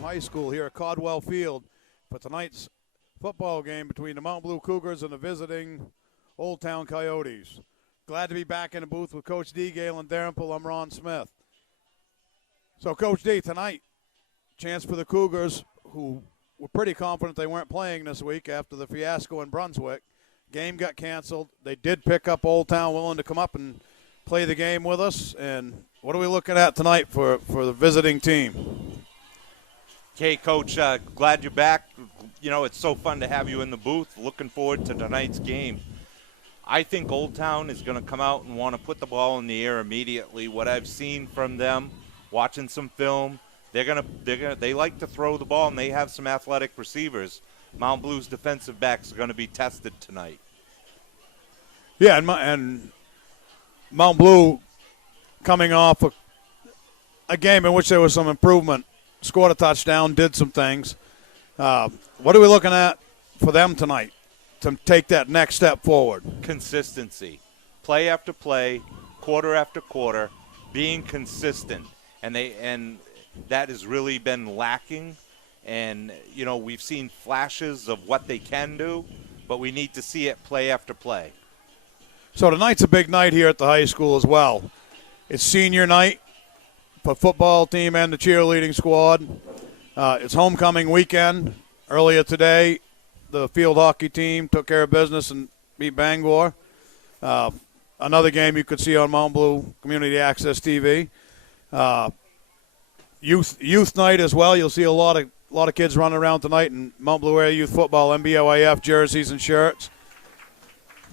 High School here at Caldwell Field for tonight's football game between the Mount Blue Cougars and the visiting Old Town Coyotes. Glad to be back in the booth with Coach D, Galen Darenpool. I'm Ron Smith. So, Coach D, tonight, chance for the Cougars, who were pretty confident they weren't playing this week after the fiasco in Brunswick. Game got canceled. They did pick up Old Town, willing to come up and play the game with us. And what are we looking at tonight for the visiting team? Okay, Coach, glad you're back. You know, it's so fun to have you in the booth. Looking forward to tonight's game. I think Old Town is going to come out and want to put the ball in the air immediately. What I've seen from them, watching some film, they like to throw the ball, and they have some athletic receivers. Mount Blue's defensive backs are going to be tested tonight. Yeah, and Mount Blue coming off a game in which there was some improvement, scored a touchdown, did some things. What are we looking at for them tonight to take that next step forward? Consistency. Play after play, quarter after quarter, being consistent. And that has really been lacking. And, you know, we've seen flashes of what they can do, but we need to see it play after play. So tonight's a big night here at the high school as well. It's senior night for football team and the cheerleading squad. It's homecoming weekend. Earlier today, the field hockey team took care of business and beat Bangor. Another game you could see on Mount Blue Community Access TV. Youth night as well. You'll see a lot of kids running around tonight in Mount Blue Area Youth Football, MBHS jerseys and shirts.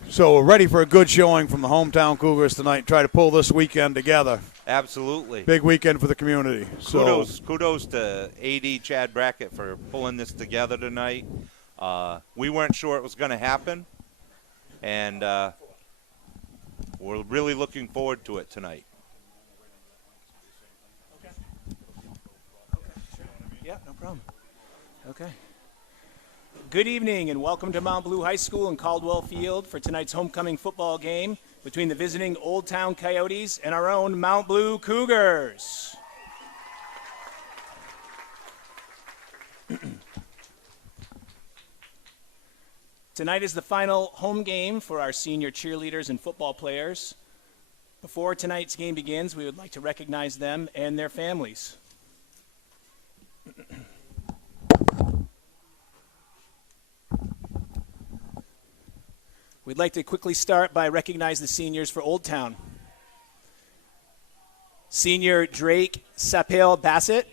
So we're ready for a good showing from the hometown Cougars tonight. Try to pull this weekend together. Absolutely. Big weekend for the community. Kudos to AD Chad Brackett for pulling this together tonight. We weren't sure it was going to happen, and we're really looking forward to it tonight. Okay. Sure. Yeah, no problem. Okay. Good evening and welcome to Mount Blue High School and Caldwell Field for tonight's homecoming football game between the visiting Old Town Coyotes and our own Mount Blue Cougars. Tonight is the final home game for our senior cheerleaders and football players. Before tonight's game begins, we would like to recognize them and their families. We'd like to quickly start by recognizing the seniors for Old Town. Senior Drake Sapale Bassett,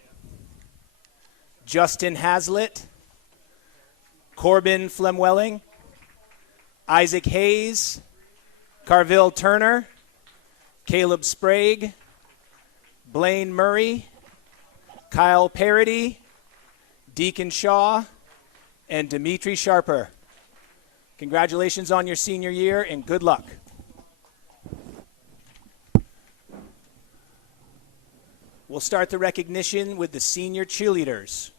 Justin Hazlitt, Corbin Flemwelling, Isaac Hayes, Carville Turner, Caleb Sprague, Blaine Murray, Kyle Parody, Deacon Shaw, and Dimitri Sharper. Congratulations on your senior year and good luck. We'll start the recognition with the senior cheerleaders.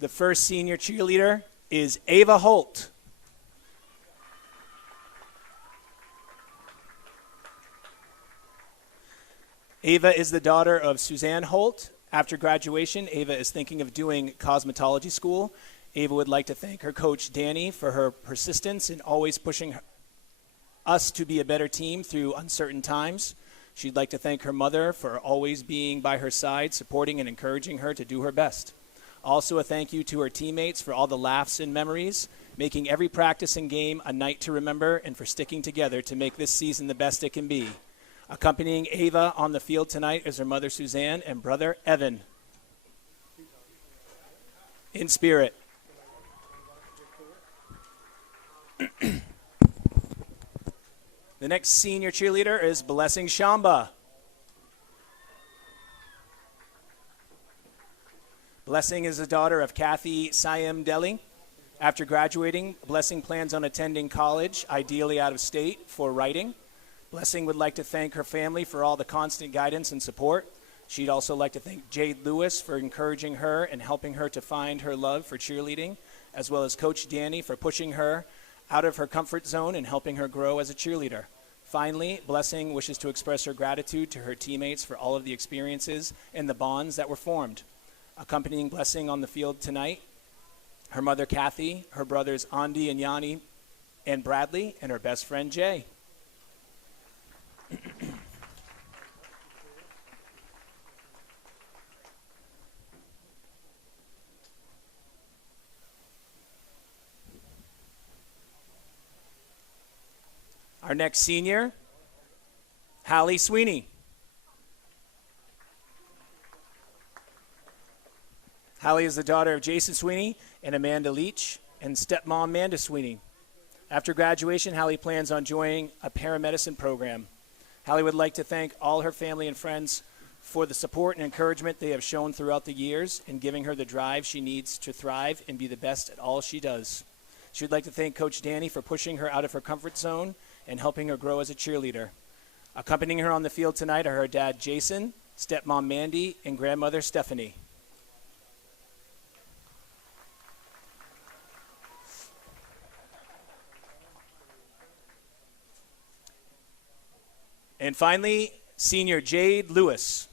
The first senior cheerleader is Ava Holt. Ava is the daughter of Suzanne Holt. After graduation, Ava is thinking of doing cosmetology school. Ava would like to thank her coach, Danny, for her persistence in always pushing us to be a better team through uncertain times. She'd like to thank her mother for always being by her side, supporting and encouraging her to do her best. Also a thank you to her teammates for all the laughs and memories, making every practice and game a night to remember, and for sticking together to make this season the best it can be. Accompanying Ava on the field tonight is her mother, Suzanne, and brother, Evan. In spirit. The next senior cheerleader is Blessing Shamba. Blessing is the daughter of Kathy Siam Deli. After graduating, Blessing plans on attending college, ideally out of state, for writing. Blessing would like to thank her family for all the constant guidance and support. She'd also like to thank Jade Lewis for encouraging her and helping her to find her love for cheerleading, as well as Coach Danny for pushing her out of her comfort zone and helping her grow as a cheerleader. Finally, Blessing wishes to express her gratitude to her teammates for all of the experiences and the bonds that were formed. Accompanying Blessing on the field tonight, her mother Kathy, her brothers Andy and Yanni and Bradley, and her best friend Jay. Our next senior, Hallie Sweeney. Hallie is the daughter of Jason Sweeney and Amanda Leach, and stepmom Amanda Sweeney. After graduation, Hallie plans on joining a paramedicine program. Hallie would like to thank all her family and friends for the support and encouragement they have shown throughout the years in giving her the drive she needs to thrive and be the best at all she does. She would like to thank Coach Danny for pushing her out of her comfort zone and helping her grow as a cheerleader. Accompanying her on the field tonight are her dad, Jason, stepmom, Mandy, and grandmother, Stephanie. And finally, senior Jade Lewis.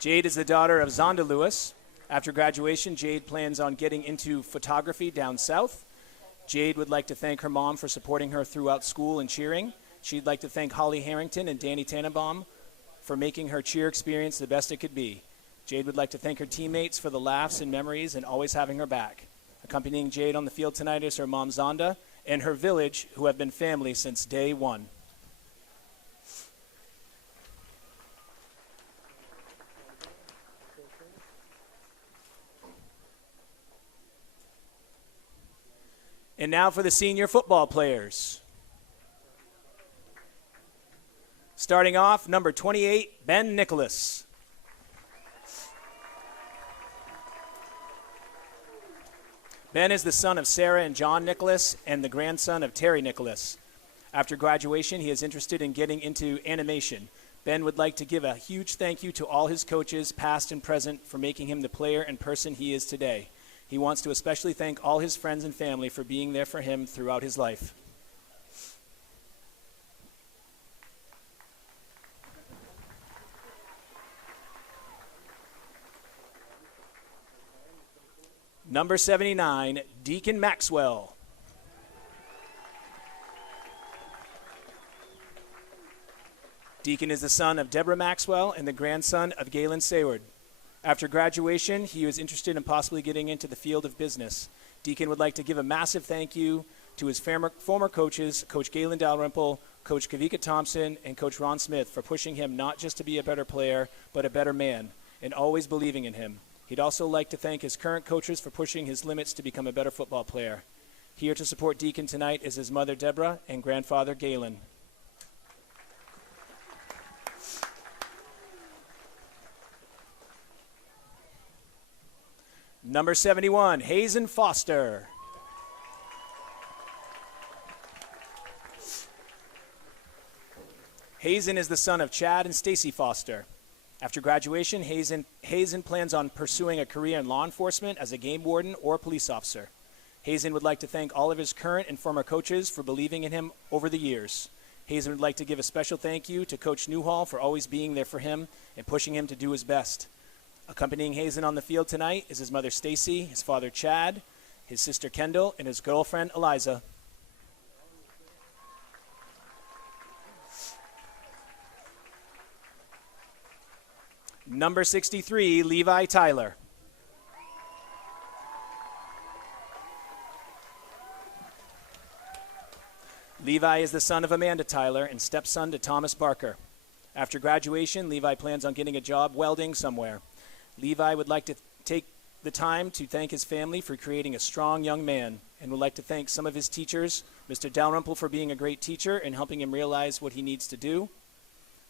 Jade is the daughter of Zonda Lewis. After graduation, Jade plans on getting into photography down south. Jade would like to thank her mom for supporting her throughout school and cheering. She'd like to thank Holly Harrington and Danny Tannenbaum for making her cheer experience the best it could be. Jade would like to thank her teammates for the laughs and memories and always having her back. Accompanying Jade on the field tonight is her mom, Zonda, and her village, who have been family since day one. And now for the senior football players. Starting off, number 28, Ben Nicholas. Ben is the son of Sarah and John Nicholas and the grandson of Terry Nicholas. After graduation, he is interested in getting into animation. Ben would like to give a huge thank you to all his coaches, past and present, for making him the player and person he is today. He wants to especially thank all his friends and family for being there for him throughout his life. Number 79, Deacon Maxwell. Deacon is the son of Deborah Maxwell and the grandson of Galen Sayward. After graduation, he was interested in possibly getting into the field of business. Deacon would like to give a massive thank you to his former coaches, Coach Galen Dalrymple, Coach Kavika Thompson, and Coach Ron Smith for pushing him not just to be a better player, but a better man, and always believing in him. He'd also like to thank his current coaches for pushing his limits to become a better football player. Here to support Deacon tonight is his mother, Deborah, and grandfather, Galen. Number 71, Hazen Foster. Hazen is the son of Chad and Stacy Foster. After graduation, Hazen plans on pursuing a career in law enforcement as a game warden or police officer. Hazen would like to thank all of his current and former coaches for believing in him over the years. Hazen would like to give a special thank you to Coach Newhall for always being there for him and pushing him to do his best. Accompanying Hazen on the field tonight is his mother Stacy, his father Chad, his sister Kendall, and his girlfriend Eliza. Number 63, Levi Tyler. Levi is the son of Amanda Tyler and stepson to Thomas Barker. After graduation, Levi plans on getting a job welding somewhere. Levi would like to take the time to thank his family for creating a strong young man and would like to thank some of his teachers, Mr. Dalrymple for being a great teacher and helping him realize what he needs to do,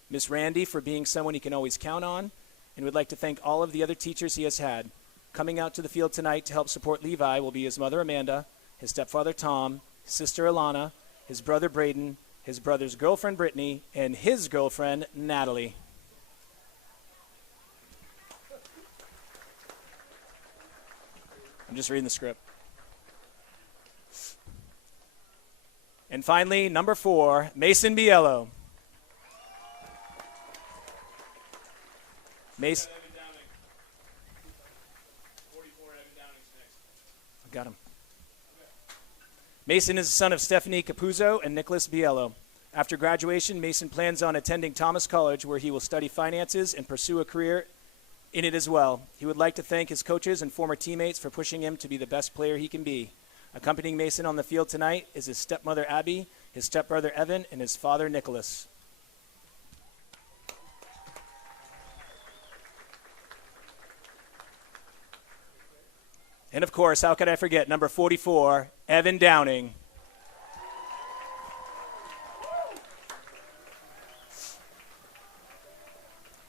Miss Randy for being someone he can always count on, and would like to thank all of the other teachers he has had. Coming out to the field tonight to help support Levi will be his mother Amanda, his stepfather Tom, his sister Alana, his brother Braden, his brother's girlfriend Brittany, and his girlfriend Natalie. I'm just reading the script. And finally, number 4, Mason Biello. Mason. Got him. Mason is the son of Stephanie Capuzzo and Nicholas Biello. After graduation, Mason plans on attending Thomas College, where he will study finances and pursue a career in it as well. He would like to thank his coaches and former teammates for pushing him to be the best player he can be. Accompanying Mason on the field tonight is his stepmother, Abby, his stepbrother, Evan, and his father, Nicholas. And, of course, how could I forget number 44, Evan Downing.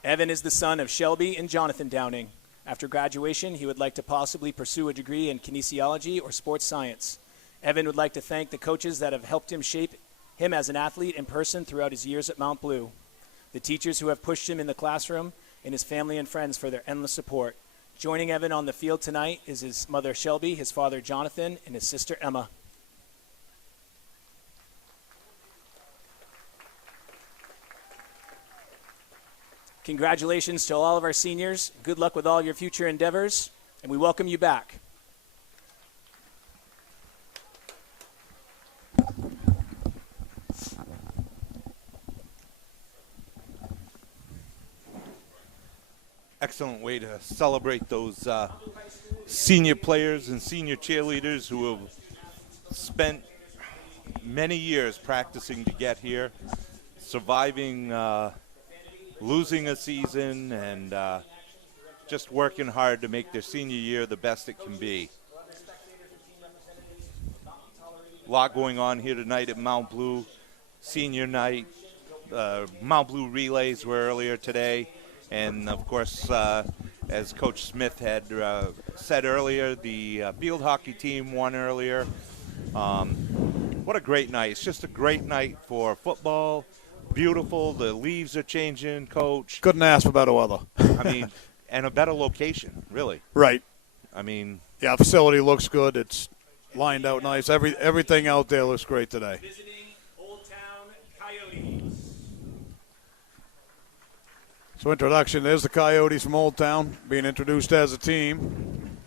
Evan is the son of Shelby and Jonathan Downing. After graduation, he would like to possibly pursue a degree in kinesiology or sports science. Evan would like to thank the coaches that have helped him shape him as an athlete in person throughout his years at Mount Blue, the teachers who have pushed him in the classroom, and his family and friends for their endless support. Joining Evan on the field tonight is his mother, Shelby, his father, Jonathan, and his sister, Emma. Congratulations to all of our seniors. Good luck with all your future endeavors, and we welcome you back. Excellent way to celebrate those senior players and senior cheerleaders who have spent many years practicing to get here, surviving losing a season, and just working hard to make their senior year the best it can be. A lot going on here tonight at Mount Blue. Senior night. Mount Blue relays were earlier today. And, of course, as Coach Smith had said earlier, the field hockey team won earlier. What a great night. It's just a great night for football. Beautiful. The leaves are changing, Coach. Couldn't ask for better weather. I mean, and a better location, really. Right. I mean. Yeah, facility looks good. It's lined out nice. Everything out there looks great today. Visiting Old Town Coyotes. So introduction, there's the Coyotes from Old Town being introduced as a team.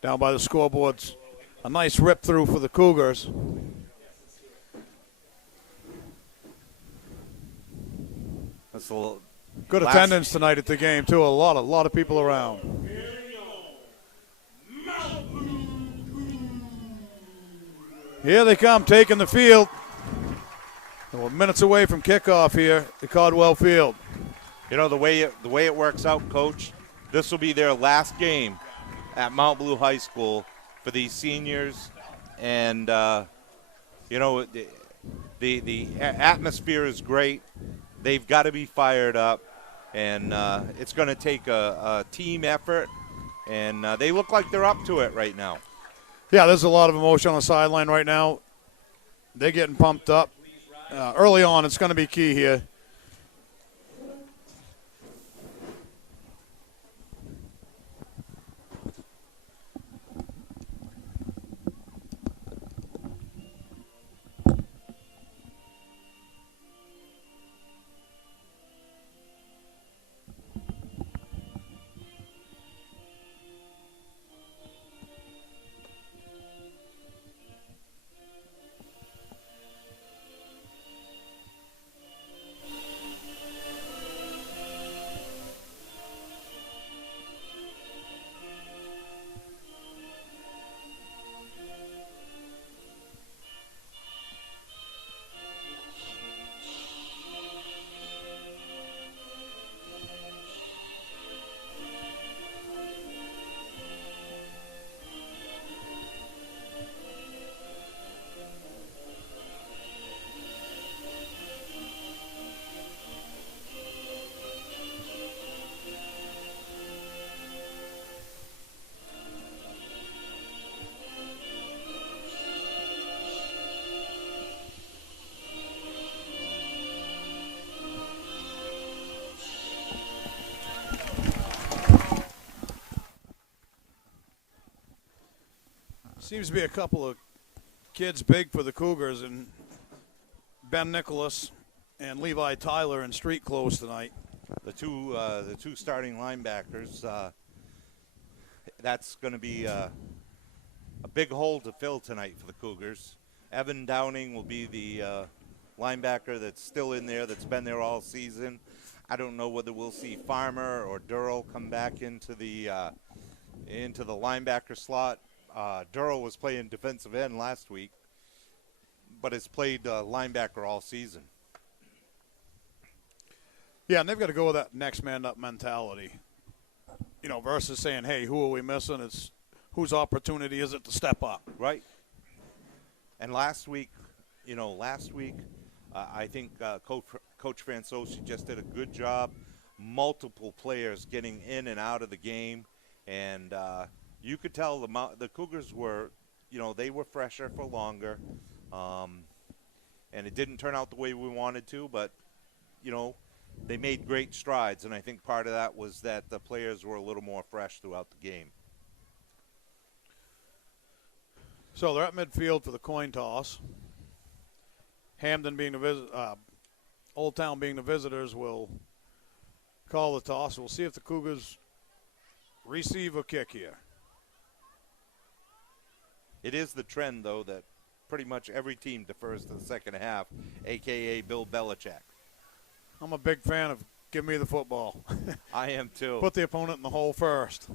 Down by the scoreboards, a nice rip through for the Cougars. That's a little good attendance tonight at the game too. A lot of people around. Here they come, taking the field. And we're minutes away from kickoff here at Caldwell Field. You know, the way it works out, Coach, this will be their last game at Mount Blue High School for these seniors. And, you know, the atmosphere is great. They've got to be fired up. And it's going to take a team effort. And they look like they're up to it right now. Yeah, there's a lot of emotion on the sideline right now. They're getting pumped up. Early on, it's going to be key here. Seems to be a couple of kids big for the Cougars, and Ben Nicholas and Levi Tyler in street clothes tonight. The two starting linebackers. That's going to be a big hole to fill tonight for the Cougars. Evan Downing will be the linebacker that's still in there, that's been there all season. I don't know whether we'll see Farmer or Durrell come back into the linebacker slot. Durrell was playing defensive end last week, but has played linebacker all season. Yeah, and they've got to go with that next man up mentality, versus saying, hey, who are we missing? It's whose opportunity is it to step up? Right. And last week, I think Coach Francosi just did a good job. Multiple players getting in and out of the game, and you could tell the Cougars were, they were fresher for longer, and it didn't turn out the way we wanted to, but, they made great strides, and I think part of that was that the players were a little more fresh throughout the game. So they're at midfield for the coin toss. Hamden being the Old Town being the visitors will call the toss. We'll see if the Cougars receive a kick here. It is the trend, though, that pretty much every team defers to the second half, a.k.a. Bill Belichick. I'm a big fan of give me the football. I am, too. Put the opponent in the hole first.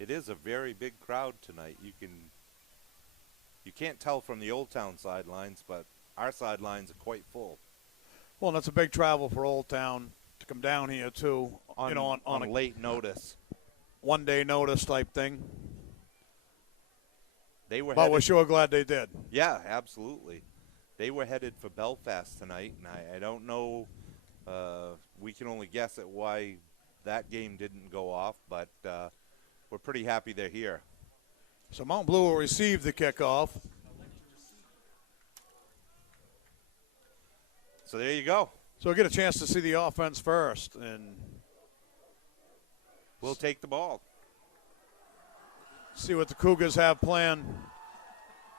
It is a very big crowd tonight. You can't tell from the Old Town sidelines, but our sidelines are quite full. Well, and that's a big travel for Old Town to come down here too. On a late notice, 1 day notice type thing. But we're sure glad they did. Yeah, absolutely. They were headed for Belfast tonight, and I don't know. We can only guess at why that game didn't go off, but we're pretty happy they're here. So Mount Blue will receive the kickoff. So there you go. So we'll get a chance to see the offense first, and we'll take the ball. See what the Cougars have planned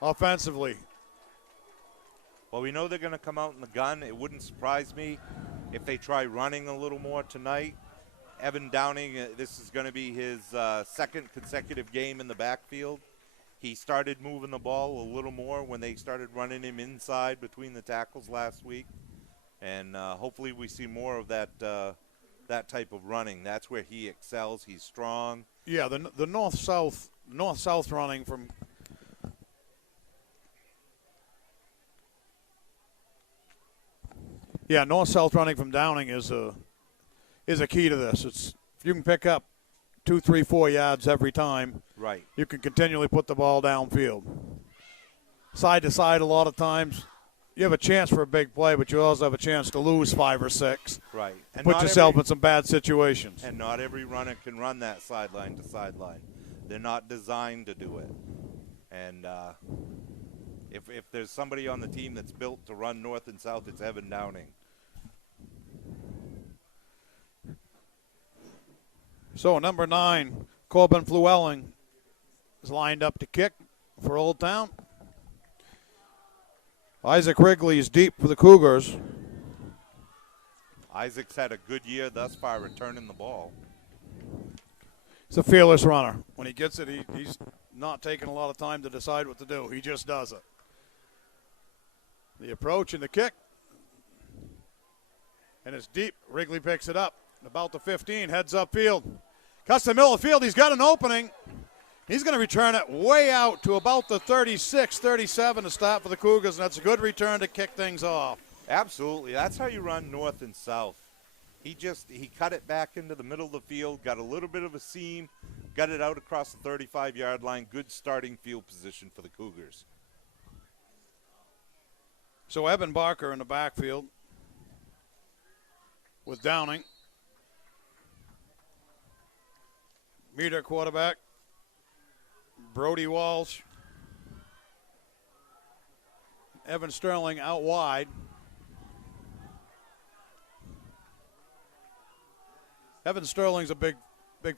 offensively. Well, we know they're going to come out in the gun. It wouldn't surprise me if they try running a little more tonight. Evan Downing, this is going to be his second consecutive game in the backfield. He started moving the ball a little more when they started running him inside between the tackles last week. And hopefully we see more of that type of running. That's where he excels. He's strong. Yeah, the north-south running from north-south running from Downing is a key to this. It's if you can pick up 2, 3, 4 yards every time, right, you can continually put the ball downfield. Side to side a lot of times. You have a chance for a big play, but you also have a chance to lose 5 or 6. Right. And put yourself in some bad situations. And not every runner can run that sideline to sideline. They're not designed to do it. And if there's somebody on the team that's built to run north and south, it's Evan Downing. So number 9, Corbin Flewelling, is lined up to kick for Old Town. Isaac Wrigley is deep for the Cougars. Isaac's had a good year thus far returning the ball. He's a fearless runner. When he gets it, he's not taking a lot of time to decide what to do. He just does it. The approach and the kick. And it's deep. Wrigley picks it up. About the 15, heads upfield. Cuts the middle of the field. He's got an opening. He's going to return it way out to about the 36, 37 to stop for the Cougars, and that's a good return to kick things off. Absolutely. That's how you run north and south. He cut it back into the middle of the field, got a little bit of a seam, got it out across the 35-yard line. Good starting field position for the Cougars. So Evan Barker in the backfield with Downing. Meter quarterback. Brody Walsh. Evan Sterling out wide. Evan Sterling's a big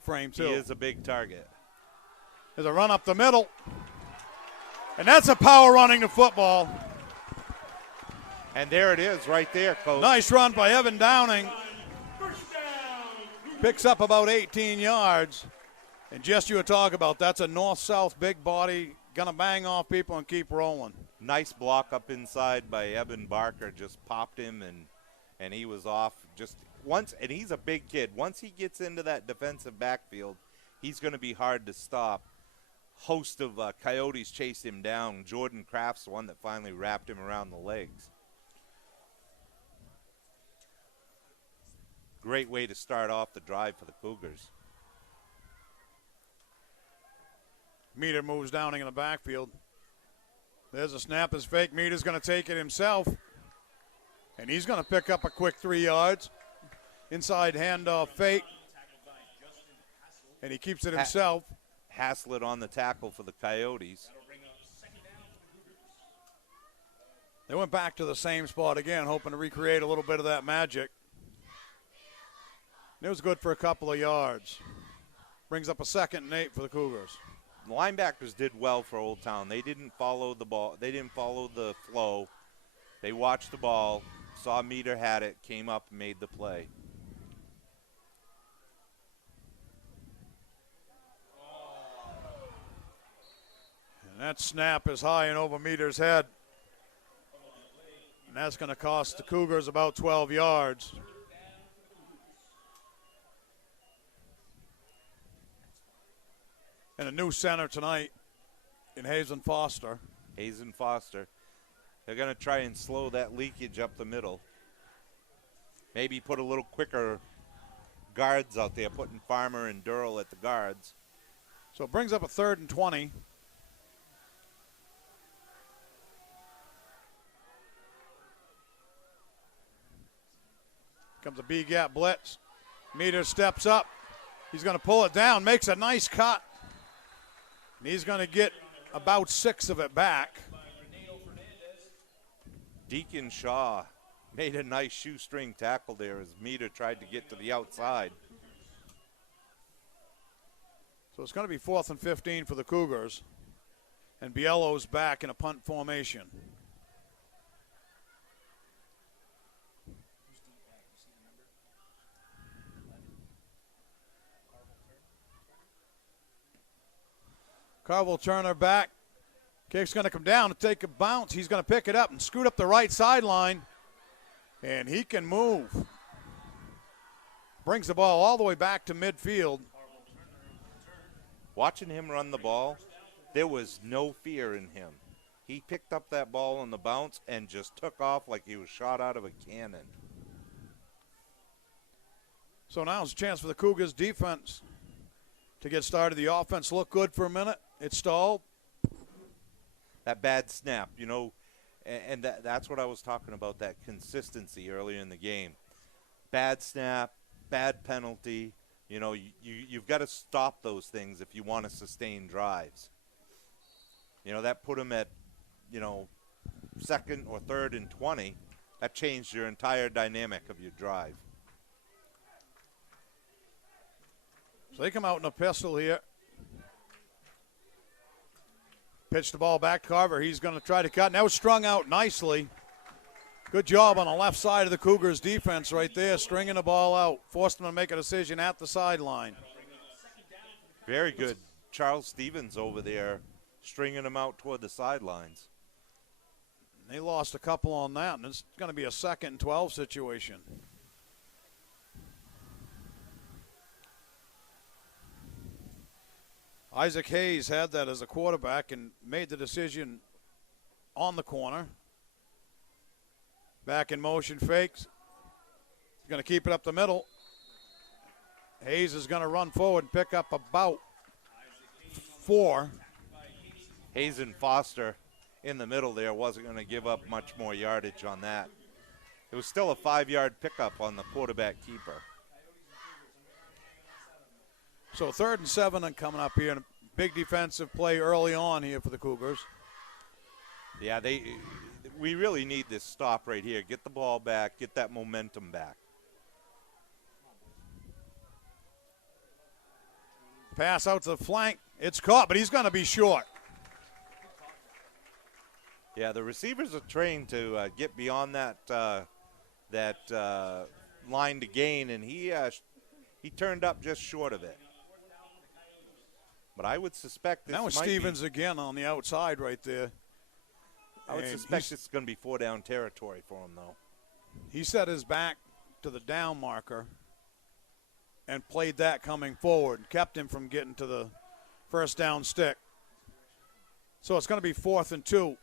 frame, too. He is a big target. There's a run up the middle. And that's a power running to football. And there it is right there, Coach. Nice run by Evan Downing. Picks up about 18 yards. And just you were talking about, that's a north-south big body. Going to bang off people and keep rolling. Nice block up inside by Evan Barker. Just popped him, and he was off. Just once, and he's a big kid. Once he gets into that defensive backfield, he's going to be hard to stop. Host of Coyotes chased him down. Jordan Kraft's the one that finally wrapped him around the legs. Great way to start off the drive for the Cougars. Meter moves Downing in the backfield. There's a snap. His fake. Meter's going to take it himself. And he's going to pick up a quick 3 yards. Inside handoff fake. And he keeps it himself. Haslett on the tackle for the Coyotes. They went back to the same spot again, hoping to recreate a little bit of that magic. It was good for a couple of yards. Brings up a 2nd and 8 for the Cougars. The linebackers did well for Old Town. They didn't follow the ball. They didn't follow the flow. They watched the ball, saw Meter had it, came up and made the play. And that snap is high and over Meter's head. And that's going to cost the Cougars about 12 yards. And a new center tonight in Hazen Foster. Hazen Foster. They're going to try and slow that leakage up the middle. Maybe put a little quicker guards out there, putting Farmer and Durrell at the guards. So it brings up a 3rd and 20. Comes a B-gap blitz. Meter steps up. He's going to pull it down, makes a nice cut. And he's going to get about 6 of it back. Deacon Shaw made a nice shoestring tackle there as Meter tried to get to the outside. So it's going to be 4th and 15 for the Cougars. And Biello's back in a punt formation. Carvel Turner back. Kick's going to come down and take a bounce. He's going to pick it up and scoot up the right sideline. And he can move. Brings the ball all the way back to midfield. Watching him run the ball, there was no fear in him. He picked up that ball on the bounce and just took off like he was shot out of a cannon. So now it's a chance for the Cougars defense to get started. The offense looked good for a minute. It stalled. That bad snap, you know, and that's what I was talking about, that consistency earlier in the game. Bad snap, bad penalty. You know, you've got to stop those things if you want to sustain drives. You know, that put them at, 2nd or 3rd and 20. That changed your entire dynamic of your drive. So they come out in a pistol here. Pitch the ball back to Carver. He's going to try to cut. And that was strung out nicely. Good job on the left side of the Cougars defense right there, stringing the ball out. Forced them to make a decision at the sideline. Very good. Charles Stevens over there stringing them out toward the sidelines. They lost a couple on that, and it's going to be a 2nd and 12 situation. Isaac Hayes had that as a quarterback and made the decision on the corner. Back in motion, fakes. He's going to keep it up the middle. Hayes is going to run forward and pick up about 4. Hayes and Foster in the middle there wasn't going to give up much more yardage on that. It was still a 5-yard pickup on the quarterback keeper. So 3rd and 7 and coming up here. And a big defensive play early on here for the Cougars. Yeah, we really need this stop right here. Get the ball back, get that momentum back. Pass out to the flank. It's caught, but he's going to be short. Yeah, the receivers are trained to get beyond that line to gain, and he turned up just short of it. But I would suspect this That was might Stevens again on the outside right there. I would suspect it's going to be 4-down territory for him, though. He set his back to the down marker and played that coming forward, kept him from getting to the first down stick. So it's going to be 4th and 2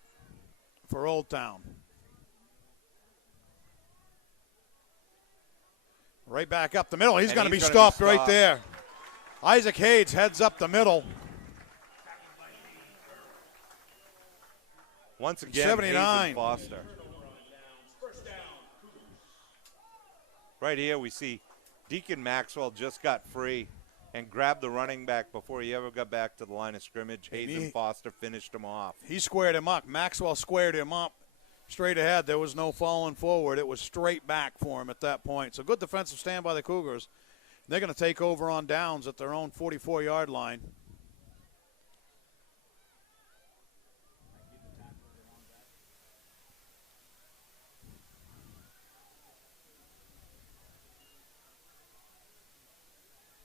for Old Town. Right back up the middle. He's going to be stopped right there. Isaac Hayes heads up the middle. Once again, 79. Hayes and Foster. Right here we see Deacon Maxwell just got free and grabbed the running back before he ever got back to the line of scrimmage. Hayes and Foster finished him off. He squared him up. Maxwell squared him up straight ahead. There was no falling forward. It was straight back for him at that point. So good defensive stand by the Cougars. They're going to take over on downs at their own 44-yard line.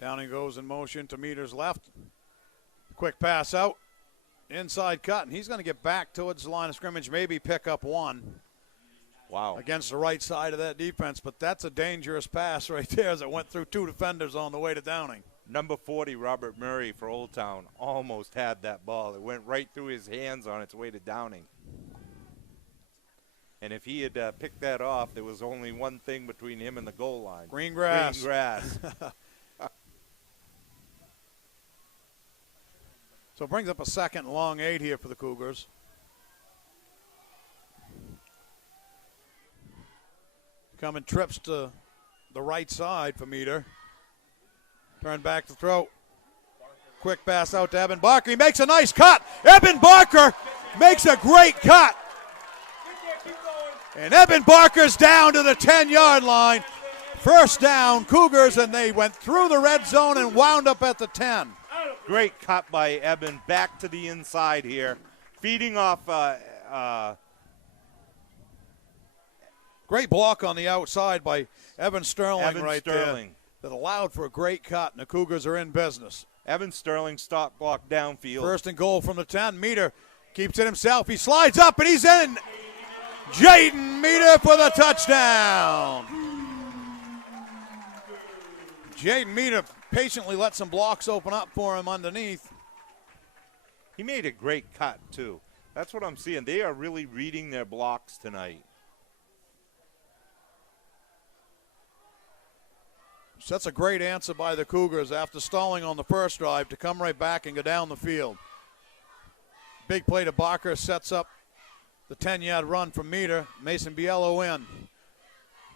Downing goes in motion to Meter's left. Quick pass out. Inside cut, and he's going to get back towards the line of scrimmage, maybe pick up one. Wow. Against the right side of that defense, but that's a dangerous pass right there as it went through 2 defenders on the way to Downing. Number 40, Robert Murray for Old Town, almost had that ball. It went right through his hands on its way to Downing. And if he had picked that off, there was only one thing between him and the goal line. Green grass. Green grass. So it brings up a 2nd and long 8 here for the Cougars. Coming trips to the right side for Meter. Turn back to throw. Quick pass out to Evan Barker. He makes a nice cut. Evan Barker makes a great cut. And Evan Barker's down to the 10-yard line. First down, Cougars, and they went through the red zone and wound up at the 10. Great cut by Eben, back to the inside here, feeding off. Great block on the outside by Evan Sterling Sterling. there that allowed for a great cut, and the Cougars are in business. Evan Sterling stop block downfield. 1st and goal from the 10. Meter keeps it himself. He slides up, and he's in. Jaden Meter for the touchdown. Jaden Meter patiently let some blocks open up for him underneath. He made a great cut, too. That's what I'm seeing. They are really reading their blocks tonight. So that's a great answer by the Cougars after stalling on the first drive to come right back and go down the field. Big play to Barker, sets up the 10-yard run from Meter. Mason Biello in.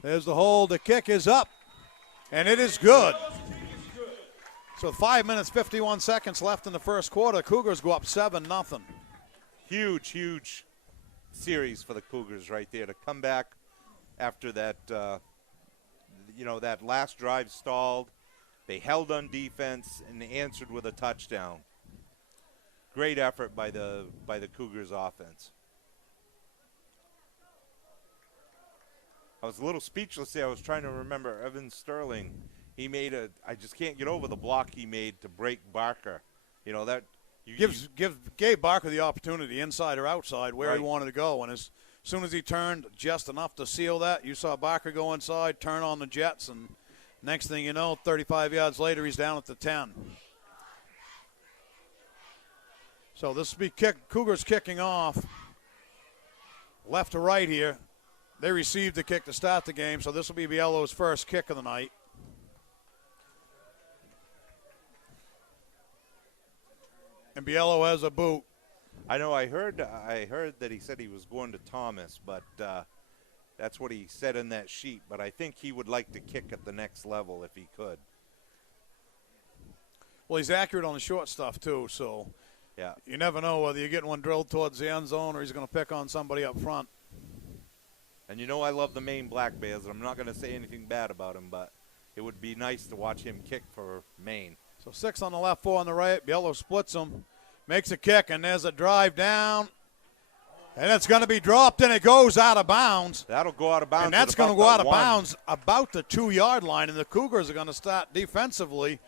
There's the hold. The kick is up, and it is good. So 5 minutes, 51 seconds left in the first quarter. Cougars go up 7-0. Huge, huge series for the Cougars right there to come back after that, that last drive stalled. They held on defense and answered with a touchdown. Great effort by the Cougars offense. I was a little speechless there. I was trying to remember Evan Sterling. He made I just can't get over the block he made to break Barker. Gave Barker the opportunity, inside or outside, where right. he wanted to go. And as soon as he turned just enough to seal that, you saw Barker go inside, turn on the Jets, and next thing you know, 35 yards later, he's down at the 10. So this will be Cougars kicking off left to right here. They received the kick to start the game, so this will be Biello's first kick of the night. And Biello has a boot. I know. I heard that he said he was going to Thomas, but that's what he said in that sheet. But I think he would like to kick at the next level if he could. Well, he's accurate on the short stuff too, so yeah, you never know whether you're getting one drilled towards the end zone or he's going to pick on somebody up front. And I love the Maine Black Bears. I'm not going to say anything bad about him, but it would be nice to watch him kick for Maine. So 6 on the left, 4 on the right. Yellow splits them, makes a kick, and there's a drive down. And it's going to be dropped, and it goes out of bounds. That'll go out of bounds. And that's going to go out of bounds about the 2-yard line, and the Cougars are going to start defensively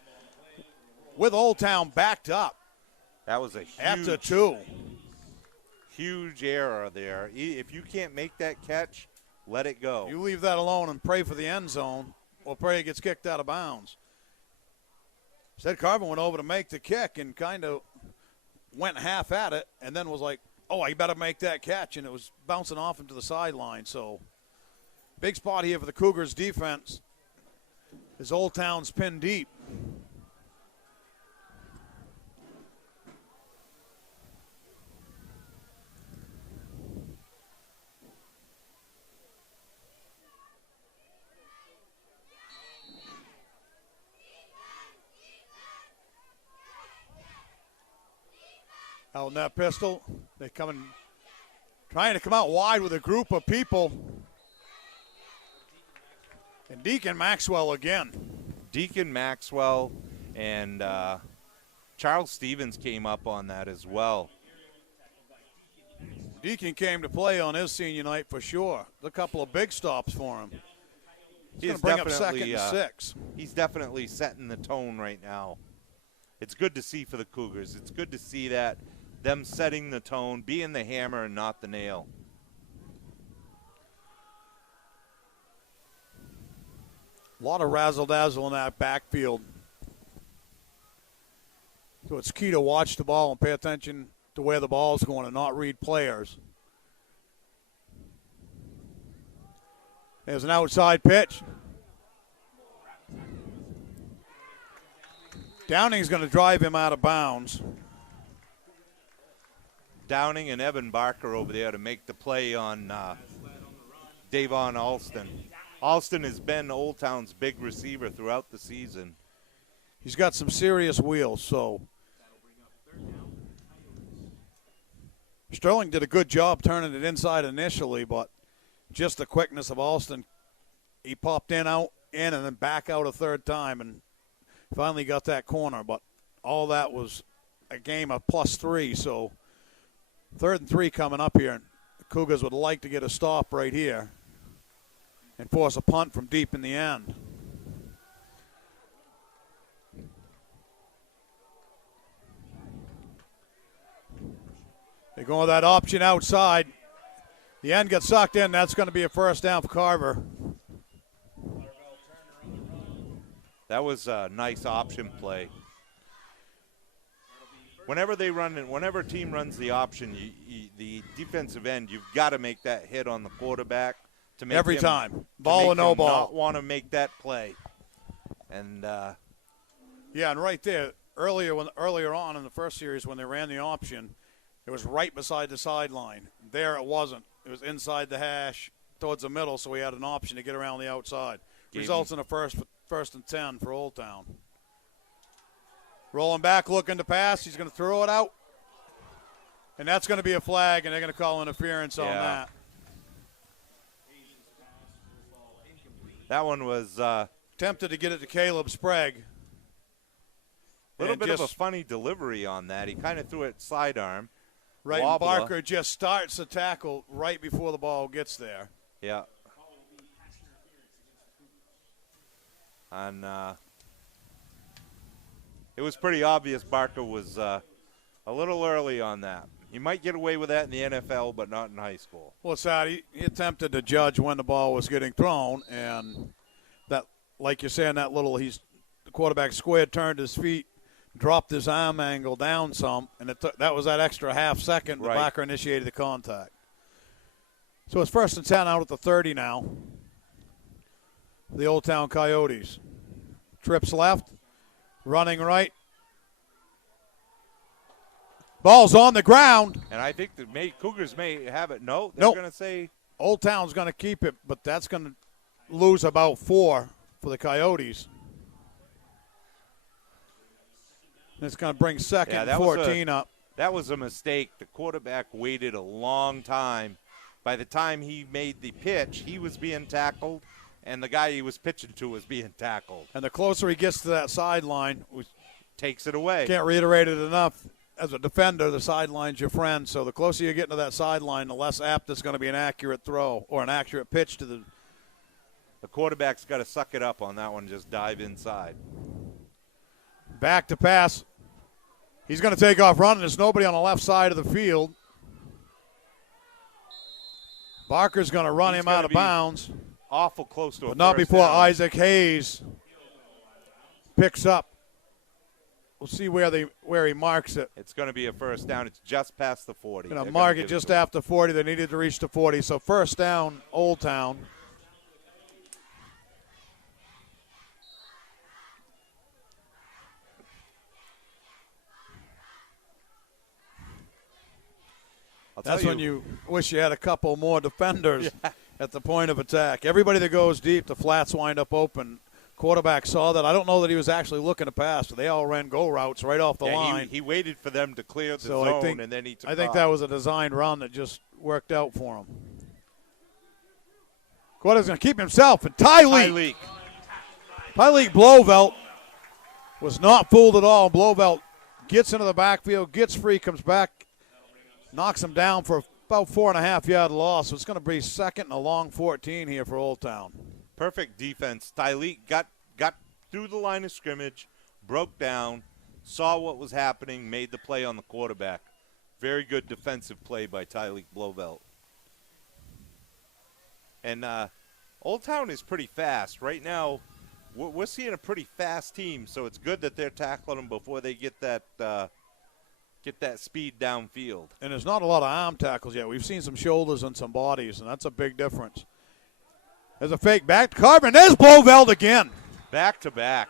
with Old Town backed up. That was a after 2. Huge error there. If you can't make that catch, let it go. You leave that alone and pray for the end zone, or pray it gets kicked out of bounds. Instead, Carver went over to make the kick and kind of went half at it, and then was like, oh, I better make that catch, and it was bouncing off into the sideline. So big spot here for the Cougars defense as Old Town's pinned deep. Out in that pistol, they trying to come out wide with a group of people. And Deacon Maxwell again. Deacon Maxwell and Charles Stevens came up on that as well. Deacon came to play on his senior night for sure. A couple of big stops for him. He's going to bring up 2nd and 6. He's definitely setting the tone right now. It's good to see for the Cougars. It's good to see that. Them setting the tone, being the hammer and not the nail. A lot of razzle-dazzle in that backfield. So it's key to watch the ball and pay attention to where the ball's going and not read players. There's an outside pitch. Downing's going to drive him out of bounds. Downing and Evan Barker over there to make the play on Davon Alston. Alston has been Old Town's big receiver throughout the season. He's got some serious wheels, so Sterling did a good job turning it inside initially, but just the quickness of Alston, he popped in, and then back out a third time and finally got that corner. But all that was a game of +3, so 3rd and 3 coming up here. The Cougars would like to get a stop right here and force a punt from deep in the end. They go with that option outside. The end gets sucked in. That's going to be a first down for Carver. That was a nice option play. Whenever a team runs the option, the defensive end, you've got to make that hit on the quarterback to make every time, ball or no ball. Not want to make that play, and yeah, and right there, earlier on in the first series when they ran the option, it was right beside the sideline. There it wasn't. It was inside the hash towards the middle, so we had an option to get around the outside. Results in a first and 10 for Old Town. Rolling back, looking to pass. He's going to throw it out. And that's going to be a flag, and they're going to call interference on that. That one was tempted to get it to Caleb Sprague. A little bit of a funny delivery on that. He kind of threw it sidearm. Right, and Barker just starts the tackle right before the ball gets there. Yeah. And it was pretty obvious Barker was a little early on that. You might get away with that in the NFL, but not in high school. Well, it's that he attempted to judge when the ball was getting thrown, and that, like you're saying, the quarterback squared, turned his feet, dropped his arm angle down some, and that was that extra half second the Barker initiated the contact. So it's 1st and 10 out at the 30 now. The Old Town Coyotes. Trips left, running right. Ball's on the ground. And I think the Cougars may have it. No, they're nope. Going to say. Old Town's going to keep it, but that's going to lose about 4 for the Coyotes. And it's going to bring 2nd and 14 up. That was a mistake. The quarterback waited a long time. By the time he made the pitch, he was being tackled, and the guy he was pitching to was being tackled. And the closer he gets to that sideline, takes it away. Can't reiterate it enough. As a defender, the sideline's your friend. So the closer you get to that sideline, the less apt it's going to be an accurate throw or an accurate pitch to the. The quarterback's got to suck it up on that one. Just dive inside. Back to pass. He's going to take off running. There's nobody on the left side of the field. Barker's going to run him out of bounds. Awful close to a but not first before down. Isaac Hayes picks up. We'll see where he marks it. It's going to be a first down. It's just past the 40. Going to mark it just after 40. They needed to reach the 40. So first down, Old Town. That's when you wish you had a couple more defenders at the point of attack. Everybody that goes deep, the flats wind up open. Quarterback saw that. I don't know that he was actually looking to pass, but they all ran go routes right off the line. He waited for them to clear the zone, and then he took I think off. that was a designed run that just worked out for him. Quarterback's going to keep himself, and Tyleek Blovelt was not fooled at all. Blovelt gets into the backfield, gets free, comes back, knocks him down for about 4.5 yard loss. So it's going to be second and a long 14 here for Old Town. Perfect defense. Tyleek got through the line of scrimmage, broke down, saw what was happening, made the play on the quarterback. Very good defensive play by Tyleek Blovelt. And Old Town is pretty fast. Right now, we're seeing a pretty fast team, so it's good that they're tackling them before they get that speed downfield. And there's not a lot of arm tackles yet. We've seen some shoulders and some bodies, and that's a big difference. There's a fake back to Carver, and there's Blovelt again. Back to back.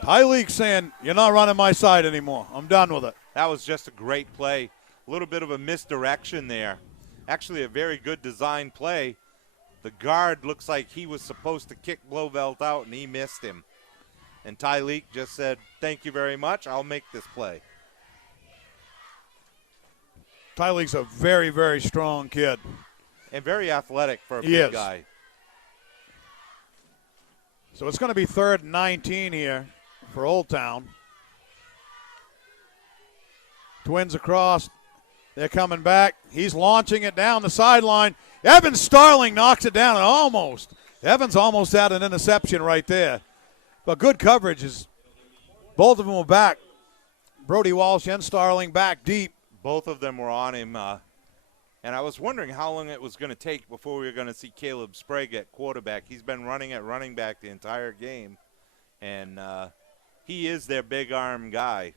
Tyleek saying, you're not running my side anymore. I'm done with it. That was just a great play. A little bit of a misdirection there. Actually, a very good design play. The guard looks like he was supposed to kick Blovelt out, and he missed him. And Tyleek just said, thank you very much. I'll make this play. Tyleek's a very, very strong kid. And very athletic for a big guy. So it's going to be 3rd and 19 here for Old Town. Twins across. They're coming back. He's launching it down the sideline. Evan Starling knocks it down, and Evans almost had an interception right there. But good coverage is both of them were back. Brody Walsh and Starling back deep. Both of them were on him. And I was wondering how long it was going to take before we were going to see Caleb Sprague at quarterback. He's been running at running back the entire game. And he is their big arm guy.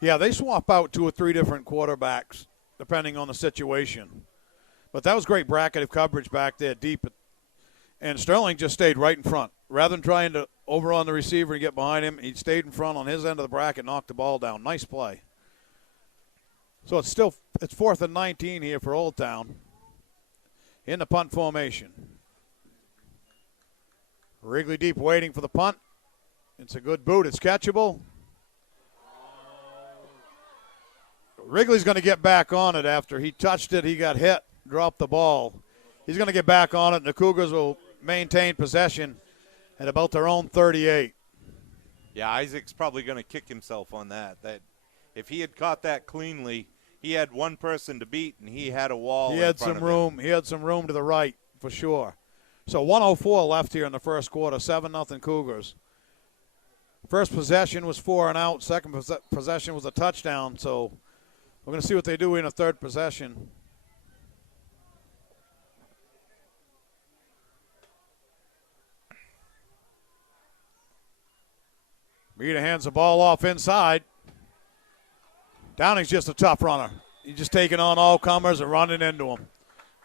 Yeah, they swap out 2 or 3 different quarterbacks depending on the situation. But that was great bracketed coverage back there deep. And Sterling just stayed right in front. Rather than trying to overrun the receiver and get behind him, he stayed in front on his end of the bracket, knocked the ball down. Nice play. So it's 4th and 19 here for Old Town in the punt formation. Wrigley deep waiting for the punt. It's a good boot. It's catchable. Wrigley's going to get back on it after he touched it. He got hit, dropped the ball. He's going to get back on it, and the Cougars will maintain possession at about their own 38. Yeah, Isaac's probably going to kick himself on that. That if he had caught that cleanly, he had one person to beat, and he had a wall in front of him. He had some room to the right for sure. So 1:04 left here in the first quarter, 7-0 Cougars. First possession was 4 and out. Second possession was a touchdown. So we're going to see what they do in a third possession. Meade hands the ball off inside. Downing's just a tough runner. He's just taking on all comers and running into them.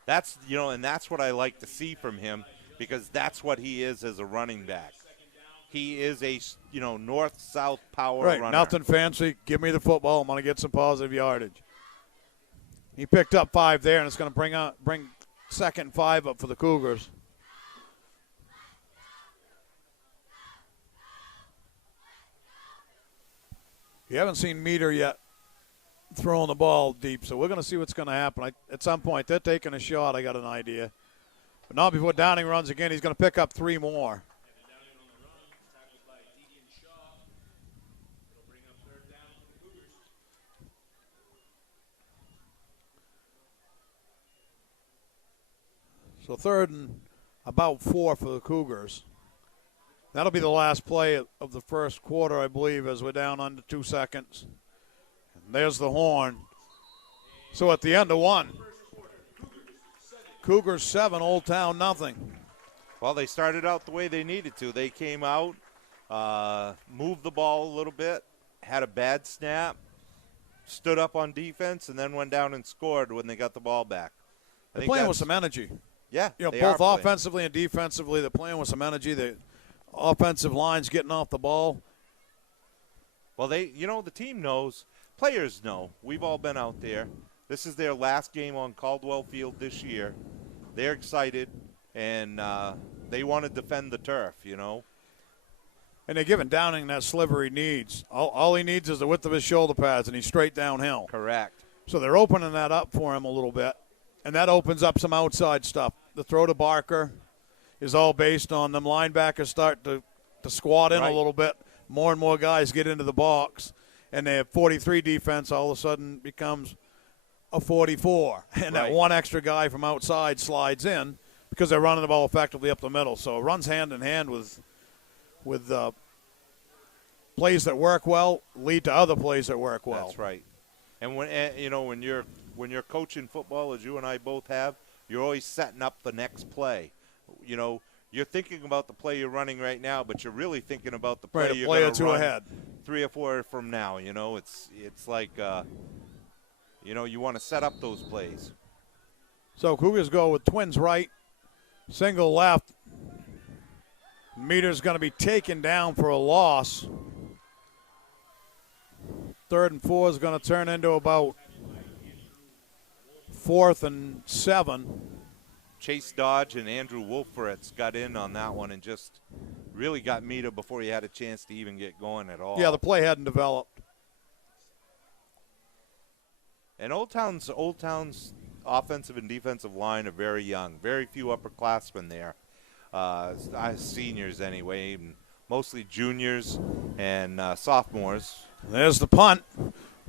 That's and that's what I like to see from him, because that's what he is as a running back. He is a north-south power runner. Nothing fancy. Give me the football. I'm going to get some positive yardage. He picked up 5 there, and it's going to bring 2nd and 5 up for the Cougars. You haven't seen Meter yet throwing the ball deep, so we're going to see what's going to happen. At some point, they're taking a shot, I got an idea. But not before Downing runs again. He's going to pick up 3 more. So 3rd and about 4 for the Cougars. That'll be the last play of the first quarter, I believe, as we're down under 2 seconds. And there's the horn. So at the end of 1, Cougars 7, Old Town nothing. Well, they started out the way they needed to. They came out, moved the ball a little bit, had a bad snap, stood up on defense, and then went down and scored when they got the ball back. They're playing with some energy. Yeah, both offensively and defensively, they're playing with some energy. The offensive line's getting off the ball. Well, the team knows. Players know. We've all been out there. This is their last game on Caldwell Field this year. They're excited, and they want to defend the turf, And they're giving Downing that sliver he needs. All he needs is the width of his shoulder pads, and he's straight downhill. Correct. So they're opening that up for him a little bit, and that opens up some outside stuff. The throw to Barker is all based on them linebackers start to squat in a little bit. More and more guys get into the box, and their 43 defense all of a sudden becomes a 44. And that one extra guy from outside slides in because they're running the ball effectively up the middle. So it runs hand in hand with plays that work well lead to other plays that work well. That's right. And when you're coaching football, as you and I both have, you're always setting up the next play. You're thinking about the play you're running right now, but you're really thinking about the play you're going to run ahead 3 or 4 from now. It's like you want to set up those plays. So Cougars go with twins right, single left. Meter's going to be taken down for a loss. 3rd and 4 is going to turn into about 4th and 7. Chase Dodge and Andrew Wolferetz got in on that one and just really got Meter before he had a chance to even get going at all. Yeah, the play hadn't developed. And Old Town's offensive and defensive line are very young. Very few upperclassmen there. Seniors anyway, mostly juniors and sophomores. There's the punt.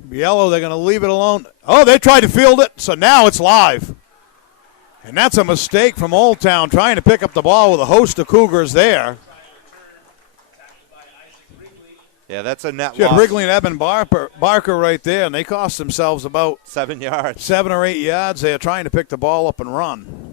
Biello, they're going to leave it alone. Oh, they tried to field it, so now it's live. And that's a mistake from Old Town trying to pick up the ball with a host of Cougars there. Yeah, that's a net You loss. had Wrigley and Eben Barker right there, and they cost themselves about 7 yards. 7 or 8 yards. They are trying to pick the ball up and run.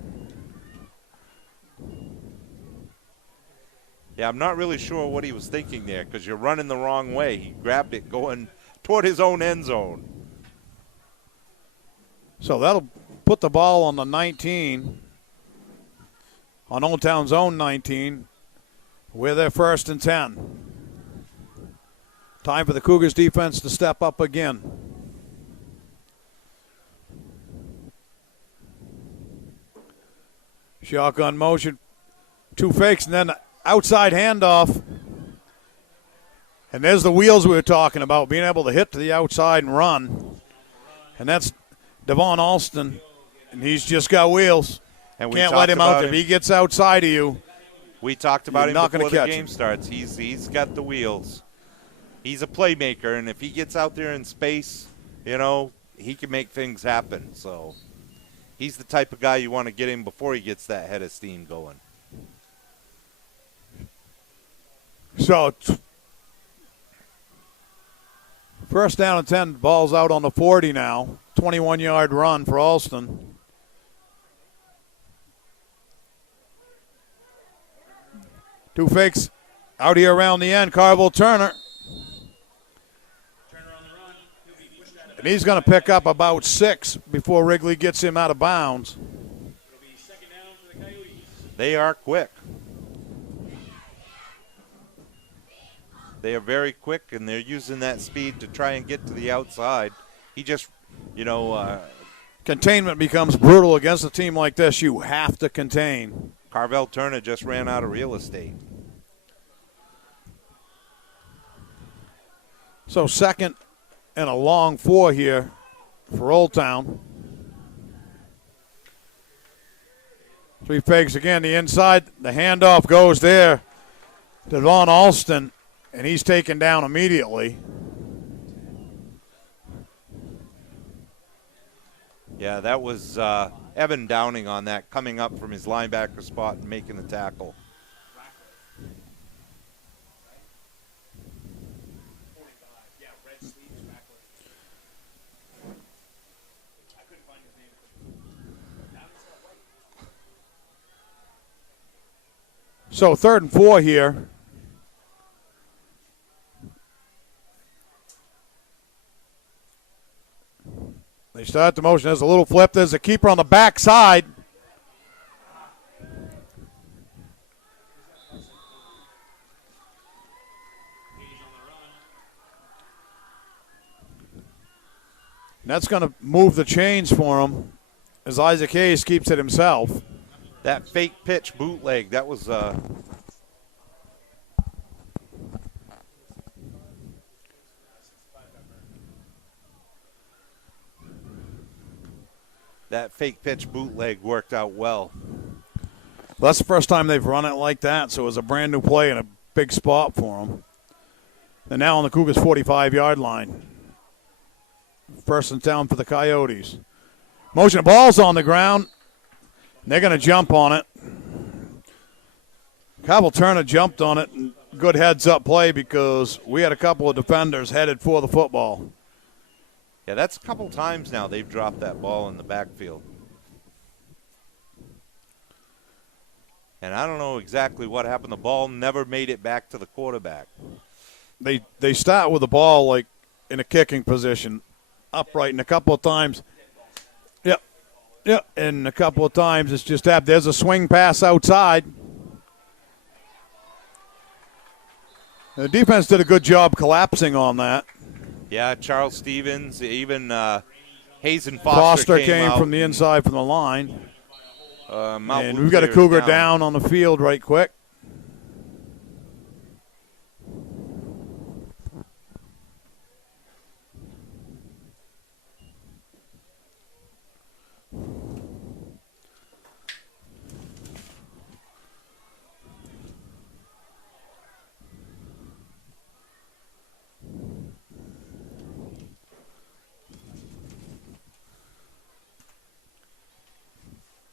Yeah, I'm not really sure what he was thinking there because you're running the wrong way. He grabbed it going toward his own end zone. So that'll put the ball on the 19, on Old Town's own 19, with their 1st and 10. Time for the Cougars defense to step up again. Shotgun motion, 2 fakes, and then outside handoff. And there's the wheels we were talking about, being able to hit to the outside and run. And that's Devon Alston, and he's just got wheels. And we can't let him out there. If he gets outside of you, we talked about him not before gonna the catch game him. starts. He's got the wheels. He's a playmaker, and if he gets out there in space, he can make things happen. So he's the type of guy you want to get him before he gets that head of steam going. So 1st down and 10, ball's out on the 40 now. 21-yard run for Alston. Two fakes out here around the end. Carville Turner. And he's going to pick up about 6 before Wrigley gets him out of bounds. They are quick. They are very quick, and they're using that speed to try and get to the outside. He just, containment becomes brutal against a team like this. You have to contain. Carvel Turner just ran out of real estate. So 2nd and a long 4 here for Old Town. 3 fakes again. The inside, the handoff goes there to Von Alston, and he's taken down immediately. Yeah, that was Evan Downing on that, coming up from his linebacker spot and making the tackle. So 3rd and 4 here. They start the motion. There's a little flip. There's a keeper on the backside. And that's going to move the chains for him as Isaac Hayes keeps it himself. That fake pitch bootleg, that was that fake pitch bootleg worked out well. Well, that's the first time they've run it like that, so it was a brand new play and a big spot for them. And now on the Cougars' 45-yard line. 1st and down for the Coyotes. Motion, ball's on the ground. They're going to jump on it. Cabell Turner jumped on it. Good heads-up play because we had a couple of defenders headed for the football. Yeah, that's a couple times now they've dropped that ball in the backfield. And I don't know exactly what happened. The ball never made it back to the quarterback. They start with the ball like in a kicking position, upright, and a couple of times. Yep, and a couple of times it's just that. There's a swing pass outside. The defense did a good job collapsing on that. Yeah, Charles Stevens, even Hazen Foster came from the inside from the line. And we've got a Cougar down on the field right quick.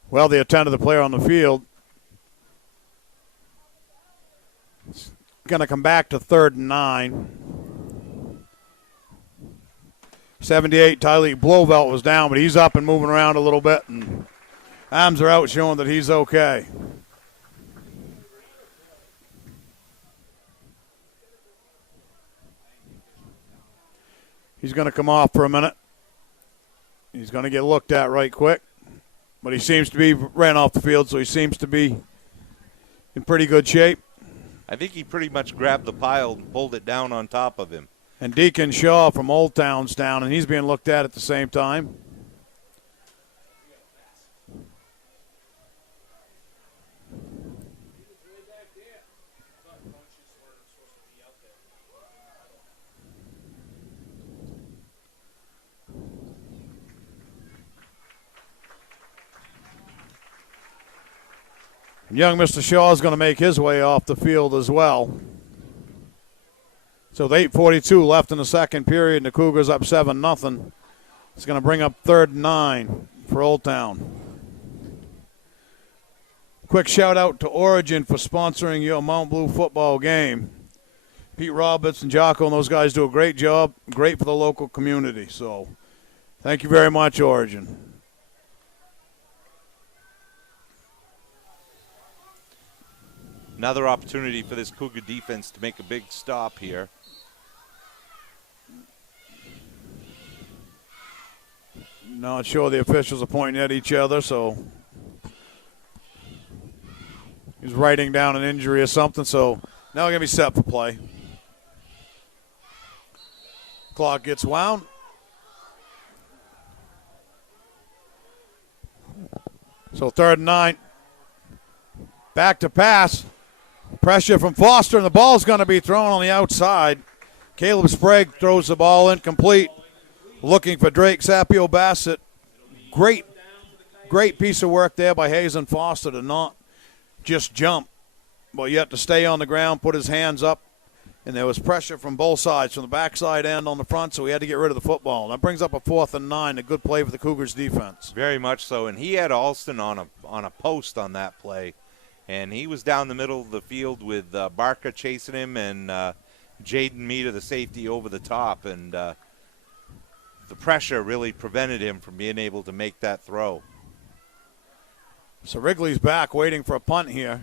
Well, they attended the player on the field. It's going to come back to 3rd and 9. 78, Tylee Blovelt was down, but he's up and moving around a little bit, and arms are out showing that he's okay. He's going to come off for a minute. He's going to get looked at right quick. But he seems to be ran off the field, so he seems to be in pretty good shape. I think he pretty much grabbed the pile and pulled it down on top of him. And Deacon Shaw from Old Town's down, and he's being looked at the same time. Young Mr. Shaw is going to make his way off the field as well. So with 8:42 left in the second period, and the Cougars up 7-0. It's going to bring up 3rd and 9 for Old Town. Quick shout out to Origin for sponsoring your Mount Blue football game. Pete Roberts and Jocko and those guys do a great job, great for the local community. So thank you very much, Origin. Another opportunity for this Cougar defense to make a big stop here. Not sure the officials are pointing at each other, so he's writing down an injury or something, so now we're going to be set for play. Clock gets wound. So 3rd and 9. Back to pass. Pressure from Foster, and the ball's going to be thrown on the outside. Caleb Sprague throws the ball incomplete, looking for Drake Sapio Bassett. Great piece of work there by Hazen Foster to not just jump, but yet to stay on the ground, put his hands up, and there was pressure from both sides, from the backside and on the front, so we had to get rid of the football. And that brings up a 4th and 9, a good play for the Cougars defense. Very much so, and he had Alston on a post on that play, and he was down the middle of the field with Barker chasing him and Jaden Meter, the safety, over the top, and the pressure really prevented him from being able to make that throw. So Wrigley's back waiting for a punt here.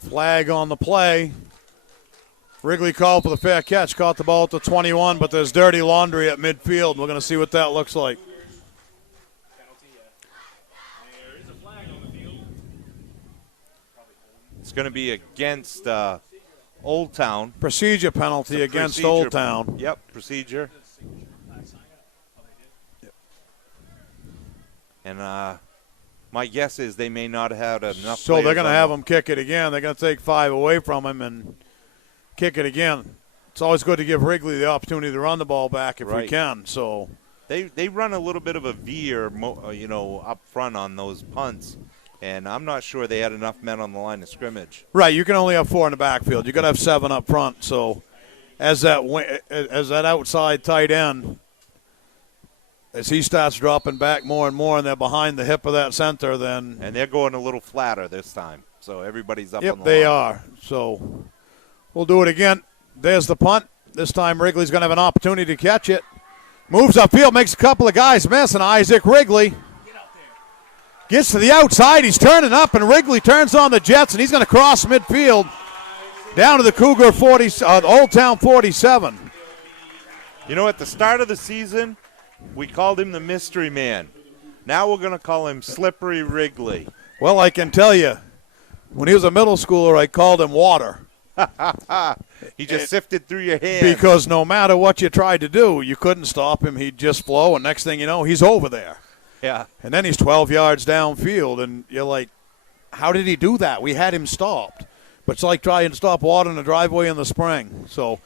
Flag on the play. Wrigley called for the fair catch, caught the ball at the 21, but there's dirty laundry at midfield. We're going to see what that looks like. It's going to be against Old Town. Procedure penalty against Old Town. Yep, procedure. And my guess is they may not have had enough. So they're going to have him kick it again. They're going to take 5 away from him and kick it again. It's always good to give Wrigley the opportunity to run the ball back if we can. So they run a little bit of a veer, up front on those punts, and I'm not sure they had enough men on the line of scrimmage. Right, you can only have 4 in the backfield. You got to have 7 up front. So as that outside tight end, as he starts dropping back more and more, and they're behind the hip of that center, and they're going a little flatter this time. So everybody's up on the line. Yep, they are. So we'll do it again. There's the punt. This time Wrigley's going to have an opportunity to catch it. Moves upfield, makes a couple of guys miss, and Isaac Wrigley gets to the outside. He's turning up, and Wrigley turns on the Jets, and he's going to cross midfield down to the Cougar 40, Old Town 47. At the start of the season, we called him the mystery man. Now we're going to call him Slippery Wrigley. Well, I can tell you, when he was a middle schooler, I called him water. He just sifted through your hands. Because no matter what you tried to do, you couldn't stop him. He'd just flow, and next thing you know, he's over there. Yeah. And then he's 12 yards downfield, and you're like, how did he do that? We had him stopped. But it's like trying to stop water in the driveway in the spring. So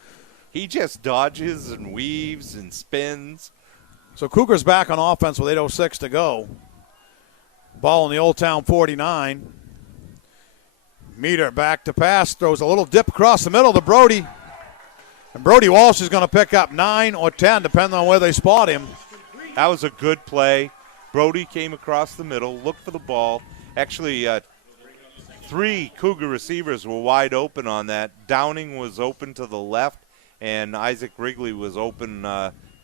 he just dodges and weaves and spins. So Cougars back on offense with 8:06 to go. Ball in the Old Town 49. Meter back to pass, throws a little dip across the middle to Brody. And Brody Walsh is going to pick up 9 or 10, depending on where they spot him. That was a good play. Brody came across the middle, looked for the ball. Actually, 3 Cougar receivers were wide open on that. Downing was open to the left, and Isaac Wrigley was open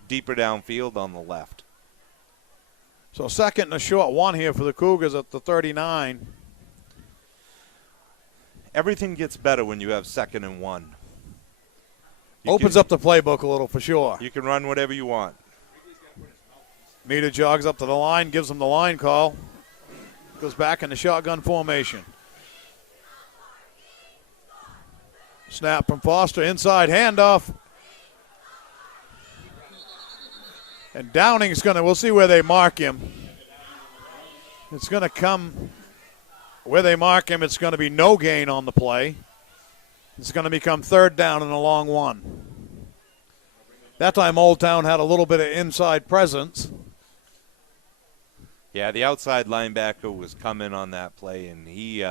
deeper downfield on the left. So second and a short 1 here for the Cougars at the 39. Everything gets better when you have 2nd and 1. Opens up the playbook a little for sure. You can run whatever you want. Meter jogs up to the line, gives him the line call. Goes back in the shotgun formation. Snap from Foster, inside handoff. And Downing's going to, we'll see where they mark him. It's going to come, where they mark him, it's going to be no gain on the play. It's going to become 3rd down and a long 1. That time Old Town had a little bit of inside presence. Yeah, the outside linebacker was coming on that play, and he,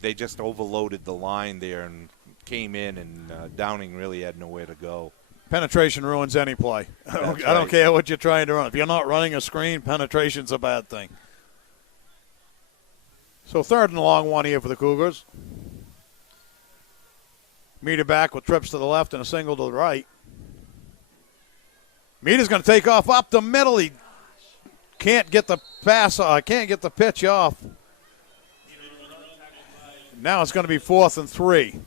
they just overloaded the line there and came in, and Downing really had nowhere to go. Penetration ruins any play. I don't care what you're trying to run. If you're not running a screen, penetration's a bad thing. So 3rd and a long 1 here for the Cougars. Meter back with trips to the left and a single to the right. Meter's going to take off up the middle. He can't get the pass. Can't get the pitch off. Now it's going to be 4th and 3.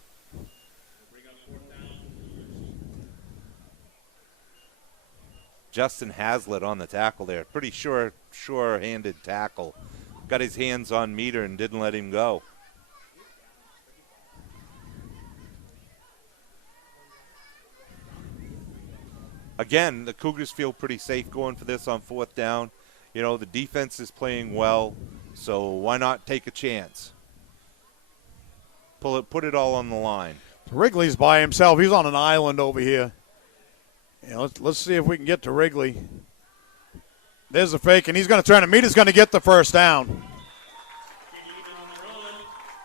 Justin Hazlitt on the tackle there. Pretty sure-handed tackle. Got his hands on Meter and didn't let him go. Again, the Cougars feel pretty safe going for this on 4th down. The defense is playing well, so why not take a chance? Put it all on the line. Wrigley's by himself. He's on an island over here. Let's see if we can get to Wrigley. There's a fake, and he's going to turn it. Meter's going to get the 1st down.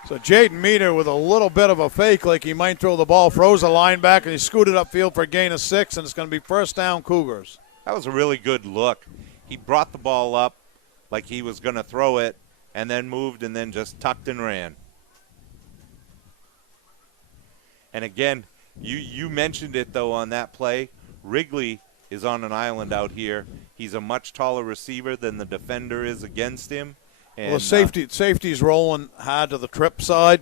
So Jaden Meter with a little bit of a fake, like he might throw the ball, throws a linebacker, and he scooted upfield for a gain of 6, and it's going to be first down Cougars. That was a really good look. He brought the ball up like he was going to throw it, and then moved and then just tucked and ran. And again, you mentioned it, though, on that play. Wrigley is on an island out here. He's a much taller receiver than the defender is against him. And, well, the safety's rolling hard to the trip side,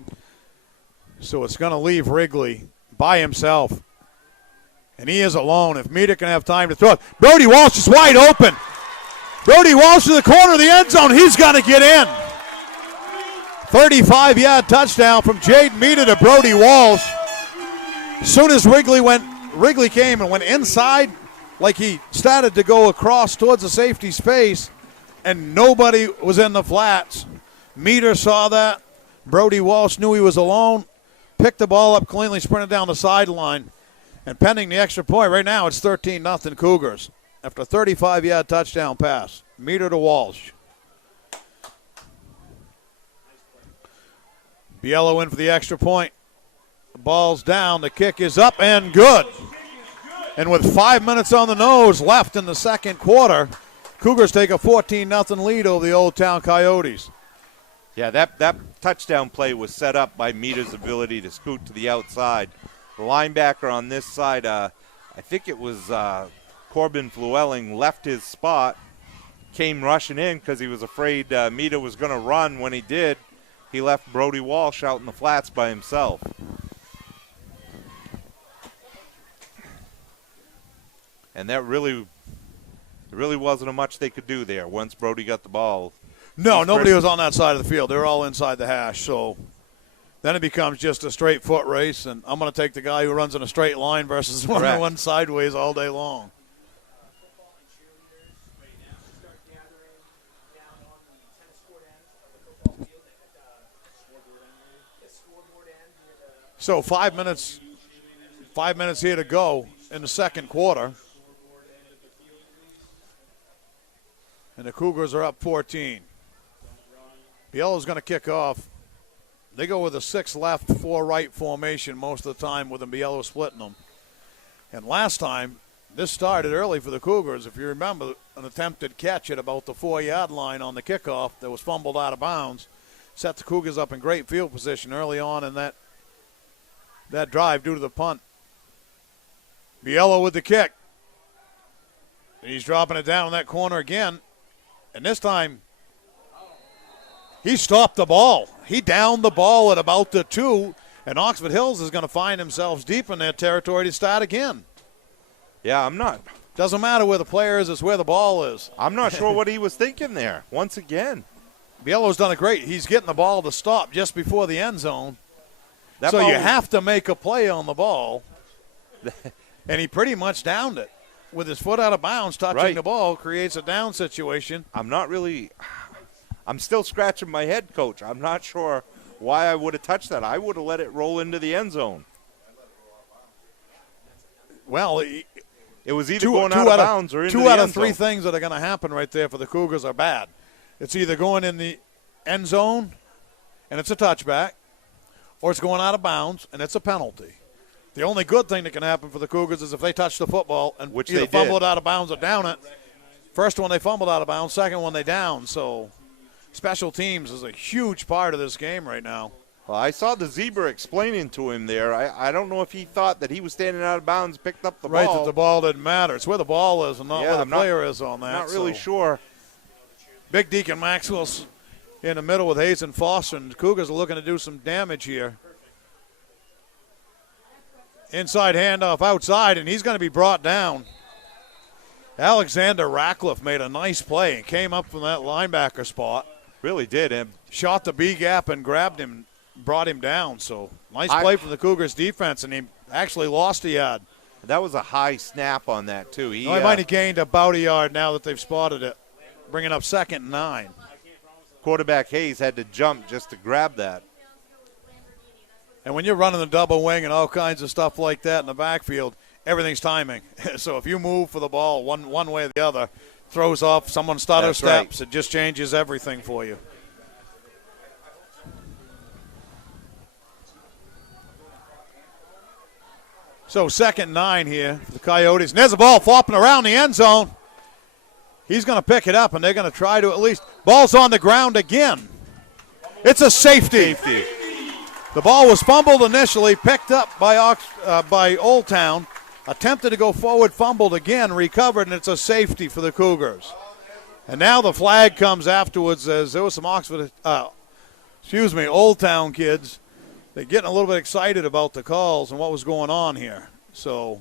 so it's going to leave Wrigley by himself. And he is alone. If Meter can have time to throw it. Brody Walsh is wide open. Brody Walsh to the corner of the end zone. He's got to get in. 35-yard touchdown from Jaden Meter to Brody Walsh. As soon as Wrigley came and went inside, like he started to go across towards the safety's face, and nobody was in the flats. Meter saw that. Brody Walsh knew he was alone, picked the ball up cleanly, sprinted down the sideline, and pending the extra point, right now it's 13-0 Cougars after a 35-yard touchdown pass. Meter to Walsh. Biello in for the extra point. The ball's down. The kick is up and good. And with 5 minutes on the nose left in the second quarter, Cougars take a 14-0 lead over the Old Town Coyotes. Yeah, that touchdown play was set up by Meter's ability to scoot to the outside. The linebacker on this side, I think it was Corbin Flewelling, left his spot, came rushing in because he was afraid Meter was going to run. When he did, he left Brody Walsh out in the flats by himself. And that really wasn't much they could do there once Brody got the ball. No, nobody was on that side of the field. They were all inside the hash. So then it becomes just a straight foot race, and I'm going to take the guy who runs in a straight line versus one that runs sideways all day long. So 5 minutes here to go in the second quarter. And the Cougars are up 14. Biello's going to kick off. They go with a 6 left, 4 right formation most of the time with Biello splitting them. And last time, this started early for the Cougars. If you remember, an attempted catch at about the 4-yard line on the kickoff that was fumbled out of bounds set the Cougars up in great field position early on in that drive due to the punt. Biello with the kick. And he's dropping it down in that corner again. And this time, he stopped the ball. He downed the ball at about the 2, and Oxford Hills is going to find themselves deep in their territory to start again. Yeah, I'm not. Doesn't matter where the player is, it's where the ball is. I'm not sure what he was thinking there, once again. Biello's done it great. He's getting the ball to stop just before the end zone. So you have to make a play on the ball. And he pretty much downed it. With his foot out of bounds, touching the ball creates a down situation. I'm still scratching my head, Coach. I'm not sure why I would have touched that. I would have let it roll into the end zone. Well, it was either going out of bounds or into the end zone. 2 out of 3 things that are going to happen right there for the Cougars are bad. It's either going in the end zone, and it's a touchback, or it's going out of bounds, and it's a penalty. The only good thing that can happen for the Cougars is if they touch the football and either fumble it out of bounds or down it. First one they fumbled out of bounds, second one they down. So special teams is a huge part of this game right now. Well, I saw the zebra explaining to him there. I don't know if he thought that he was standing out of bounds, picked up the ball. Right, that the ball didn't matter. It's where the ball is and not where the player is on that. Not really sure. Big Deacon Maxwell's in the middle with Hayes and Foster, and the Cougars are looking to do some damage here. Inside handoff outside, and he's going to be brought down. Alexander Ratcliffe made a nice play and came up from that linebacker spot. Really did. And shot the B gap and grabbed him, brought him down. So nice play from the Cougars defense, and he actually lost a yard. That was a high snap on that, too. He might have gained about a yard now that they've spotted it, bringing up 2nd and 9. Quarterback Hayes had to jump just to grab that. And when you're running the double wing and all kinds of stuff like that in the backfield, everything's timing. So if you move for the ball one way or the other, throws off, someone stutter steps, it just changes everything for you. So 2nd and 9 here for the Coyotes. And there's a ball flopping around the end zone. He's going to pick it up, and they're going to try to at least. Ball's on the ground again. It's a safety. The ball was fumbled initially, picked up by Old Town, attempted to go forward, fumbled again, recovered, and it's a safety for the Cougars. And now the flag comes afterwards as there was some Old Town kids. They're getting a little bit excited about the calls and what was going on here. So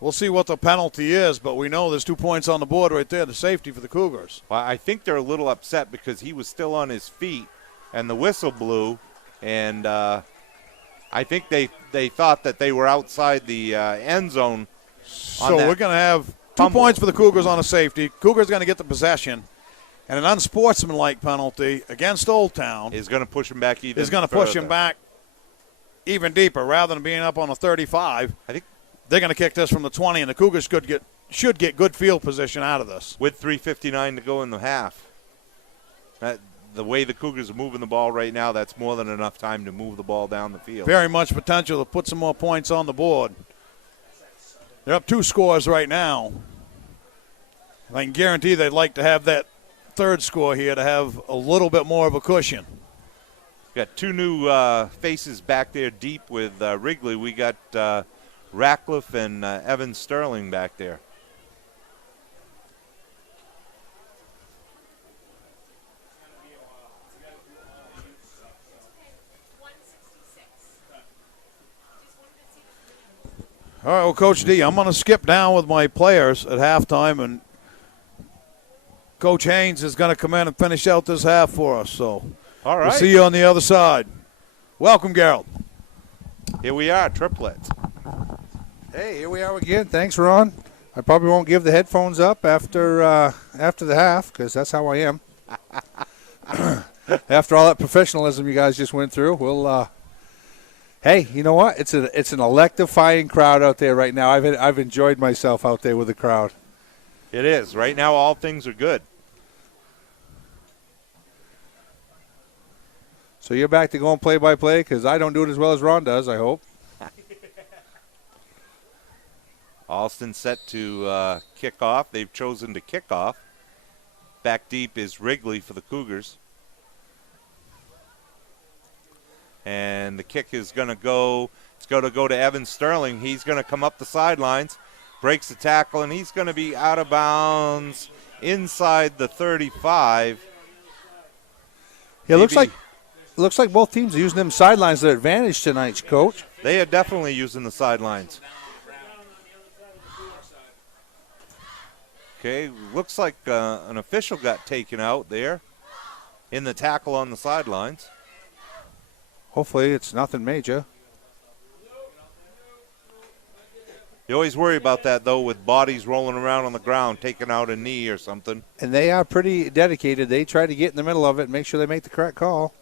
we'll see what the penalty is, but we know there's 2 points on the board right there, the safety for the Cougars. Well, I think they're a little upset because he was still on his feet and the whistle blew, and I think they thought that they were outside the end zone. So we're going to have 2 points for the Cougars on a safety. Cougars going to get the possession. And an unsportsmanlike penalty against Old Town is going to push him back even. Is going to push him back even deeper rather than being up on a 35. I think they're going to kick this from the 20, and the Cougars should get good field position out of this. With 3:59 to go in the half. The way the Cougars are moving the ball right now, that's more than enough time to move the ball down the field. Very much potential to put some more points on the board. They're up 2 scores right now. I can guarantee they'd like to have that 3rd score here to have a little bit more of a cushion. Got 2 new faces back there deep with Wrigley. We got Ratcliffe and Evan Sterling back there. All right, well, Coach D, I'm going to skip down with my players at halftime, and Coach Haynes is going to come in and finish out this half for us. So all right. We'll see you on the other side. Welcome, Gerald. Here we are, triplets. Hey, here we are again. Thanks, Ron. I probably won't give the headphones up after the half because that's how I am. After all that professionalism you guys just went through, we'll hey, you know what? It's an electrifying crowd out there right now. I've enjoyed myself out there with the crowd. It is. Right now, all things are good. So you're back to going play-by-play because I don't do it as well as Ron does, I hope. Alston set to kick off. They've chosen to kick off. Back deep is Wrigley for the Cougars. And the kick is going to go. It's going to go to Evan Sterling. He's going to come up the sidelines, breaks the tackle, and he's going to be out of bounds inside the 35. Yeah, looks like both teams are using them sidelines to their advantage tonight, Coach. They are definitely using the sidelines. Okay, looks like an official got taken out there in the tackle on the sidelines. Hopefully it's nothing major. You always worry about that, though, with bodies rolling around on the ground, taking out a knee or something. And they are pretty dedicated. They try to get in the middle of it and make sure they make the correct call.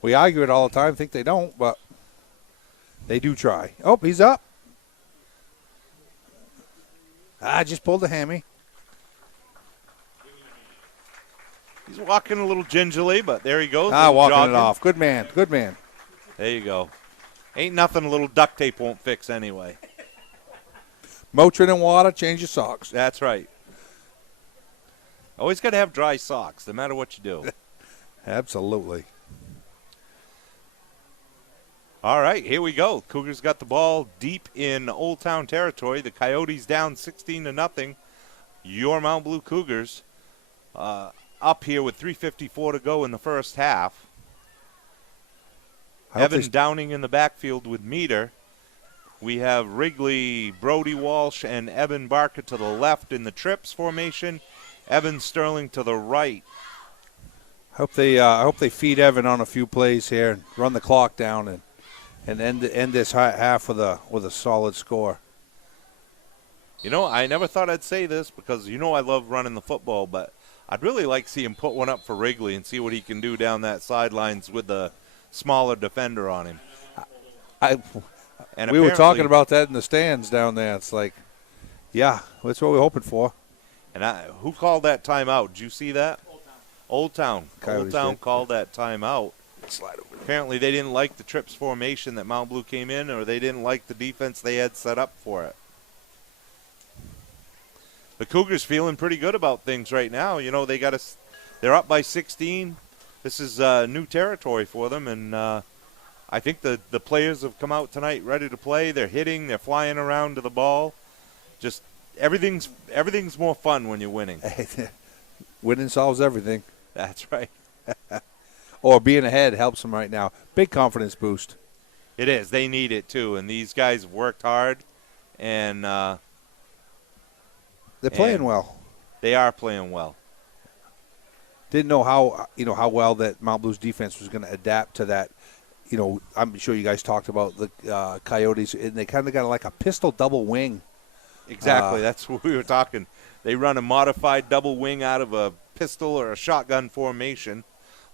We argue it all the time, think they don't, but they do try. Oh, he's up. I just pulled a hammy. He's walking a little gingerly, but there he goes. Walking jogging. it off. Good man. Good man. There you go. Ain't nothing a little duct tape won't fix anyway. Motrin and water, change your socks. That's right. Always got to have dry socks, no matter what you do. Absolutely. All right, here we go. Cougars got the ball deep in Old Town territory. The Coyotes down 16-0. Your Mount Blue Cougars up here with 3:54 to go in the first half. Evan Downing in the backfield with Meter. We have Wrigley, Brody Walsh, and Evan Barker to the left in the trips formation. Evan Sterling to the right. I hope they feed Evan on a few plays here and run the clock down and end this half with a solid score. You know, I never thought I'd say this because you know I love running the football, but I'd really like to see him put one up for Wrigley and see what he can do down that sidelines with the smaller defender on him. We were talking about that in the stands down there. It's like, yeah, that's what we're hoping for. And who called that timeout? Did you see that? Old Town. Coyotes Old Town did. called that timeout. Slide over Apparently they didn't like the trips formation that Mount Blue came in, or they didn't like the defense they had set up for it. The Cougars feeling pretty good about things right now. You know, they're up by 16. This is new territory for them, and I think the players have come out tonight ready to play. They're hitting, they're flying around to the ball. Just everything's more fun when you're winning. Winning solves everything. That's right. Or being ahead helps them right now. Big confidence boost. It is. They need it too, and these guys have worked hard, and they're playing well. They are playing well. Didn't know how well that Mount Blue's defense was going to adapt to that. You know, I'm sure you guys talked about the Coyotes, and they kind of got like a pistol double wing. Exactly. That's what we were talking. They run a modified double wing out of a pistol or a shotgun formation.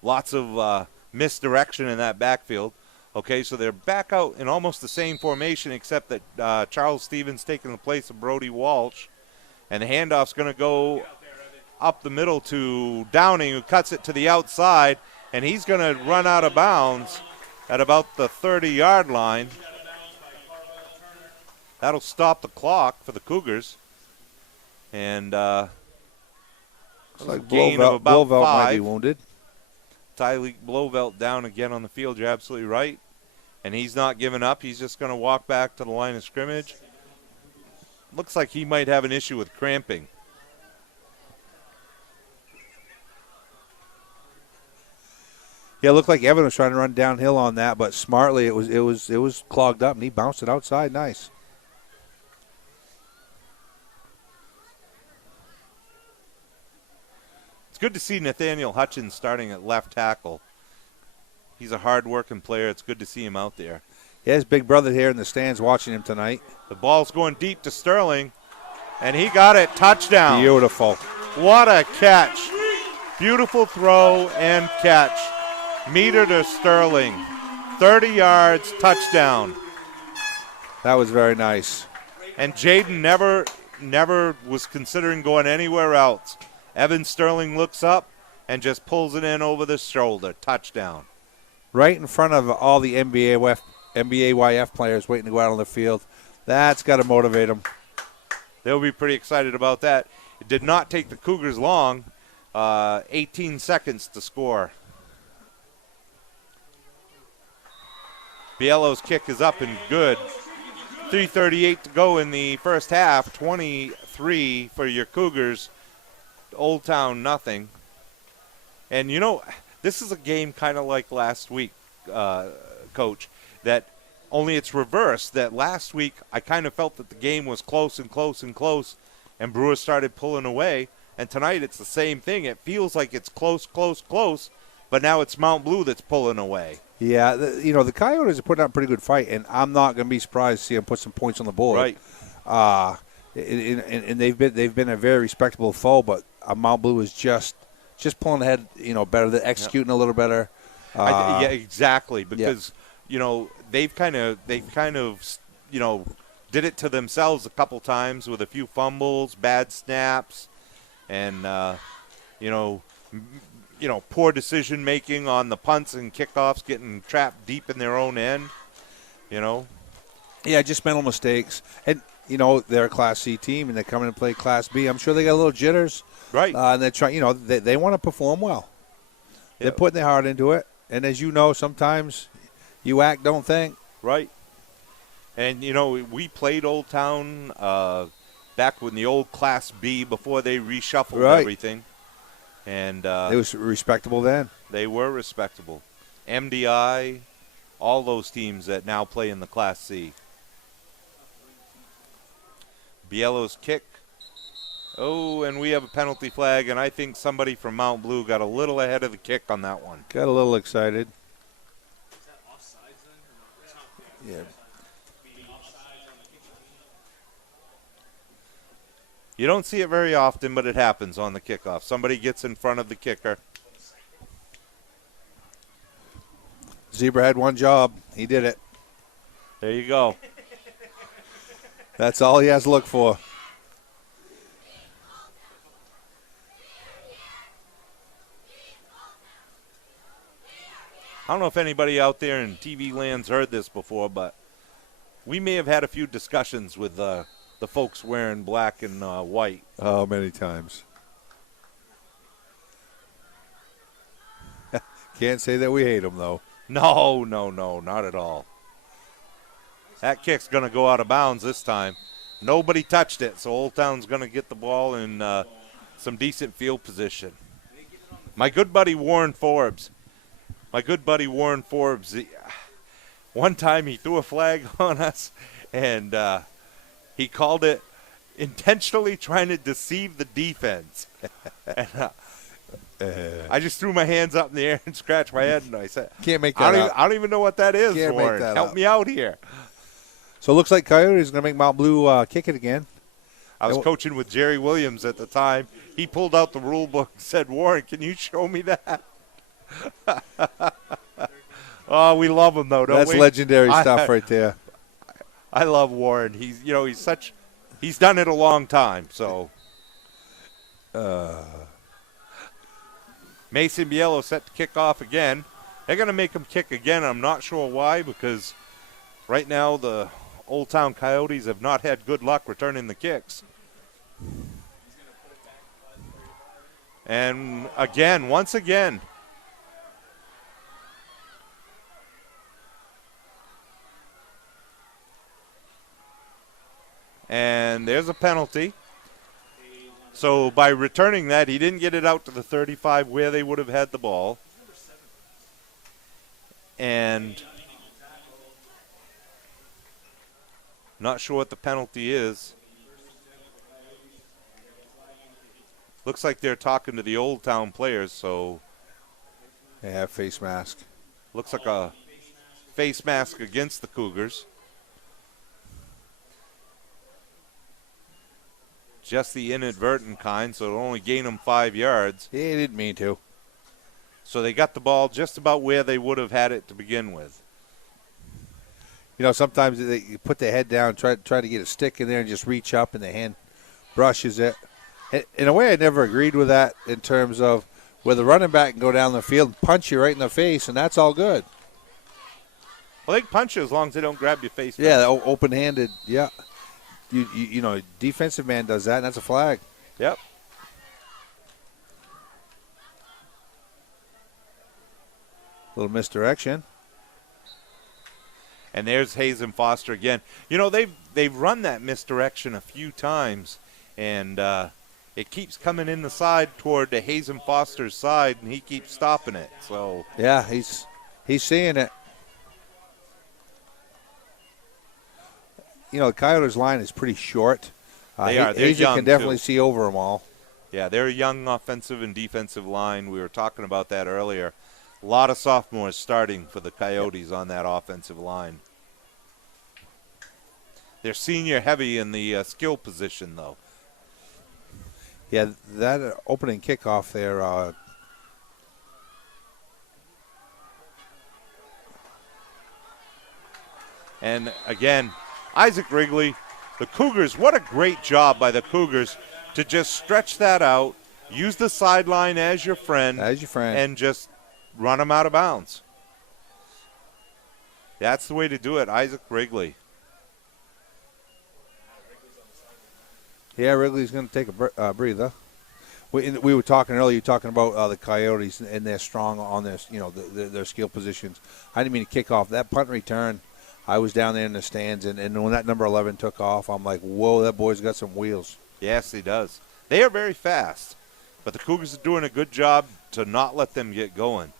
Lots of misdirection in that backfield. Okay, so they're back out in almost the same formation, except that Charles Stevens taking the place of Brody Walsh. And the handoff's going to go up the middle to Downing, who cuts it to the outside, and he's going to run out of bounds at about the 30-yard line. That'll stop the clock for the Cougars. And Like gain of about Blovelt 5. might be wounded. Tyleek Blovelt down again on the field. You're absolutely right. And he's not giving up. He's just going to walk back to the line of scrimmage. Looks like he might have an issue with cramping. Yeah, it looked like Evan was trying to run downhill on that, but smartly it was clogged up, and he bounced it outside. Nice. It's good to see Nathaniel Hutchins starting at left tackle. He's a hard-working player. It's good to see him out there. Yeah, his big brother here in the stands watching him tonight. The ball's going deep to Sterling, and he got it. Touchdown. Beautiful. What a catch. Beautiful throw and catch. Meter to Sterling. 30 yards, touchdown. That was very nice. And Jaden never was considering going anywhere else. Evan Sterling looks up and just pulls it in over the shoulder. Touchdown. Right in front of all the NBAYF players waiting to go out on the field. That's got to motivate them. They'll be pretty excited about that. It did not take the Cougars long. 18 seconds to score. Biello's kick is up and good. 3:38 to go in the first half. 23 for your Cougars. Old Town nothing. And, you know, this is a game kind of like last week, Coach, that only it's reversed. That last week I kind of felt that the game was close and close and close, and Brewers started pulling away. And tonight it's the same thing. It feels like it's close, close, close, but now it's Mount Blue that's pulling away. Yeah, the Coyotes are putting up a pretty good fight, and I'm not going to be surprised to see them put some points on the board. Right. And they've been a very respectable foe, but Mount Blue is just pulling ahead, better. They're executing a little better. Yeah, exactly. Because they've kind of did it to themselves a couple times with a few fumbles, bad snaps, and poor decision making on the punts and kickoffs, getting trapped deep in their own end. Yeah, just mental mistakes. And they're a Class C team, and they come in and play Class B. I'm sure they got a little jitters. Right. And they're trying. They want to perform well. They're putting their heart into it. And as you know, sometimes you act, don't think. Right. And we played Old Town back when the old Class B before they reshuffled everything. And it was respectable then. They were respectable. MDI, all those teams that now play in the Class C. Biello's kick. Oh, and we have a penalty flag, and I think somebody from Mount Blue got a little ahead of the kick on that one. Got a little excited. Is that offsides then? Yeah. You don't see it very often, but it happens on the kickoff. Somebody gets in front of the kicker. Zebra had one job. He did it. There you go. That's all he has to look for. I don't know if anybody out there in TV land's heard this before, but we may have had a few discussions with the folks wearing black and white. Oh, many times. Can't say that we hate them, though. No, not at all. That kick's going to go out of bounds this time. Nobody touched it, so Old Town's going to get the ball in some decent field position. My good buddy Warren Forbes, one time he threw a flag on us, and he called it intentionally trying to deceive the defense. And, I just threw my hands up in the air and scratched my head, and I said, Can't make that up. I don't even know what that is, Can't Warren. make that Help up. me out here. So it looks like Coyotes are going to make Mount Blue kick it again. I was coaching with Jerry Williams at the time. He pulled out the rule book and said, Warren, can you show me that? Oh, we love him, though, don't we? That's legendary stuff right there. I love Warren. He's done it a long time, so. Mason Biello set to kick off again. They're going to make him kick again. I'm not sure why, because right now the Old Town Coyotes have not had good luck returning the kicks. And again, once again. And there's a penalty. So by returning that, he didn't get it out to the 35 where they would have had the ball. And not sure what the penalty is. Looks like they're talking to the Old Town players, so. They have face mask. Looks like a face mask against the Cougars. Just the inadvertent kind, so it'll only gain them 5 yards. He didn't mean to. So they got the ball just about where they would have had it to begin with. You know, sometimes they put their head down, try to get a stick in there and just reach up and the hand brushes it. In a way, I never agreed with that in terms of where the running back can go down the field and punch you right in the face, and that's all good. Well, they can punch you as long as they don't grab your face. Yeah, open-handed, yeah. You know, defensive man does that, and that's a flag. Yep. Little misdirection. And there's Hayes and Foster again. You know, they've run that misdirection a few times, and it keeps coming in the side toward the Hayes and Foster's side, and he keeps stopping it. So yeah, he's seeing it. You know, the Coyotes line is pretty short. They are. They're Asia young, can definitely too. see over them all. Yeah, they're a young offensive and defensive line. We were talking about that earlier. A lot of sophomores starting for the Coyotes on that offensive line. They're senior heavy in the skill position, though. Yeah, that opening kickoff there. And again, Isaac Wrigley, the Cougars, what a great job by the Cougars to just stretch that out, use the sideline as your friend, and just run them out of bounds. That's the way to do it, Isaac Wrigley. Yeah, Wrigley's going to take a breather. We were talking earlier, talking about the Coyotes and they're strong on their skill positions. I didn't mean to kick off that punt return. I was down there in the stands, and when that number 11 took off, I'm like, whoa, that boy's got some wheels. Yes, he does. They are very fast, but the Cougars are doing a good job to not let them get going.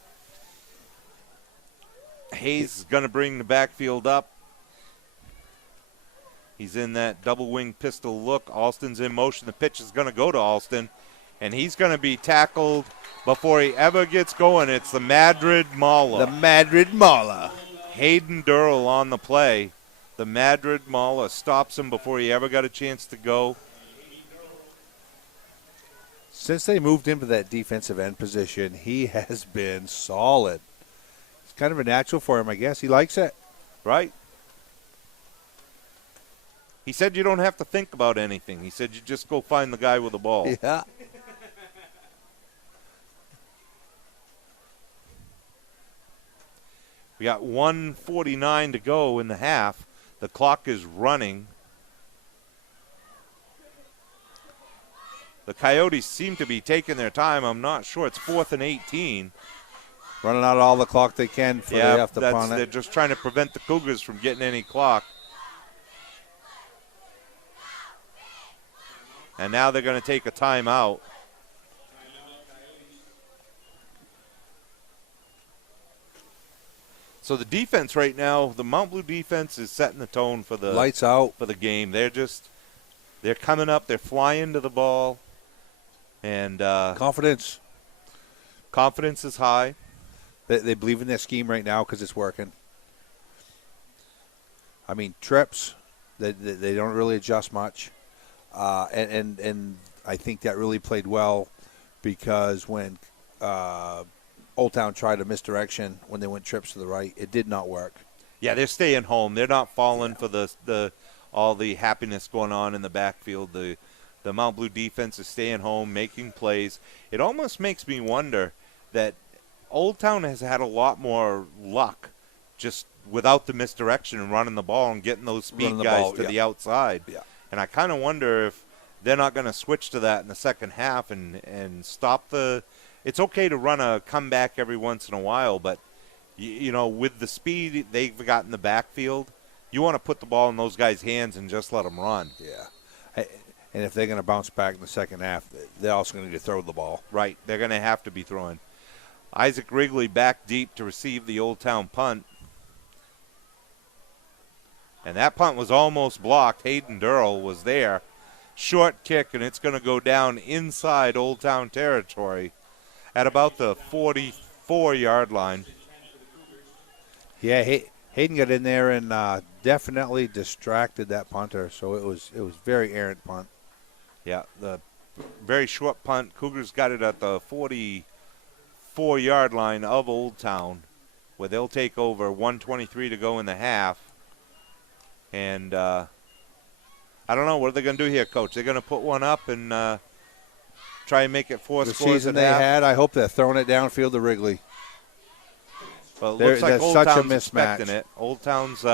Hayes is going to bring the backfield up. He's in that double wing pistol look. Alston's in motion. The pitch is going to go to Alston, and he's going to be tackled before he ever gets going. It's the Madrid Mauler. The Madrid Mauler. Hayden Durrell on the play. The Madrid Mauler stops him before he ever got a chance to go. Since they moved into that defensive end position, he has been solid. It's kind of a natural for him, I guess. He likes it. Right? He said you don't have to think about anything. He said you just go find the guy with the ball. Yeah. We got 1:49 to go in the half. The clock is running. The Coyotes seem to be taking their time. I'm not sure. It's 4th and 18. Running out all the clock they can before they have to punt They're it. just trying to prevent the Cougars from getting any clock. And now they're going to take a timeout. So the defense right now, the Mount Blue defense is setting the tone for the Lights out. for the game. They're coming up, they're flying to the ball, and Confidence. confidence is high. They believe in their scheme right now because it's working. I mean, trips, they don't really adjust much. And I think that really played well because when Old Town tried a misdirection when they went trips to the right, it did not work. Yeah, they're staying home. They're not falling for the all the happiness going on in the backfield. The Mount Blue defense is staying home, making plays. It almost makes me wonder that Old Town has had a lot more luck just without the misdirection and running the ball and getting those speed guys to the outside. Yeah. And I kind of wonder if they're not going to switch to that in the second half and stop the – it's okay to run a comeback every once in a while, but, you know, with the speed they've got in the backfield, you want to put the ball in those guys' hands and just let them run. Yeah. And if they're going to bounce back in the second half, they're also going to need to throw the ball. Right. They're going to have to be throwing. Isaac Wrigley back deep to receive the Old Town punt. And that punt was almost blocked. Hayden Durrell was there. Short kick, and it's going to go down inside Old Town territory at about the 44-yard line. Yeah, Hayden got in there and definitely distracted that punter, so it was very errant punt. Yeah, the very short punt. Cougars got it at the 44-yard line of Old Town, where they'll take over. 1:23 to go in the half. And I don't know. What are they going to do here, Coach? They're going to put one up and try and make it four The scores season at they half? had, I hope they're throwing it downfield to Wrigley. Well, it looks like that's Old such a Town's mismatch. expecting it. Old Town's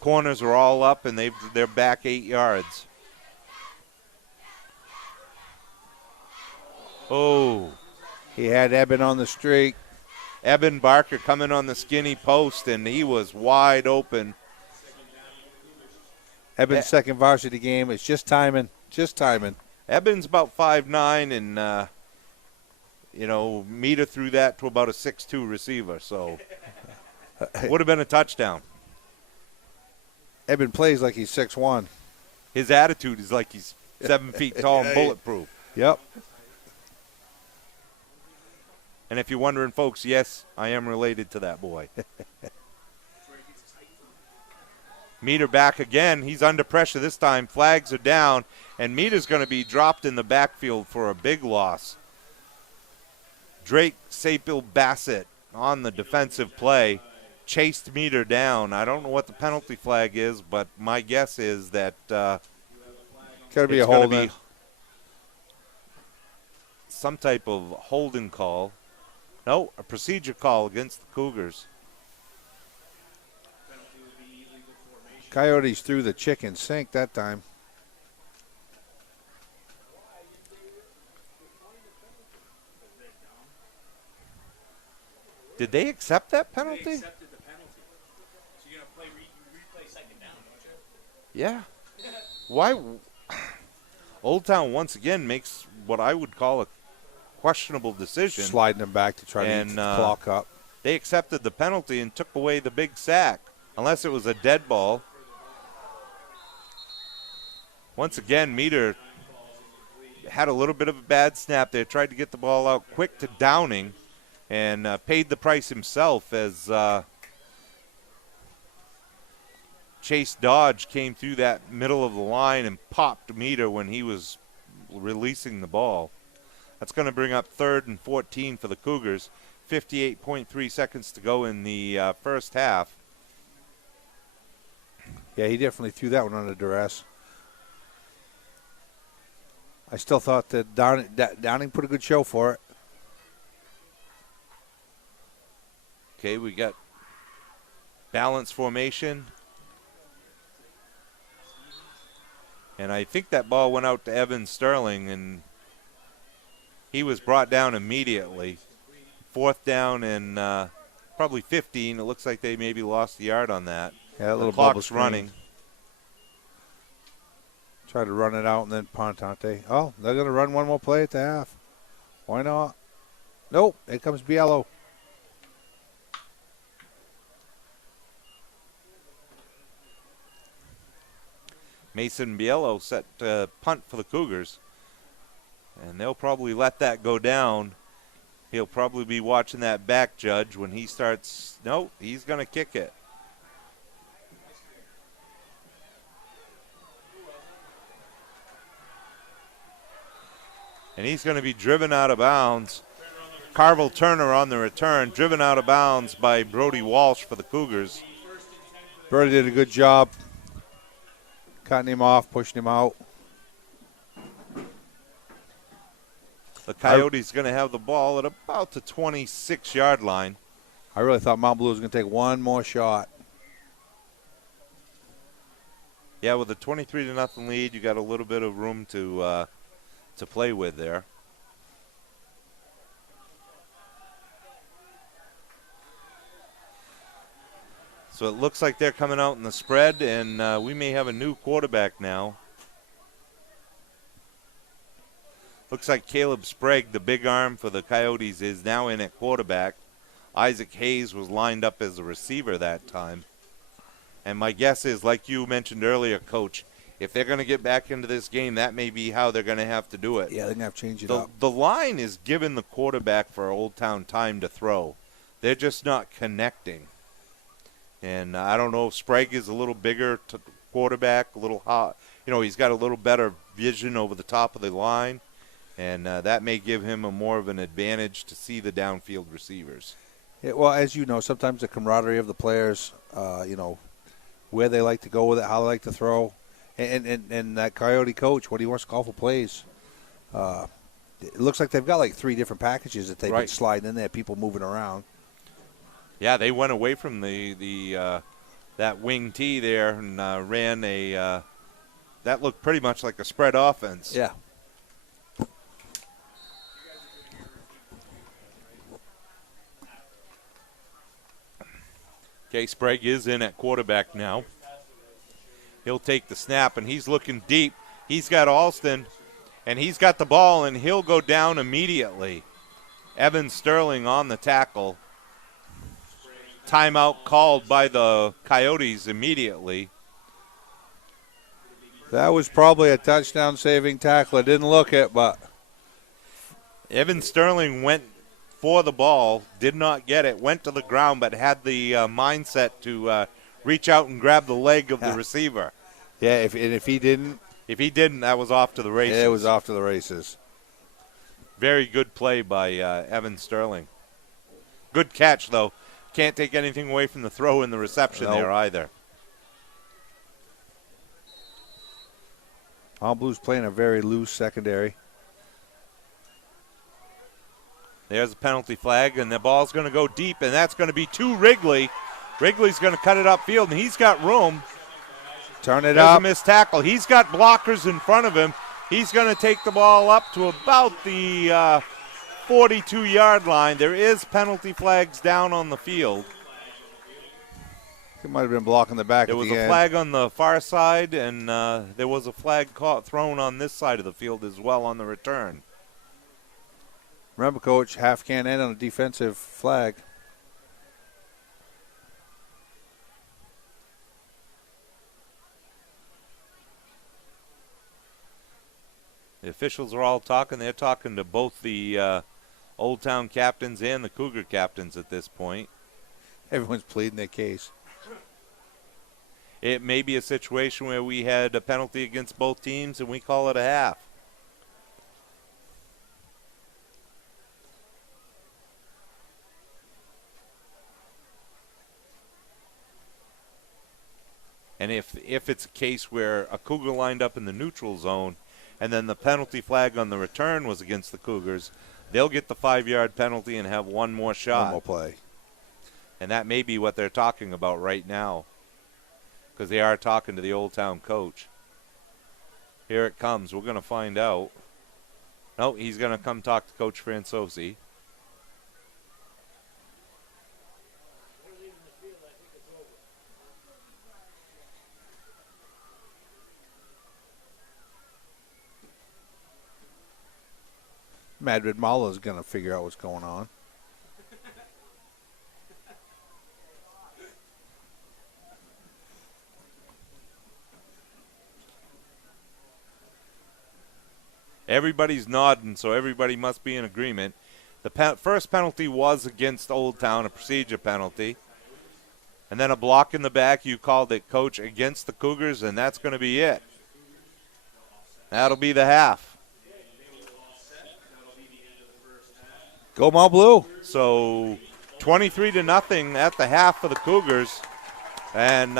corners are all up, and they're back 8 yards. Oh. He had Eben on the streak. Eben Barker coming on the skinny post, and he was wide open. Eben's second varsity game. It's just timing. Just timing. Eben's about 5'9", and, Meter threw that to about a 6'2" receiver, so would have been a touchdown. Eben plays like he's 6'1". His attitude is like he's 7 feet tall and bulletproof. Yep. And if you're wondering, folks, yes, I am related to that boy. Meter back again. He's under pressure this time. Flags are down, and Meter's going to be dropped in the backfield for a big loss. Drake Sapil Bassett on the defensive play chased Meter down. I don't know what the penalty flag is, but my guess is that Got to be a it's gonna holding. be some type of holding call. No, a procedure call against the Cougars. Coyotes threw the chicken sink that time. Did they accept that penalty? They accepted the penalty. So you're going to replay second down, don't you? Yeah. Why? Old Town once again makes what I would call a questionable decision. Sliding them back to try to eat the clock up. They accepted the penalty and took away the big sack, unless it was a dead ball. Once again, Meter had a little bit of a bad snap there, tried to get the ball out quick to Downing, and paid the price himself as Chase Dodge came through that middle of the line and popped Meter when he was releasing the ball. That's going to bring up 3rd and 14 for the Cougars. 58.3 seconds to go in the first half. Yeah, he definitely threw that one under duress. I still thought that Downing put a good show for it. Okay, we got balance formation. And I think that ball went out to Evan Sterling, and he was brought down immediately. 4th down and probably 15. It looks like they maybe lost the yard on that. Yeah, a little the bubble clock's screen. running. Try to run it out and then Pontante. Oh, they're going to run one more play at the half. Why not? Nope. Here comes Biello. Mason Biello set to punt for the Cougars. And they'll probably let that go down. He'll probably be watching that back, Judge, when he starts. No, he's going to kick it. And he's going to be driven out of bounds. Carvel Turner on the return, driven out of bounds by Brody Walsh for the Cougars. Brody did a good job cutting him off, pushing him out. The Coyotes going to have the ball at about the 26-yard line. I really thought Mount Blue was going to take one more shot. Yeah, with a 23-0 lead, you got a little bit of room to play with there. So it looks like they're coming out in the spread, and we may have a new quarterback now. Looks like Caleb Sprague, the big arm for the Coyotes, is now in at quarterback. Isaac Hayes was lined up as a receiver that time. And my guess is, like you mentioned earlier, Coach, if they're going to get back into this game, that may be how they're going to have to do it. Yeah, they're going to have to change it up. The line is giving the quarterback for Old Town time to throw. They're just not connecting. And I don't know if Sprague is a little bigger quarterback, a little hot. You know, he's got a little better vision over the top of the line. And that may give him more of an advantage to see the downfield receivers. Yeah, well, as you know, sometimes the camaraderie of the players, where they like to go with it, how they like to throw. And that Coyote coach, what he wants to call for plays. It looks like they've got like 3 different packages that they've been sliding in there, people moving around. Yeah, they went away from that wing T there and ran a that looked pretty much like a spread offense. Yeah. Okay, Sprague is in at quarterback now. He'll take the snap, and he's looking deep. He's got Alston, and he's got the ball, and he'll go down immediately. Evan Sterling on the tackle. Timeout called by the Coyotes immediately. That was probably a touchdown-saving tackle. I didn't look it, but Evan Sterling went for the ball, did not get it, went to the ground, but had the mindset to reach out and grab the leg of the receiver. Yeah, if he didn't, that was off to the races. Yeah, it was off to the races. Very good play by Evan Sterling. Good catch, though. Can't take anything away from the throw and the reception there either. Mount Blue's playing a very loose secondary. There's a penalty flag, and the ball's going to go deep, and that's going to be to Wrigley. Wrigley's going to cut it upfield, and he's got room. Turn it There's up. a missed tackle. He's got blockers in front of him. He's going to take the ball up to about the 42-yard line. There is penalty flags down on the field. He might have been blocking the back. There was a flag on the far side, and there was a flag thrown on this side of the field as well on the return. Remember, Coach, half can't end on a defensive flag. The officials are all talking. They're talking to both the Old Town captains and the Cougar captains at this point. Everyone's pleading their case. It may be a situation where we had a penalty against both teams and we call it a half. And if it's a case where a Cougar lined up in the neutral zone and then the penalty flag on the return was against the Cougars, they'll get the 5-yard penalty and have one more shot. One more play. And that may be what they're talking about right now, because they are talking to the Old Town coach. Here it comes. We're going to find out. No, he's going to come talk to Coach Francosi. Madrid Mala's going to figure out what's going on. Everybody's nodding, so everybody must be in agreement. The first penalty was against Old Town, a procedure penalty. And then a block in the back, you called it, Coach, against the Cougars, and that's going to be it. That'll be the half. Go Mount Blue. So 23-0 at the half for the Cougars. And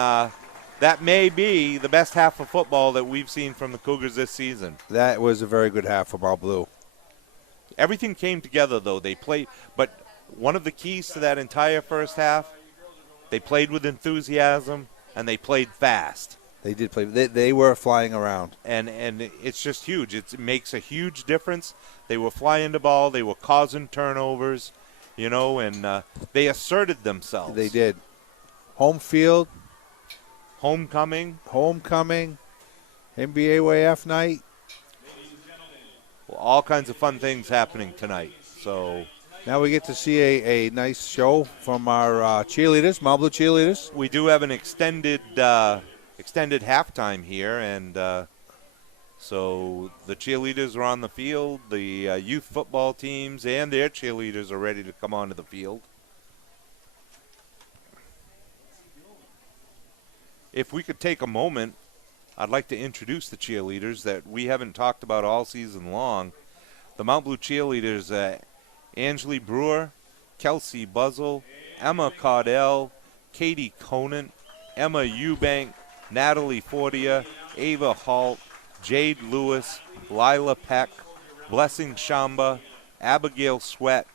that may be the best half of football that we've seen from the Cougars this season. That was a very good half for Mount Blue. Everything came together, though. They played, but one of the keys to that entire first half, they played with enthusiasm and they played fast. They did play. They were flying around. And it's just huge. It makes a huge difference. They were flying the ball. They were causing turnovers, and they asserted themselves. They did. Home field. Homecoming, MBAYF night. Well, all kinds of fun things happening tonight. So now we get to see a nice show from our cheerleaders, Mount Blue cheerleaders. We do have an extended halftime here, and so the cheerleaders are on the field. The youth football teams and their cheerleaders are ready to come onto the field. If we could take a moment, I'd like to introduce the cheerleaders that we haven't talked about all season long. The Mount Blue cheerleaders, Angeli Brewer, Kelsey Buzzle, Emma Caudell, Katie Conant, Emma Eubank, Natalie Fortia, Ava Halt, Jade Lewis, Lila Peck, Blessing Shamba, Abigail Sweat,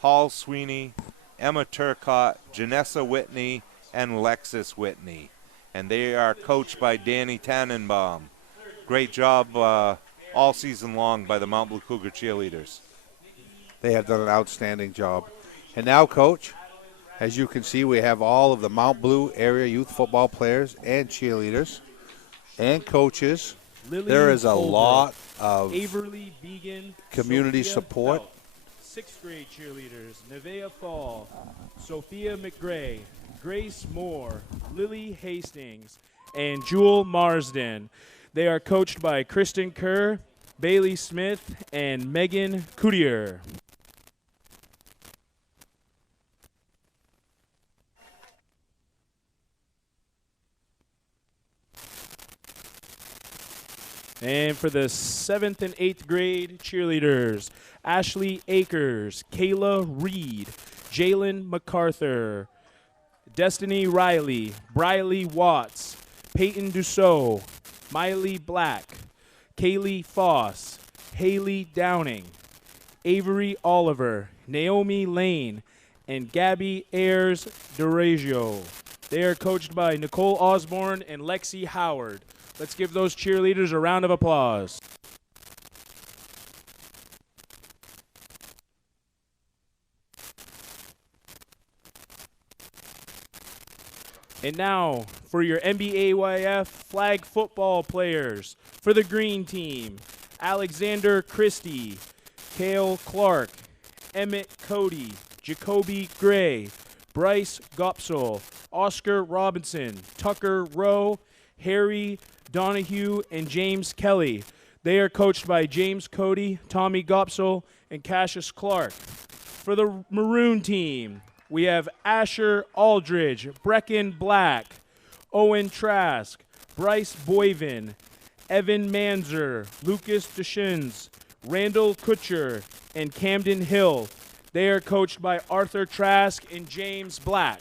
Hall Sweeney, Emma Turcott, Janessa Whitney, and Lexus Whitney. And they are coached by Danny Tannenbaum. Great job all season long by the Mount Blue Cougar cheerleaders. They have done an outstanding job. And now, Coach, as you can see, we have all of the Mount Blue area youth football players and cheerleaders and coaches. Lily there is a Holbrook, lot of Averly Began, community Sophia support. Belt, 6th grade cheerleaders, Nevaeh Fall, Sophia McGray, Grace Moore, Lily Hastings, and Jewel Marsden. They are coached by Kristen Kerr, Bailey Smith, and Megan Coutier. And for the 7th and 8th grade cheerleaders, Ashley Akers, Kayla Reed, Jalen MacArthur, Destiny Riley, Briley Watts, Peyton Dussault, Miley Black, Kaylee Foss, Haley Downing, Avery Oliver, Naomi Lane, and Gabby Ayers DeRagio. They are coached by Nicole Osborne and Lexi Howard. Let's give those cheerleaders a round of applause. And now for your MBAYF flag football players. For the green team, Alexander Christie, Cale Clark, Emmett Cody, Jacoby Gray, Bryce Gopsel, Oscar Robinson, Tucker Rowe, Harry Donahue, and James Kelly. They are coached by James Cody, Tommy Gopsel, and Cassius Clark. For the maroon team, we have Asher Aldridge, Brecken Black, Owen Trask, Bryce Boyvin, Evan Manzer, Lucas Deschines, Randall Kutcher, and Camden Hill. They are coached by Arthur Trask and James Black.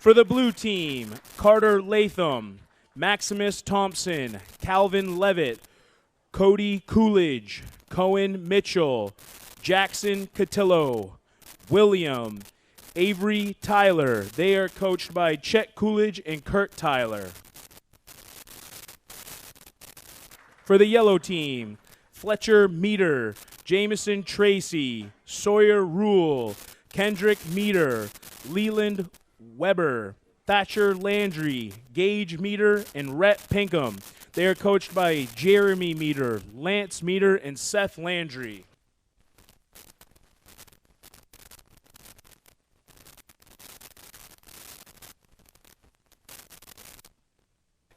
For the blue team, Carter Latham, Maximus Thompson, Calvin Levitt, Cody Coolidge, Cohen Mitchell, Jackson Cotillo, William, Avery Tyler. They are coached by Chet Coolidge and Kurt Tyler. For the yellow team, Fletcher Meter, Jamison Tracy, Sawyer Rule, Kendrick Meter, Leland Weber, Thatcher Landry, Gage Meter, and Rhett Pinkham. They are coached by Jeremy Meter, Lance Meter, and Seth Landry.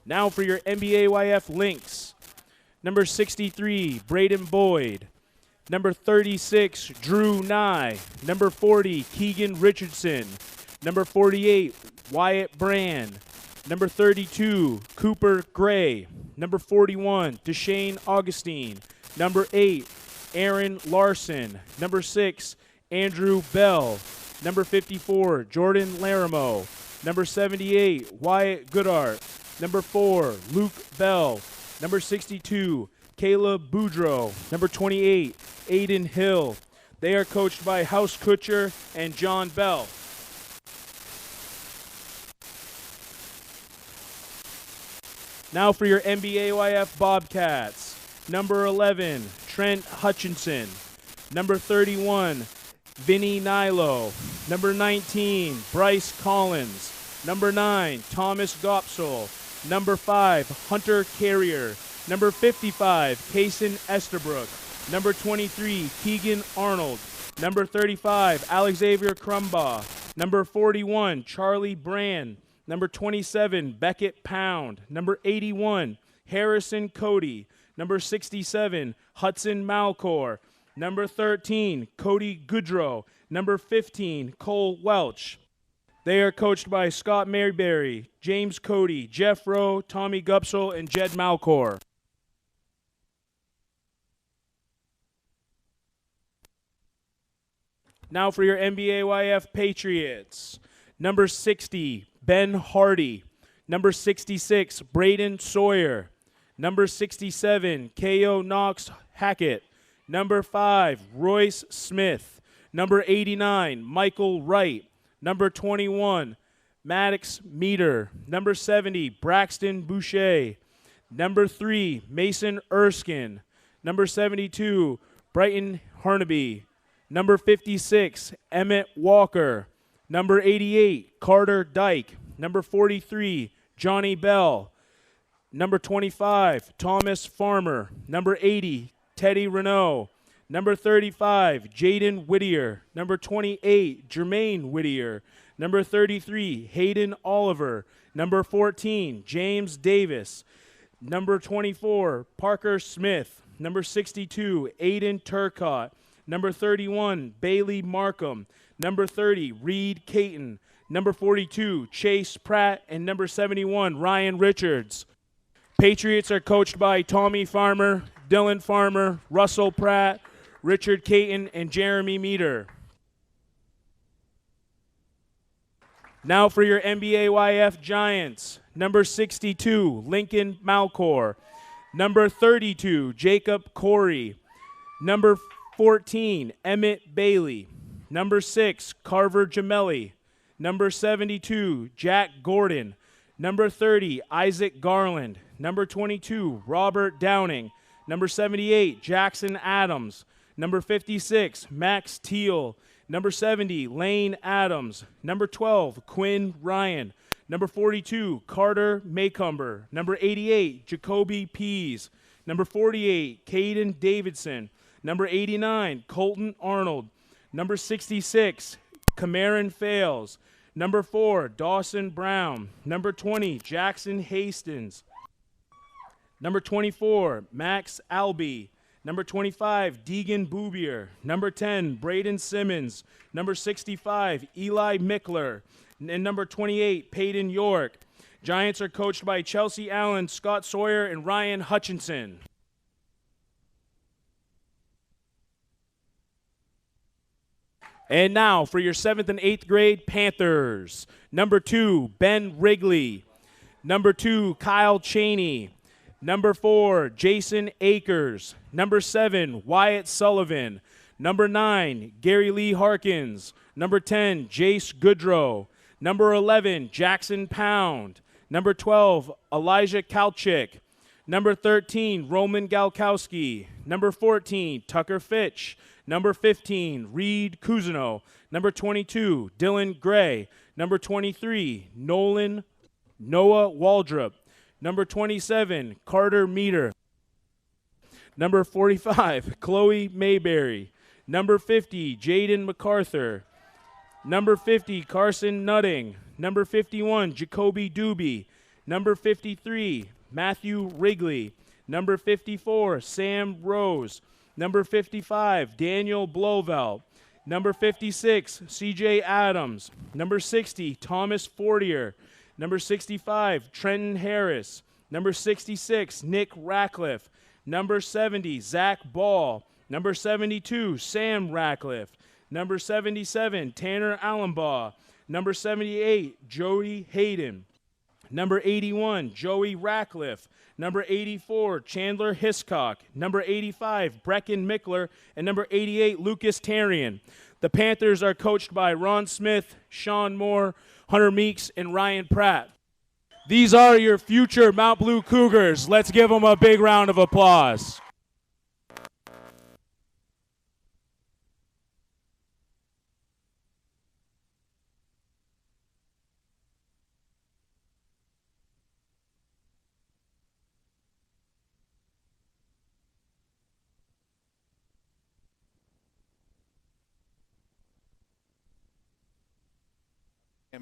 Now for your MBAYF links. Number 63, Braden Boyd. Number 36, Drew Nye. Number 40, Keegan Richardson. Number 48, Wyatt Brand. Number 32, Cooper Gray. Number 41, Deshane Augustine. Number 8, Aaron Larson. Number 6, Andrew Bell. Number 54, Jordan Laramo. Number 78, Wyatt Goodart. Number 4, Luke Bell. Number 62, Caleb Boudreau. Number 28, Aiden Hill. They are coached by House Kutcher and John Bell. Now for your MBAYF Bobcats. Number 11, Trent Hutchinson. Number 31, Vinny Nilo. Number 19, Bryce Collins. Number 9, Thomas Gopsel. Number 5, Hunter Carrier. Number 55, Kaysen Esterbrook. Number 23, Keegan Arnold. Number 35, Alexavier Crumbaugh. Number 41, Charlie Brand. Number 27, Beckett Pound. Number 81, Harrison Cody. Number 67, Hudson Malcor. Number 13, Cody Goodrow. Number 15, Cole Welch. They are coached by Scott Mayberry, James Cody, Jeff Rowe, Tommy Gupsel, and Jed Malcor. Now for your MBAYF Patriots. Number 60, Ben Hardy. Number 66, Braden Sawyer. Number 67, K.O. Knox Hackett. Number 5, Royce Smith. Number 89, Michael Wright. Number 21, Maddox Meter. Number 70, Braxton Boucher. Number 3, Mason Erskine. Number 72, Brighton Harnaby. Number 56, Emmett Walker. Number 88, Carter Dyke. Number 43, Johnny Bell. Number 25, Thomas Farmer. Number 80, Teddy Renault. Number 35, Jaden Whittier. Number 28, Jermaine Whittier. Number 33, Hayden Oliver. Number 14, James Davis. Number 24, Parker Smith. Number 62, Aiden Turcott. Number 31, Bailey Markham. Number 30, Reed Caton. Number 42, Chase Pratt. And number 71, Ryan Richards. Patriots are coached by Tommy Farmer, Dylan Farmer, Russell Pratt, Richard Caton, and Jeremy Meter. Now for your MBAYF Giants. Number 62, Lincoln Malcor. Number 32, Jacob Corey. Number 14, Emmett Bailey. Number 6, Carver Jamelli. Number 72, Jack Gordon. Number 30, Isaac Garland. Number 22, Robert Downing. Number 78, Jackson Adams. Number 56, Max Teal. Number 70, Lane Adams. Number 12, Quinn Ryan. Number 42, Carter Maycumber. Number 88, Jacoby Pease. Number 48, Caden Davidson. Number 89, Colton Arnold. Number 66, Cameron Fales. Number 4, Dawson Brown. Number 20, Jackson Hastings. Number 24, Max Albee. Number 25, Deegan Boobier. Number 10, Braden Simmons. Number 65, Eli Mickler. And number 28, Peyton York. Giants are coached by Chelsea Allen, Scott Sawyer, and Ryan Hutchinson. And now for your 7th and 8th grade Panthers. Number 2, Ben Wrigley. Number 2, Kyle Cheney. Number 4, Jason Akers. Number 7, Wyatt Sullivan. Number 9, Gary Lee Harkins. Number 10, Jace Goodrow. Number 11, Jackson Pound. Number 12, Elijah Kalchik. Number 13, Roman Galkowski. Number 14, Tucker Fitch. Number 15, Reed Cousineau. Number 22, Dylan Gray. Number 23, Noah Waldrop. Number 27, Carter Meter. Number 45, Chloe Mayberry. Number 50, Jaden MacArthur. Number 50, Carson Nutting. Number 51, Jacoby Doobie. Number 53, Matthew Wrigley. Number 54, Sam Rose. Number 55, Daniel Blovell. Number 56, CJ Adams. Number 60, Thomas Fortier. Number 65, Trenton Harris. Number 66, Nick Ratcliffe. Number 70, Zach Ball. Number 72, Sam Ratcliffe. Number 77, Tanner Allenbaugh. Number 78, Jody Hayden. Number 81, Joey Ratcliffe. Number 84, Chandler Hiscock. Number 85, Brecken Mickler. And number 88, Lucas Tarian. The Panthers are coached by Ron Smith, Sean Moore, Hunter Meeks, and Ryan Pratt. These are your future Mount Blue Cougars. Let's give them a big round of applause.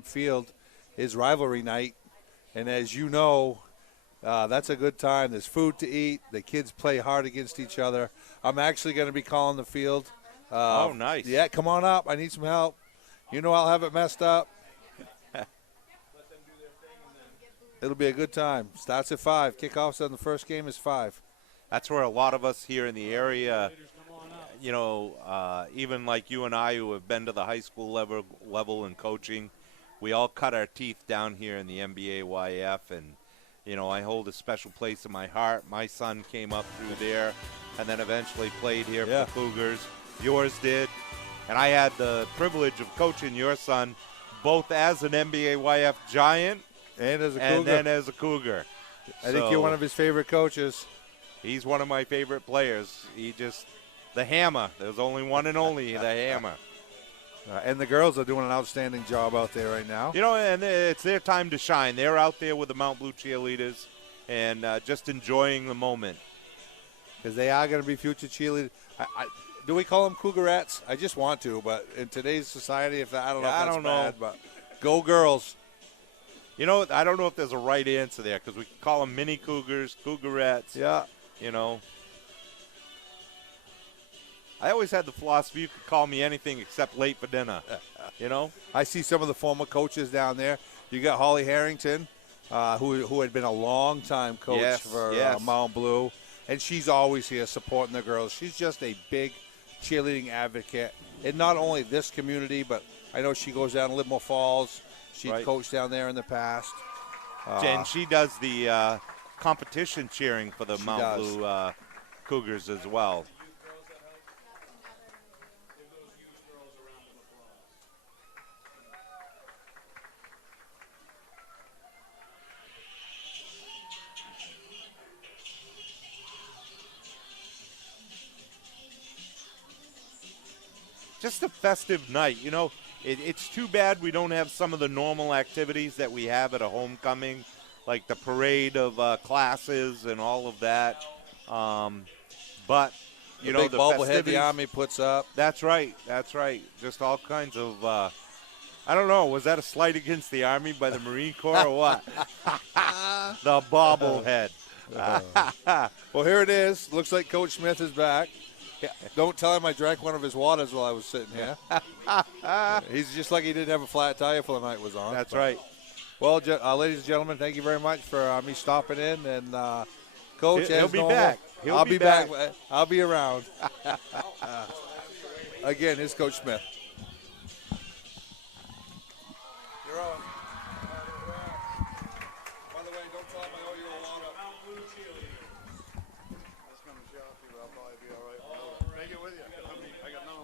Field is rivalry night, and as you know, that's a good time. There's food to eat. The kids play hard against each other. I'm actually going to be calling the field. Oh, nice. Yeah, come on up. I need some help. You know I'll have it messed up. It'll be a good time. Starts at 5. Kickoffs on the first game is 5. That's where a lot of us here in the area, you know, even like you and I who have been to the high school level in coaching, we all cut our teeth down here in the MBAYF, and, you know, I hold a special place in my heart. My son came up through there and then eventually played here for the Cougars. Yours did. And I had the privilege of coaching your son both as an MBAYF Giant and as a Cougar. And then as a Cougar. I think you're one of his favorite coaches. He's one of my favorite players. The hammer. There's only one and only, the hammer. And the girls are doing an outstanding job out there right now. You know, and it's their time to shine. They're out there with the Mount Blue cheerleaders and just enjoying the moment. Because they are going to be future cheerleaders. Do we call them Cougarettes? I just want to, but in today's society, I don't know if that's bad, but go girls. You know, I don't know if there's a right answer there because we can call them mini Cougars, Cougarettes. Yeah. You know. I always had the philosophy you could call me anything except late for dinner, you know? I see some of the former coaches down there. You got Holly Harrington, who had been a long-time coach for Mount Blue, and she's always here supporting the girls. She's just a big cheerleading advocate in not only this community, but I know she goes down to Livermore Falls. She coached down there in the past. And she does the competition cheering for the Mount Blue Cougars as well. Just a festive night. You know, it's too bad we don't have some of the normal activities that we have at a homecoming, like the parade of classes and all of that. But, you know, big bobblehead the Army puts up. That's right. That's right. Just all kinds of, I don't know, was that a slight against the Army by the Marine Corps or what? The bobblehead. Well, here it is. Looks like Coach Smith is back. Don't tell him I drank one of his waters while I was sitting here. He's just like he didn't have a flat tire for the night was on. That's right. Well, ladies and gentlemen, thank you very much for me stopping in. And, Coach, he'll be back. I'll be back. I'll be around. Again, here's Coach Smith. You're on. By the way, don't tell him I owe you a lot of Mount Blue cheerleaders. That's going to show you. I'll probably be all right. Take it with you. I got no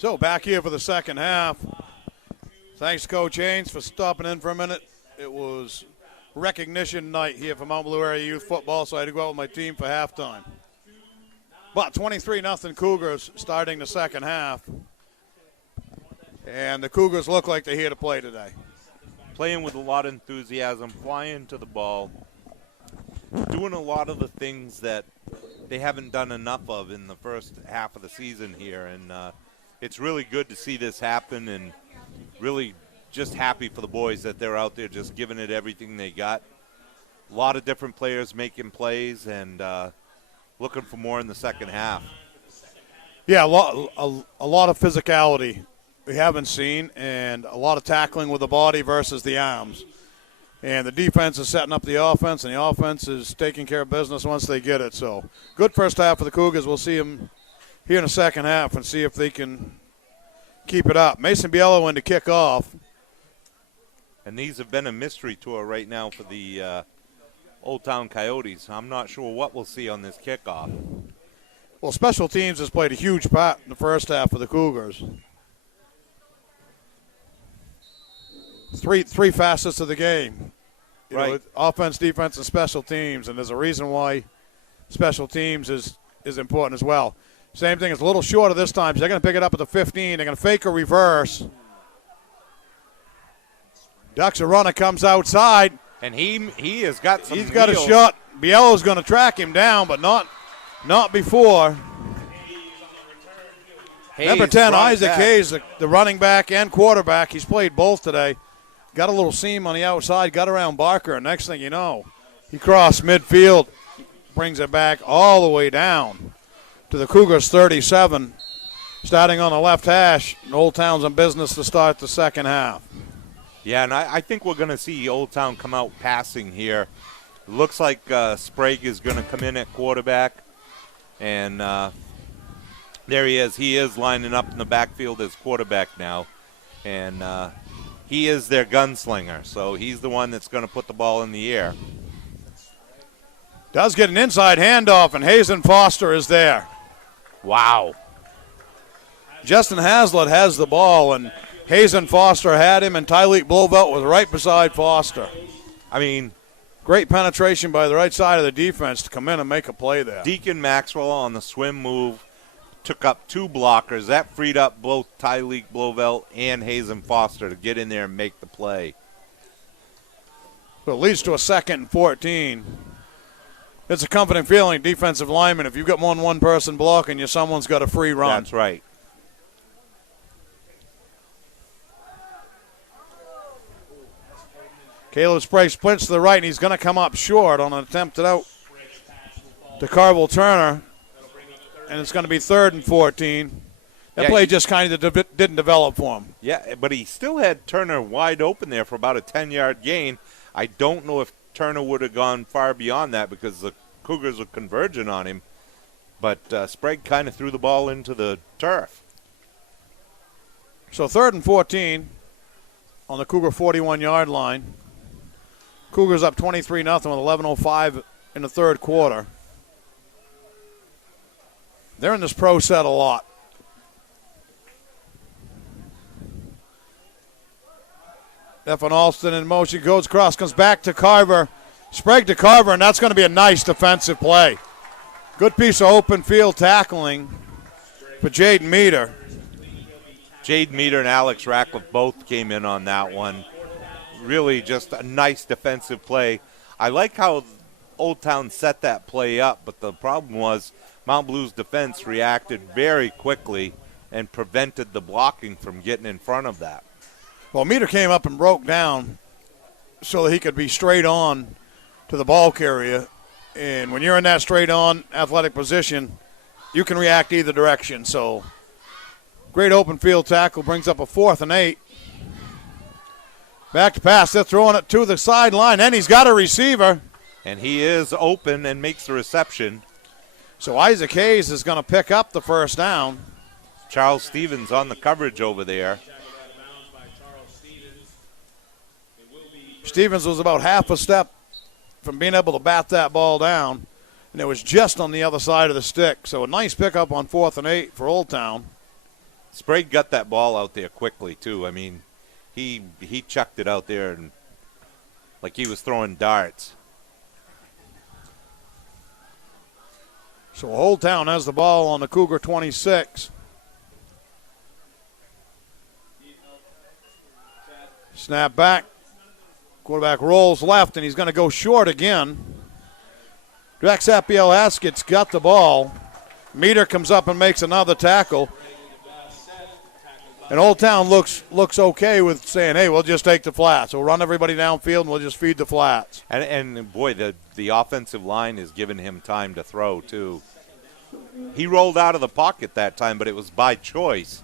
So back here for the second half. Thanks, Coach Haynes, for stopping in for a minute. It was recognition night here for Mount Blue Area Youth Football, so I had to go out with my team for halftime. But 23-0 Cougars starting the second half. And the Cougars look like they're here to play today. Playing with a lot of enthusiasm, flying to the ball, doing a lot of the things that they haven't done enough of in the first half of the season here. And it's really good to see this happen, and really just happy for the boys that they're out there just giving it everything they got. A lot of different players making plays, and looking for more in the second half. Yeah, a lot of physicality we haven't seen, and a lot of tackling with the body versus the arms. And the defense is setting up the offense, and the offense is taking care of business once they get it. So good first half for the Cougars. We'll see them here in the second half and see if they can keep it up. Mason Biello in to kick off. And these have been a mystery tour right now for the Old Town Coyotes. I'm not sure what we'll see on this kickoff. Well, special teams has played a huge part in the first half for the Cougars. Three facets of the game. You know, offense, defense, and special teams, and there's a reason why special teams is important as well. Same thing, it's a little shorter this time. So they're going to pick it up at the 15. They're going to fake a reverse. Ducks a runner, comes outside. And he has got some He's got a shot. Biello's going to track him down, but not before. Number 10, Isaac Hayes, the running back and quarterback. He's played both today. Got a little seam on the outside, got around Barker, and next thing you know, he crossed midfield, brings it back all the way down to the Cougars 37. Starting on the left hash, Old Town's in business to start the second half. Yeah, and I think we're going to see Old Town come out passing here. Looks like Sprague is going to come in at quarterback. And there he is. He is lining up in the backfield as quarterback now. And he is their gunslinger, so he's the one that's going to put the ball in the air. Does get an inside handoff, and Hazen Foster is there. Wow. Justin Haslett has the ball, and Hazen Foster had him, and Tyleek Blovelt was right beside Foster. I mean, great penetration by the right side of the defense to come in and make a play there. Deacon Maxwell on the swim move took up two blockers. That freed up both Tyleek Blovelt and Hazen Foster to get in there and make the play. So it leads to a 2nd and 14. It's a comforting feeling, defensive lineman. If you've got more than one person blocking you, someone's got a free run. That's right. Caleb Sprague splints to the right, and he's going to come up short on an attempted out to Carvel Turner. And it's going to be 3rd and 14. That play just kind of didn't develop for him. Yeah, but he still had Turner wide open there for about a 10-yard gain. I don't know if Turner would have gone far beyond that because the Cougars were converging on him. But Sprague kind of threw the ball into the turf. So 3rd and 14 on the Cougar 41-yard line. Cougars up 23-0 with 11:05 in the third quarter. They're in this pro set a lot. Stephen Alston in motion, goes across, comes back to Carver. Sprague to Carver, and that's going to be a nice defensive play. Good piece of open field tackling for Jaden Meter. Jaden Meter and Alex Ratcliffe both came in on that one. Really just a nice defensive play. I like how Old Town set that play up, but the problem was Mount Blue's defense reacted very quickly and prevented the blocking from getting in front of that. Well, Meter came up and broke down so that he could be straight on to the ball carrier. And when you're in that straight on athletic position, you can react either direction. So great open field tackle, brings up a 4th and 8. Back to pass, they're throwing it to the sideline, and he's got a receiver. And he is open and makes the reception. So Isaac Hayes is going to pick up the first down. Charles Stevens on the coverage over there. Stevens was about half a step from being able to bat that ball down, and it was just on the other side of the stick. So a nice pickup on 4th and 8 for Old Town. Sprague got that ball out there quickly, too. I mean, he chucked it out there and like he was throwing darts. So Old Town has the ball on the Cougar 26. Snap back. Quarterback rolls left, and he's going to go short again. Drax Apiel Haskett's got the ball. Meter comes up and makes another tackle. And Old Town looks okay with saying, hey, we'll just take the flats. We'll run everybody downfield, and we'll just feed the flats. And boy, the offensive line is giving him time to throw, too. He rolled out of the pocket that time, but it was by choice.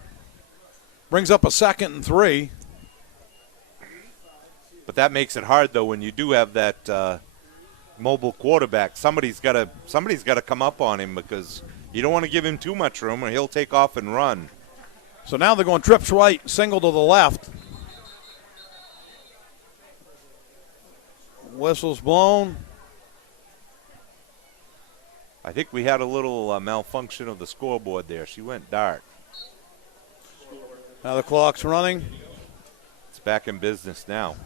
Brings up a 2nd and 3. But that makes it hard, though, when you do have that mobile quarterback. Somebody's got to come up on him because you don't want to give him too much room or he'll take off and run. So now they're going trips right, single to the left. Whistle's blown. I think we had a little malfunction of the scoreboard there. She went dark. Now the clock's running. It's back in business now.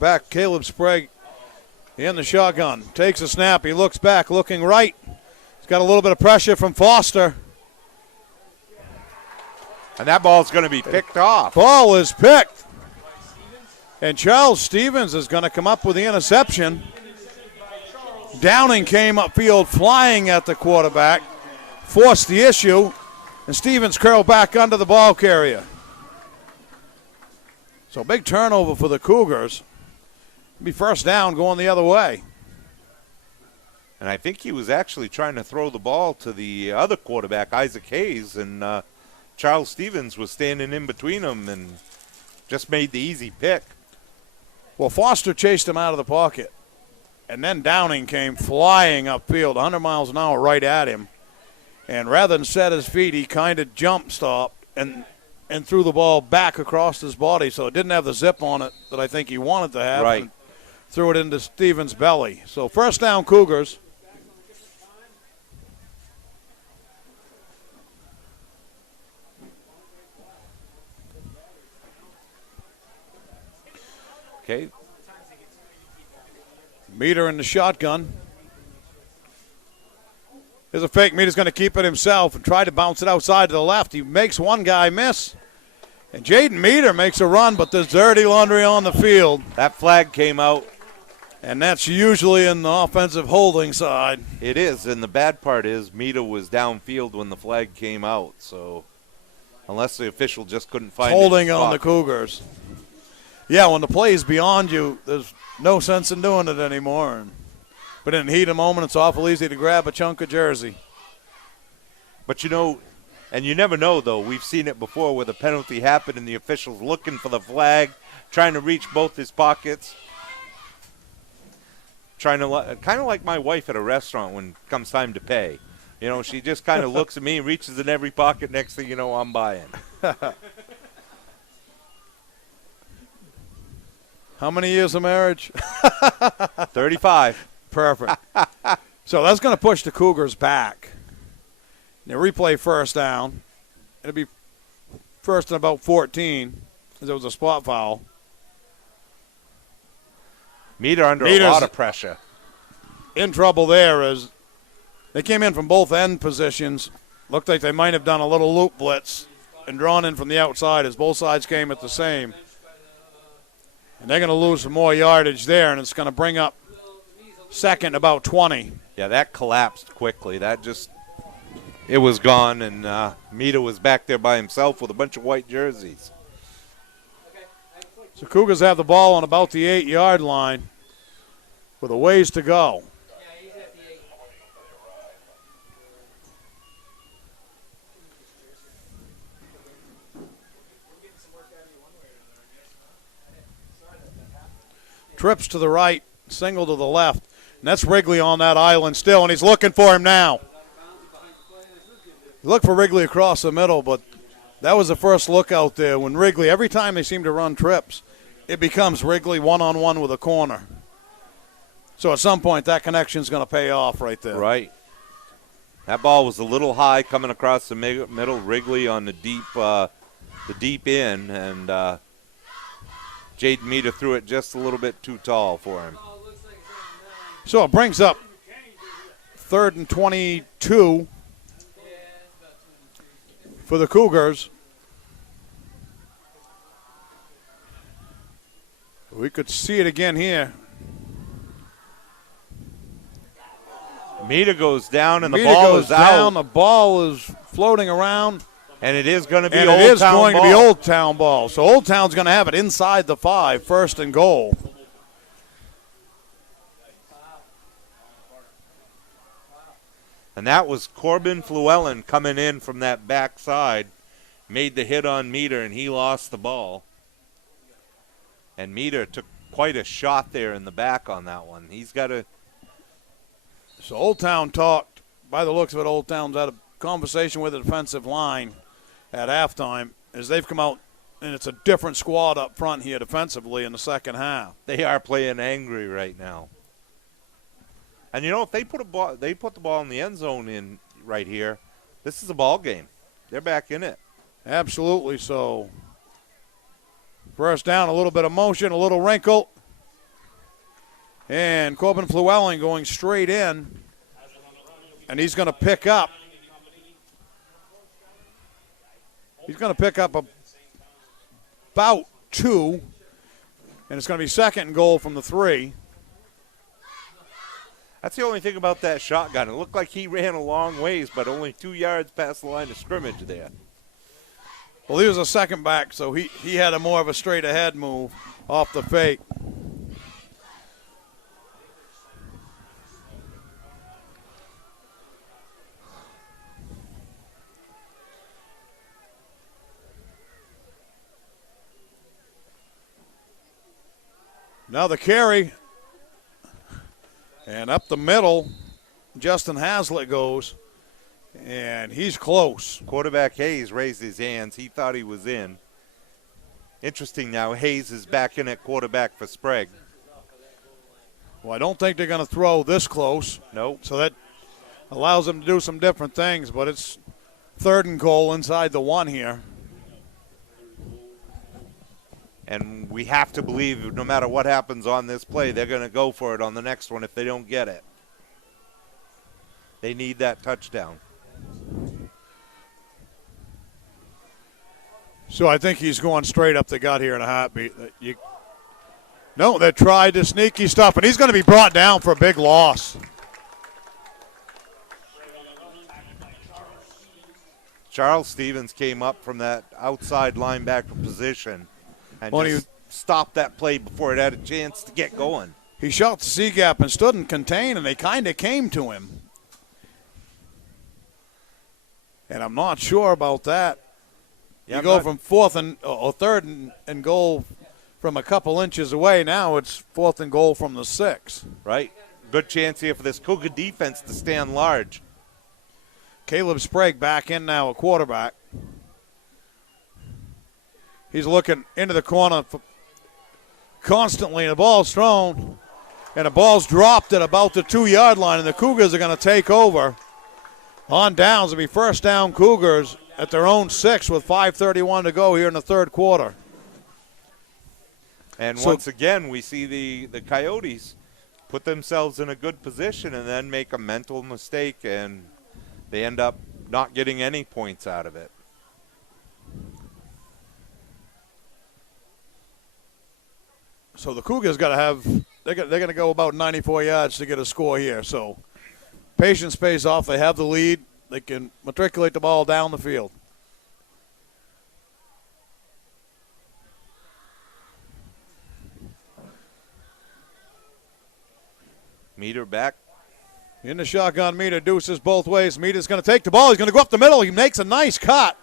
Back, Caleb Sprague in the shotgun. Takes a snap. He looks back, looking right. He's got a little bit of pressure from Foster. And that ball's going to be picked off. Ball is picked. And Charles Stevens is going to come up with the interception. Downing came upfield flying at the quarterback, forced the issue, and Stevens curled back under the ball carrier. So big turnover for the Cougars. Be first down going the other way. And I think he was actually trying to throw the ball to the other quarterback, Isaac Hayes, and Charles Stevens was standing in between them and just made the easy pick. Well, Foster chased him out of the pocket, and then Downing came flying upfield, 100 miles an hour right at him. And rather than set his feet, he kind of jump stopped and threw the ball back across his body, so it didn't have the zip on it that I think he wanted to have. Right. And threw it into Stevens' belly. So first down, Cougars. Okay. Meter in the shotgun. There's a fake. Meter's going to keep it himself and try to bounce it outside to the left. He makes one guy miss. And Jaden Meter makes a run, but there's dirty laundry on the field. That flag came out. And that's usually in the offensive holding side. It is, and the bad part is Mita was downfield when the flag came out. So unless the official just couldn't find holding his on the spot. Cougars. Yeah, when the play is beyond you, there's no sense in doing it anymore. But in the heat of the moment, it's awful easy to grab a chunk of jersey. But you know, and you never know, though. We've seen it before where the penalty happened and the official's looking for the flag, trying to reach both his pockets. Trying to, kind of like my wife at a restaurant when it comes time to pay. You know, she just kind of looks at me, reaches in every pocket. Next thing you know, I'm buying. How many years of marriage? 35. Perfect. So that's going to push the Cougars back. They replay first down. It'll be first and about 14, as it was a spot foul. Meter under a lot of pressure. In trouble there as they came in from both end positions. Looked like they might have done a little loop blitz and drawn in from the outside as both sides came at the same. And they're going to lose some more yardage there, and it's going to bring up second about 20. Yeah, that collapsed quickly. That just, it was gone, and Mita was back there by himself with a bunch of white jerseys. So Cougars have the ball on about the 8-yard line with a ways to go. Trips to the right, single to the left. And that's Wrigley on that island still, and he's looking for him now. Look for Wrigley across the middle, but that was the first look out there when Wrigley, every time they seem to run trips, it becomes Wrigley one-on-one with a corner. So at some point, that connection's going to pay off right there. Right. That ball was a little high coming across the middle. Wrigley on the deep in, and Jaden Meter threw it just a little bit too tall for him. So it brings up 3rd and 22 for the Cougars. We could see it again here. Meter goes down, and the Meter ball goes is down. out. The ball is floating around. And it is going to be And Old it is Town going ball. to be Old Town ball. So Old Town's going to have it inside the 5, 1st and goal. And that was Corbin Flewellen coming in from that backside. Made the hit on Meter, and he lost the ball. And Meter took quite a shot there in the back on that one. He's got to... So Old Town talked, by the looks of it, Old Town's had a conversation with the defensive line at halftime as they've come out, and it's a different squad up front here defensively in the second half. They are playing angry right now. And you know, if they put the ball in the end zone in right here, this is a ball game. They're back in it. Absolutely so. First down, a little bit of motion, a little wrinkle. And Corbin Flewellen going straight in. And he's going to pick up. He's going to pick up about 2. And it's going to be 2nd and goal from the 3. That's the only thing about that shotgun. It looked like he ran a long ways, but only 2 yards past the line of scrimmage there. Well, he was a second back, so he had a more of a straight ahead move off the fake. Now the carry. And up the middle, Justin Haslett goes. And he's close. Quarterback Hayes raised his hands. He thought he was in. Interesting now, Hayes is back in at quarterback for Sprague. Well, I don't think they're going to throw this close. Nope. So that allows them to do some different things, but it's 3rd and goal inside the 1 here. And we have to believe no matter what happens on this play, they're going to go for it on the next one if they don't get it. They need that touchdown. So I think he's going straight up the gut here in a heartbeat. No, they tried the sneaky stuff, and he's going to be brought down for a big loss. Charles Stevens came up from that outside linebacker position and just stopped that play before it had a chance to get going. He shot the C-gap and stood and contained, and they kind of came to him. And I'm not sure about that. Yeah, you go from 3rd and goal from a couple inches away. Now it's 4th and goal from the 6. Right. Good chance here for this Cougar defense to stand large. Caleb Sprague back in now, a quarterback. He's looking into the corner constantly, and the ball's thrown, and the ball's dropped at about the 2-yard line, and the Cougars are going to take over. On downs, it'll be first down Cougars at their own 6 with 5:31 to go here in the 3rd quarter. And once again, we see the Coyotes put themselves in a good position and then make a mental mistake, and they end up not getting any points out of it. So the Cougars got to have they're going to go about 94 yards to get a score here. So patience pays off. They have the lead. They can matriculate the ball down the field. Meter back. In the shotgun, Meter deuces both ways. Meter's going to take the ball. He's going to go up the middle. He makes a nice cut.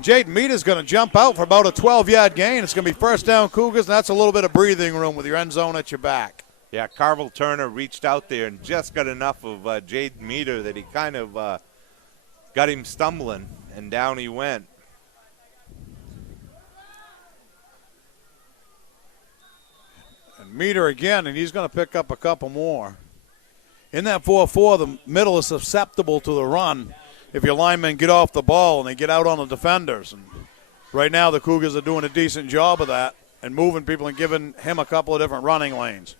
Jaden Meter's going to jump out for about a 12-yard gain. It's going to be first down Cougars, and that's a little bit of breathing room with your end zone at your back. Yeah, Carvel Turner reached out there and just got enough of Jaden Meter that he kind of got him stumbling, and down he went. And Meter again, and he's going to pick up a couple more. In that 4-4, the middle is susceptible to the run if your linemen get off the ball and they get out on the defenders. And right now the Cougars are doing a decent job of that and moving people and giving him a couple of different running lanes.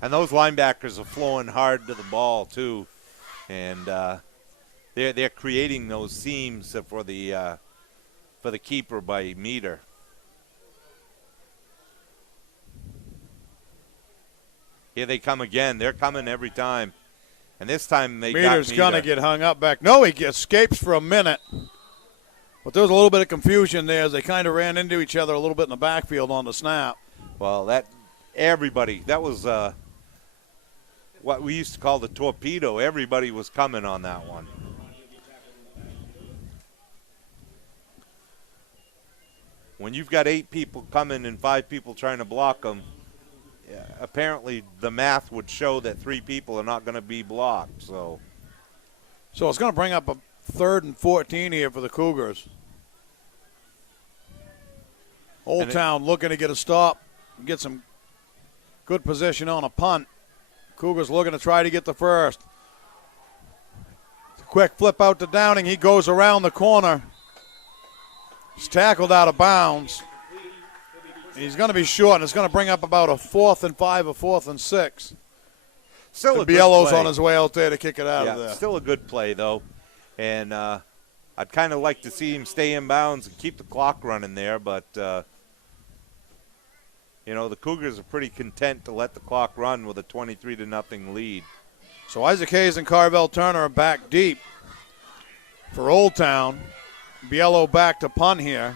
And those linebackers are flowing hard to the ball too, and they're creating those seams for the keeper by meter. Here they come again. They're coming every time, and this time they got Meter's Meter. gonna get hung up back. No, he escapes for a minute, but there was a little bit of confusion there as they kind of ran into each other a little bit in the backfield on the snap. Well, that was what we used to call the torpedo. Everybody was coming on that one. When you've got 8 people coming and 5 people trying to block them, apparently the math would show that 3 people are not going to be blocked. So it's going to bring up a 3rd and 14 here for the Cougars. Old Town looking to get a stop, get some good position on a punt. Cougars looking to try to get the first. Quick flip out to Downing. He goes around the corner. He's tackled out of bounds. And he's going to be short, and it's going to bring up about a 4th and 5, a 4th and 6. still a good Biello's play. on his way out there to kick it out of there. Still a good play, though. And I'd kind of like to see him stay in bounds and keep the clock running there, but the Cougars are pretty content to let the clock run with a 23-0 lead. So Isaac Hayes and Carvel Turner are back deep for Old Town. Biello back to punt here.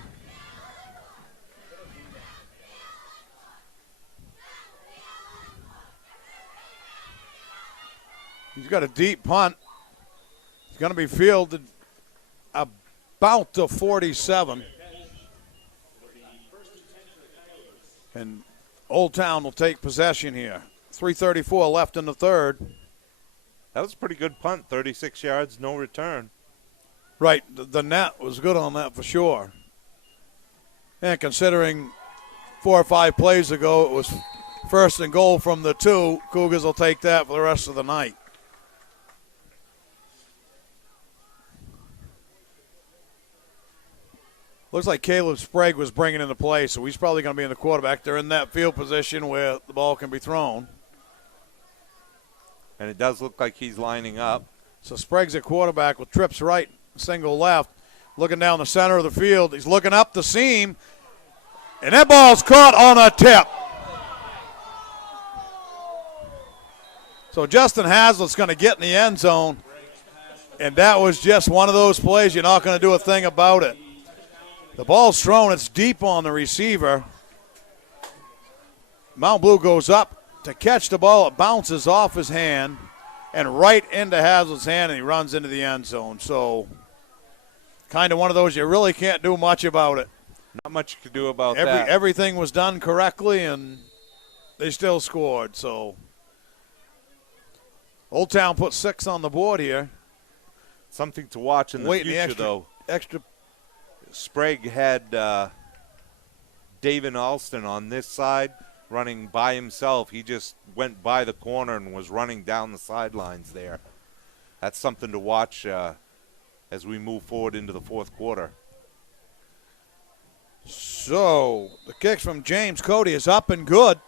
He's got a deep punt. It's going to be fielded about the 47. And Old Town will take possession here. 3:34 left in the third. That was a pretty good punt, 36 yards, no return. Right, the net was good on that for sure. And considering 4 or 5 plays ago it was 1st and goal from the 2, Cougars will take that for the rest of the night. Looks like Caleb Sprague was bringing into play, so he's probably going to be in the quarterback. They're in that field position where the ball can be thrown. And it does look like he's lining up. So Sprague's at quarterback with trips right, single left. Looking down the center of the field. He's looking up the seam. And that ball's caught on a tip. So Justin Hazlett's going to get in the end zone. And that was just one of those plays you're not going to do a thing about it. The ball's thrown. It's deep on the receiver. Mount Blue goes up to catch the ball. It bounces off his hand and right into Hazlett's hand, and he runs into the end zone. So kind of one of those you really can't do much about it. Not much you could do about that. Everything was done correctly, and they still scored. So Old Town put 6 on the board here. Something to watch in the future, though. Sprague had David Alston on this side running by himself. He just went by the corner and was running down the sidelines there. That's something to watch as we move forward into the fourth quarter. So the kick from James Cody is up and good.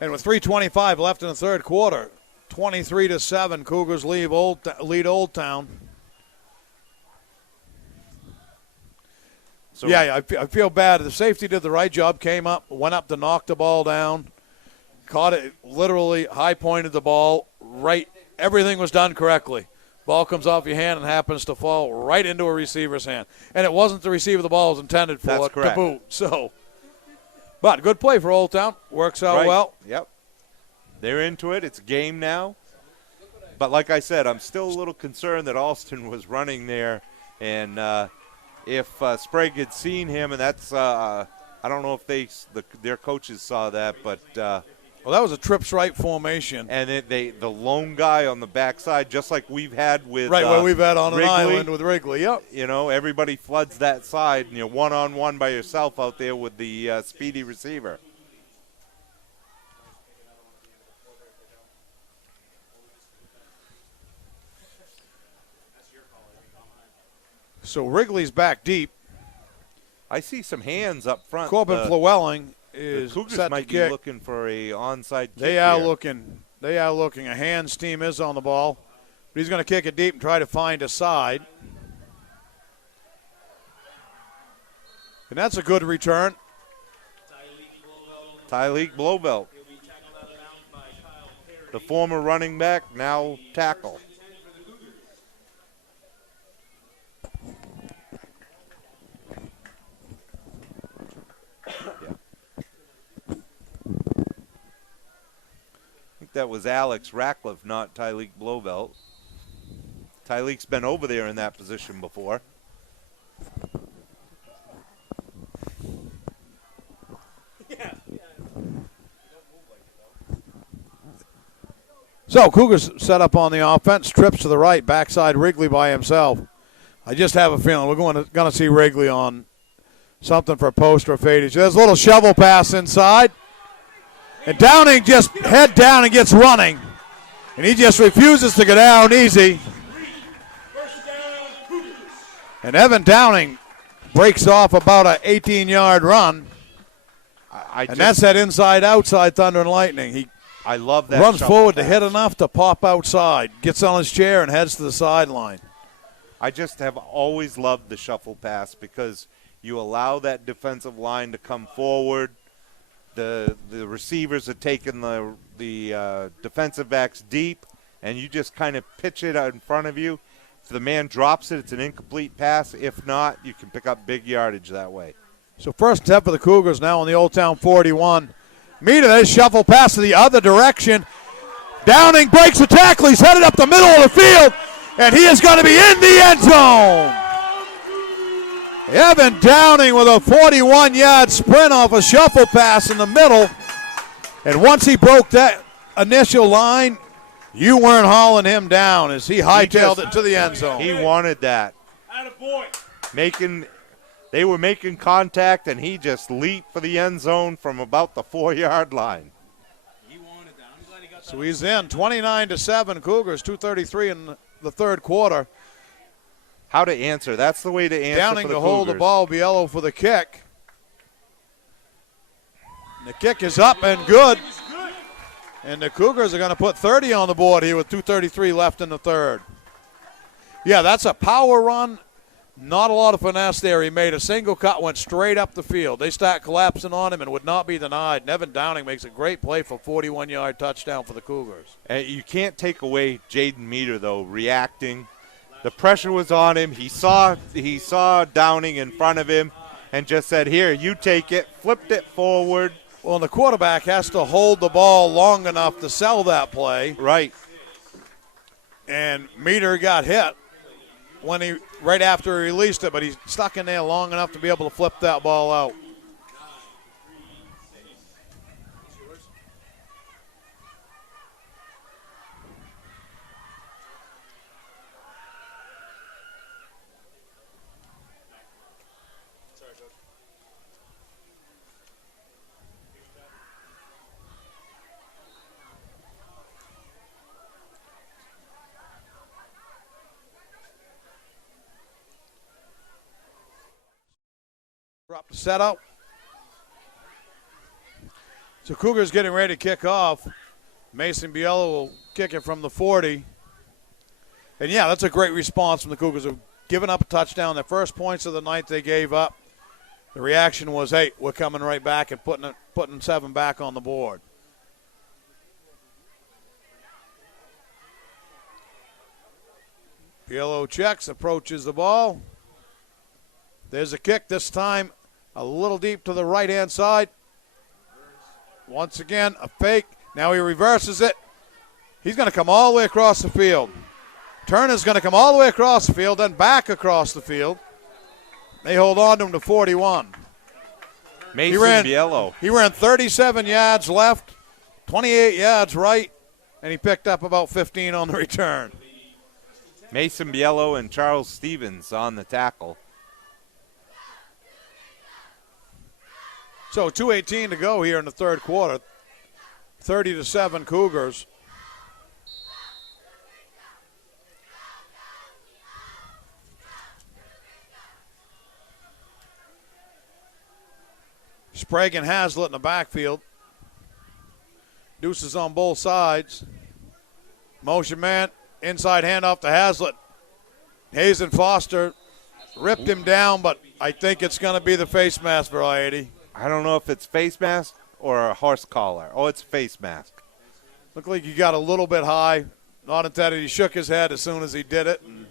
And with 3:25 left in the third quarter, 23-7, Cougars lead Old Town. So I feel bad. The safety did the right job, came up, went up to knock the ball down, caught it, literally high-pointed the ball right. Everything was done correctly. Ball comes off your hand and happens to fall right into a receiver's hand. And it wasn't the receiver the ball was intended for. That's correct. To boot. So, but good play for Old Town. Works out well. Yep. They're into it. It's a game now. But like I said, I'm still a little concerned that Alston was running there. And if Sprague had seen him, and that's I don't know if their coaches saw that, but Well, that was a trips right formation. And the lone guy on the backside, just like we've had with Right, where we've had on Wrigley, an island with Wrigley, yep. You know, everybody floods that side, and you're one-on-one by yourself out there with the speedy receiver. So Wrigley's back deep. I see some hands up front. Corbin Flewelling The is Cougars set might to be kick. looking for a onside kick. They are here. looking. They are looking. A hands team is on the ball. But he's going to kick it deep and try to find a side. And that's a good return. Tyleek Blowbelt, the former running back, now tackle. I think that was Alex Ratcliffe, not Tyleek Blowbelt. Tyleek's been over there in that position before. So Cougars set up on the offense, trips to the right, backside Wrigley by himself. I just have a feeling we're going to see Wrigley on something for a post or a fade. There's a little shovel pass inside. And Downing just head down and gets running. And he just refuses to go down easy. And Evan Downing breaks off about an 18-yard run. And that's that inside-outside Thunder and Lightning. I love that. Runs forward pass. to hit enough to pop outside. Gets on his chair and heads to the sideline. I just have always loved the shuffle pass because you allow that defensive line to come forward. The receivers are taking the defensive backs deep, and you just kind of pitch it out in front of you. If the man drops it, it's an incomplete pass. If not, you can pick up big yardage that way. So first step for the Cougars now on the Old Town 41. Meter, they shuffle pass to the other direction. Downing breaks the tackle. He's headed up the middle of the field, and he is going to be in the end zone. Evan Downing with a 41-yard sprint off a shuffle pass in the middle. And once he broke that initial line, you weren't hauling him down as he hightailed it to the end zone. He wanted that. They were making contact, and he just leaped for the end zone from about the 4-yard line. So he's in 29-7. Cougars 2:33 in the third quarter. How to answer? That's the way to answer. Downing for the to hold the Cougars. ball. Biello for the kick. And the kick is up and good. And the Cougars are going to put 30 on the board here with 2:33 left in the third. Yeah, that's a power run. Not a lot of finesse there. He made a single cut, went straight up the field. They start collapsing on him and would not be denied. And Evan Downing makes a great play for a 41-yard touchdown for the Cougars. You can't take away Jaden Meter, though, reacting. The pressure was on him. He saw Downing in front of him and just said, here, you take it, flipped it forward. Well, and the quarterback has to hold the ball long enough to sell that play. Right. And Meter got hit right after he released it, but he stuck in there long enough to be able to flip that ball out. Drop the setup. So Cougars getting ready to kick off. Mason Biello will kick it from the 40. And, yeah, that's a great response from the Cougars. Have given up a touchdown. Their first points of the night they gave up. The reaction was, hey, we're coming right back and putting 7 back on the board. Biello checks, approaches the ball. There's a kick this time. A little deep to the right-hand side. Once again, a fake. Now he reverses it. He's going to come all the way across the field. Turner's going to come all the way across the field, then back across the field. They hold on to him to 41. Mason Biello. He ran 37 yards left 28 yards right, and he picked up about 15 on the return. Mason Biello and Charles Stevens on the tackle. So 2:18 to go here in the third quarter. 30-7 Cougars. Sprague and Hazlitt in the backfield. Deuces on both sides. Motion man, inside handoff to Hazlitt. Hayes and Foster ripped him down, but I think it's going to be the face mask variety. I don't know if it's face mask or a horse collar. Oh, it's face mask. Looked like he got a little bit high. Not intended. He shook his head as soon as he did it. And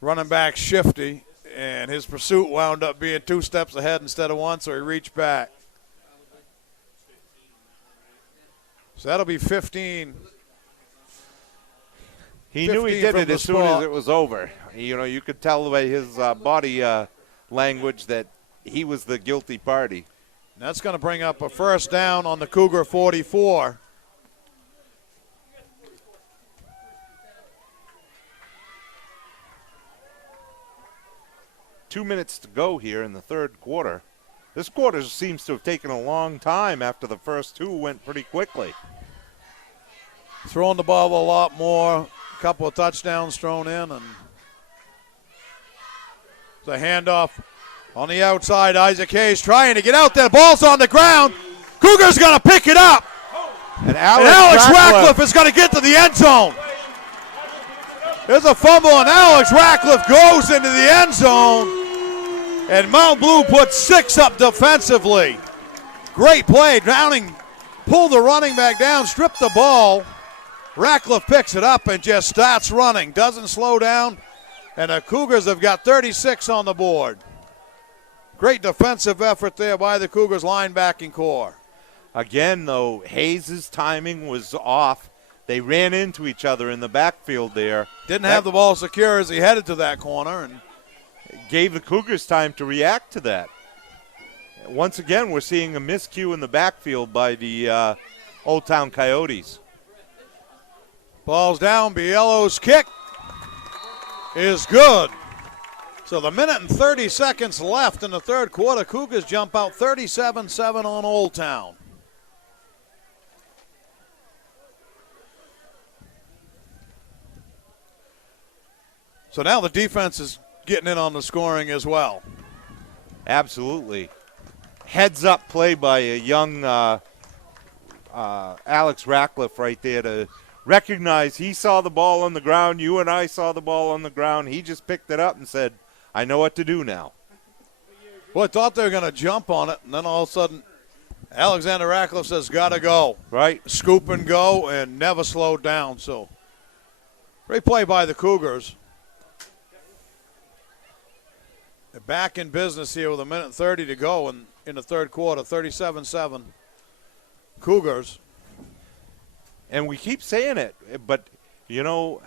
running back shifty, and his pursuit wound up being 2 steps ahead instead of 1, so he reached back. So that'll be 15. He knew he did it as soon as it was over. You know, you could tell by his body language that he was the guilty party. And that's going to bring up a first down on the Cougar 44. Two minutes to go here in the third quarter. This quarter seems to have taken a long time after the first 2 went pretty quickly. Throwing the ball a lot more. A couple of touchdowns thrown in. And the handoff on the outside. Isaac Hayes trying to get out there. Ball's on the ground. Cougars going to pick it up. And Alex Ratcliffe is going to get to the end zone. There's a fumble, and Alex Ratcliffe goes into the end zone. And Mount Blue puts 6 up defensively. Great play. Drowning pulled the running back down, stripped the ball. Ratcliffe picks it up and just starts running. Doesn't slow down. And the Cougars have got 36 on the board. Great defensive effort there by the Cougars linebacking core. Again, though, Hayes' timing was off. They ran into each other in the backfield there. Didn't have the ball secure as he headed to that corner, and gave the Cougars time to react to that. Once again, we're seeing a miscue in the backfield by the Old Town Coyotes. Ball's down. Biello's kick is good. So the minute and 30 seconds left in the third quarter. Cougars jump out 37-7 on Old Town. So now the defense is getting in on the scoring as well. Absolutely. Heads up play by a young Alex Ratcliffe right there to recognize he saw the ball on the ground. You and I saw the ball on the ground. He just picked it up and said, I know what to do now. Well, I thought they were going to jump on it, and then all of a sudden Alexander Ratcliffe says, gotta go. Right. Scoop and go, and never slowed down. So great play by the Cougars. They're back in business here with a minute and 30 to go in the third quarter, 37-7. Cougars. And we keep saying it, but, you know,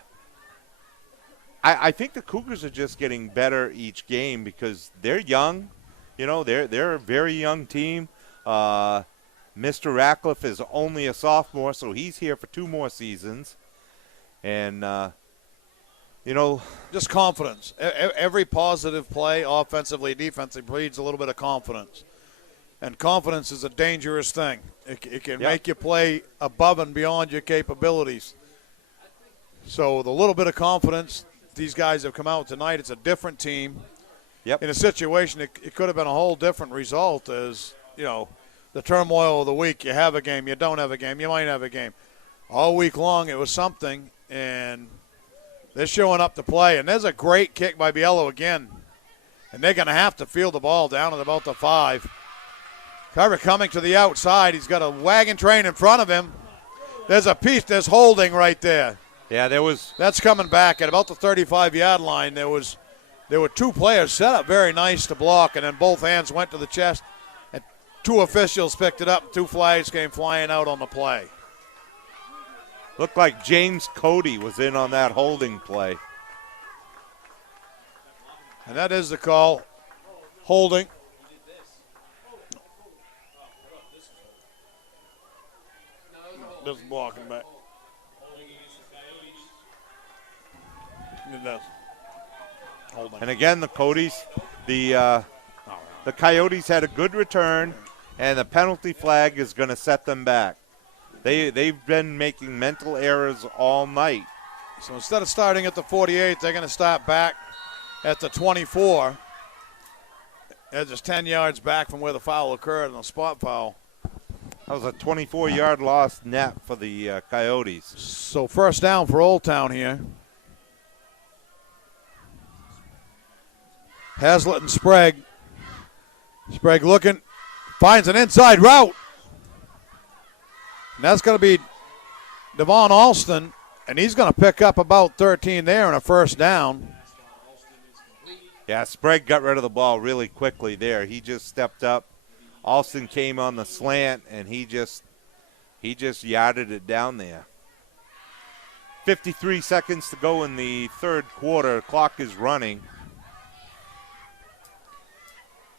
I think the Cougars are just getting better each game because they're young. You know, they're a very young team. Mr. Ratcliffe is only a sophomore, so he's here for 2 more seasons. And, you know, just confidence. Every positive play, offensively, defensively, breeds a little bit of confidence. And confidence is a dangerous thing. It can make you play above and beyond your capabilities. So the little bit of confidence these guys have come out tonight, it's a different team. Yep. In a situation, it could have been a whole different result as, you know, the turmoil of the week. You have a game, you don't have a game, you might have a game. All week long it was something, and they're showing up to play. And there's a great kick by Biello again. And they're going to have to field the ball down at about the 5. Carver coming to the outside. He's got a wagon train in front of him. There's a piece, there's holding right there. Yeah, there was. That's coming back at about the 35-yard line. There were 2 players set up very nice to block, and then both hands went to the chest. And 2 officials picked it up. 2 flags came flying out on the play. Looked like James Cody was in on that holding play. And that is the call. Holding. This is blocking back. It does. Holding. And again, the Coyotes had a good return, and the penalty flag is going to set them back. They've been making mental errors all night. So instead of starting at the 48, they're going to start back at the 24. They're just 10 yards back from where the foul occurred, and a spot foul. That was a 24-yard loss net for the Coyotes. So first down for Old Town here. Hazlitt and Sprague. Sprague looking, finds an inside route. And that's going to be Devon Alston, and he's going to pick up about 13 there on a first down. Yeah, Sprague got rid of the ball really quickly there. He just stepped up. Alston came on the slant, and he just yarded it down there. 53 seconds to go in the third quarter. Clock is running.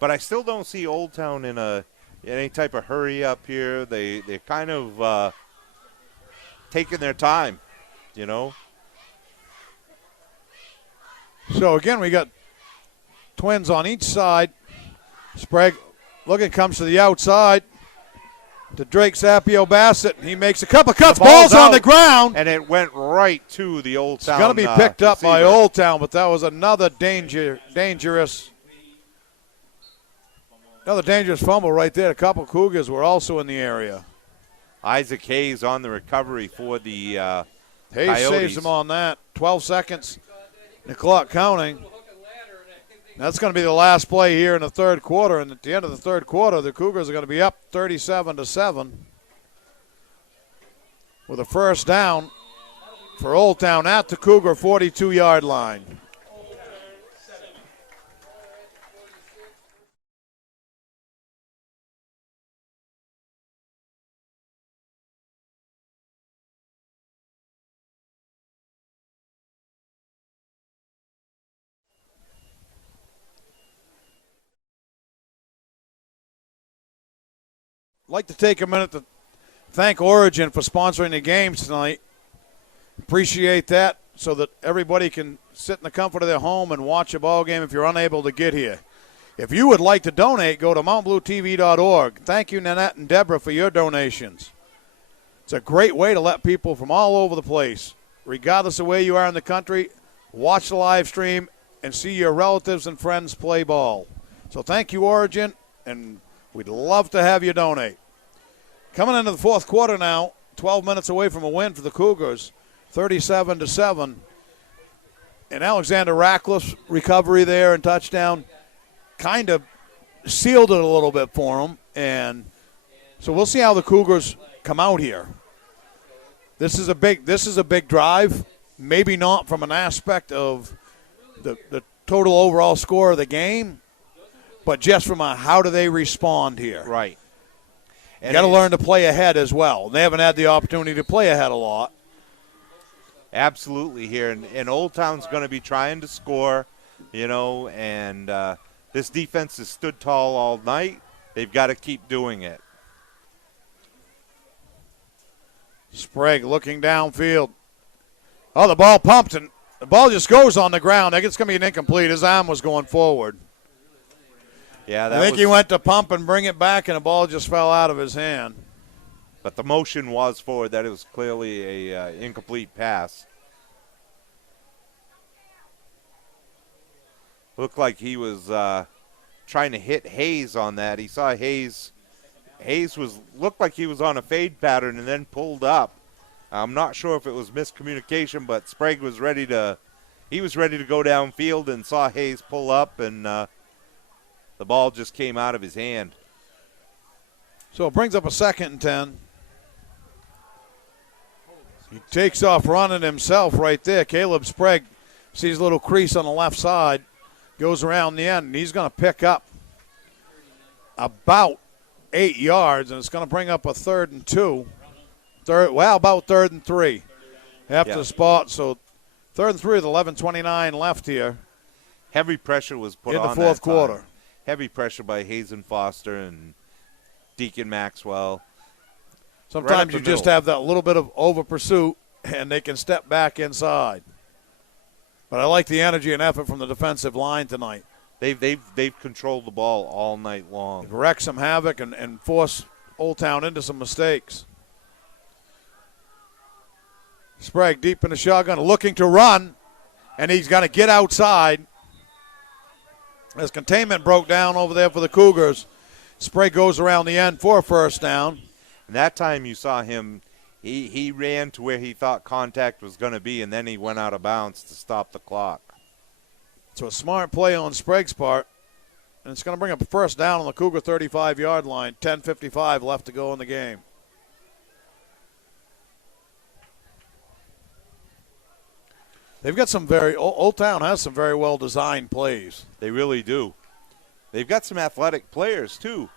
But I still don't see Old Town in any type of hurry up here. They're kind of taking their time, you know. So again, we got Twins on each side. Sprague looking, comes to the outside to Drake Sapio Bassett. He makes a couple cuts. Ball's on the ground. And it went right to the Old Town. It's going to be picked up by receiver. Old Town, but that was another dangerous fumble right there. A couple Cougars were also in the area. Isaac Hayes on the recovery for the Hayes Coyotes. saves him on that. 12 seconds. The clock counting. That's going to be the last play here in the third quarter. And at the end of the third quarter, the Cougars are going to be up 37-7 with a first down for Old Town at the Cougar 42-yard line. I'd like to take a minute to thank Origin for sponsoring the games tonight. Appreciate that, so that everybody can sit in the comfort of their home and watch a ball game if you're unable to get here. If you would like to donate, go to mountbluetv.org. Thank you, Nanette and Deborah, for your donations. It's a great way to let people from all over the place, regardless of where you are in the country, watch the live stream and see your relatives and friends play ball. So thank you, Origin, and we'd love to have you donate. Coming into the fourth quarter now, 12 minutes away from a win for the Cougars, 37-7. And Alexander Ratcliffe's recovery there and touchdown kind of sealed it a little bit for him. And so we'll see how the Cougars come out here. This is a big drive. Maybe not from an aspect of the total overall score of the game, but just from a how do they respond here. Right. You got to learn to play ahead as well. They haven't had the opportunity to play ahead a lot. Absolutely here. And Old Town's going to be trying to score, you know, and this defense has stood tall all night. They've got to keep doing it. Sprague looking downfield. Oh, the ball pumped, and the ball just goes on the ground. I think it's going to be an incomplete. His arm was going forward. Yeah, I think he went to pump and bring it back, and the ball just fell out of his hand. But the motion was forward. That it was clearly a incomplete pass. Looked like he was trying to hit Hayes on that. He saw Hayes. Hayes looked like he was on a fade pattern and then pulled up. I'm not sure if it was miscommunication, but Sprague was ready to go downfield and saw Hayes pull up, and the ball just came out of his hand. So it brings up a 2nd and 10. He takes off running himself right there. Caleb Sprague sees a little crease on the left side, goes around the end, and he's going to pick up about 8 yards, and it's going to bring up a 3rd and 2. About 3rd and 3 after the spot. So 3rd and 3 with 11:29 left here. Heavy pressure was put on in the fourth quarter. Heavy pressure by Hazen Foster and Deacon Maxwell. Sometimes you just have that little bit of over pursuit, and they can step back inside. But I like the energy and effort from the defensive line tonight. They've controlled the ball all night long. Wreck some havoc and force Old Town into some mistakes. Sprague deep in the shotgun, looking to run, and he's going to get outside. As containment broke down over there for the Cougars, Sprague goes around the end for a first down. And that time you saw him, he ran to where he thought contact was going to be, and then he went out of bounds to stop the clock. So a smart play on Sprague's part, and it's going to bring up a first down on the Cougar 35-yard line. 10:55 left to go in the game. They've got some Old Town has some very well-designed plays. They really do. They've got some athletic players, too.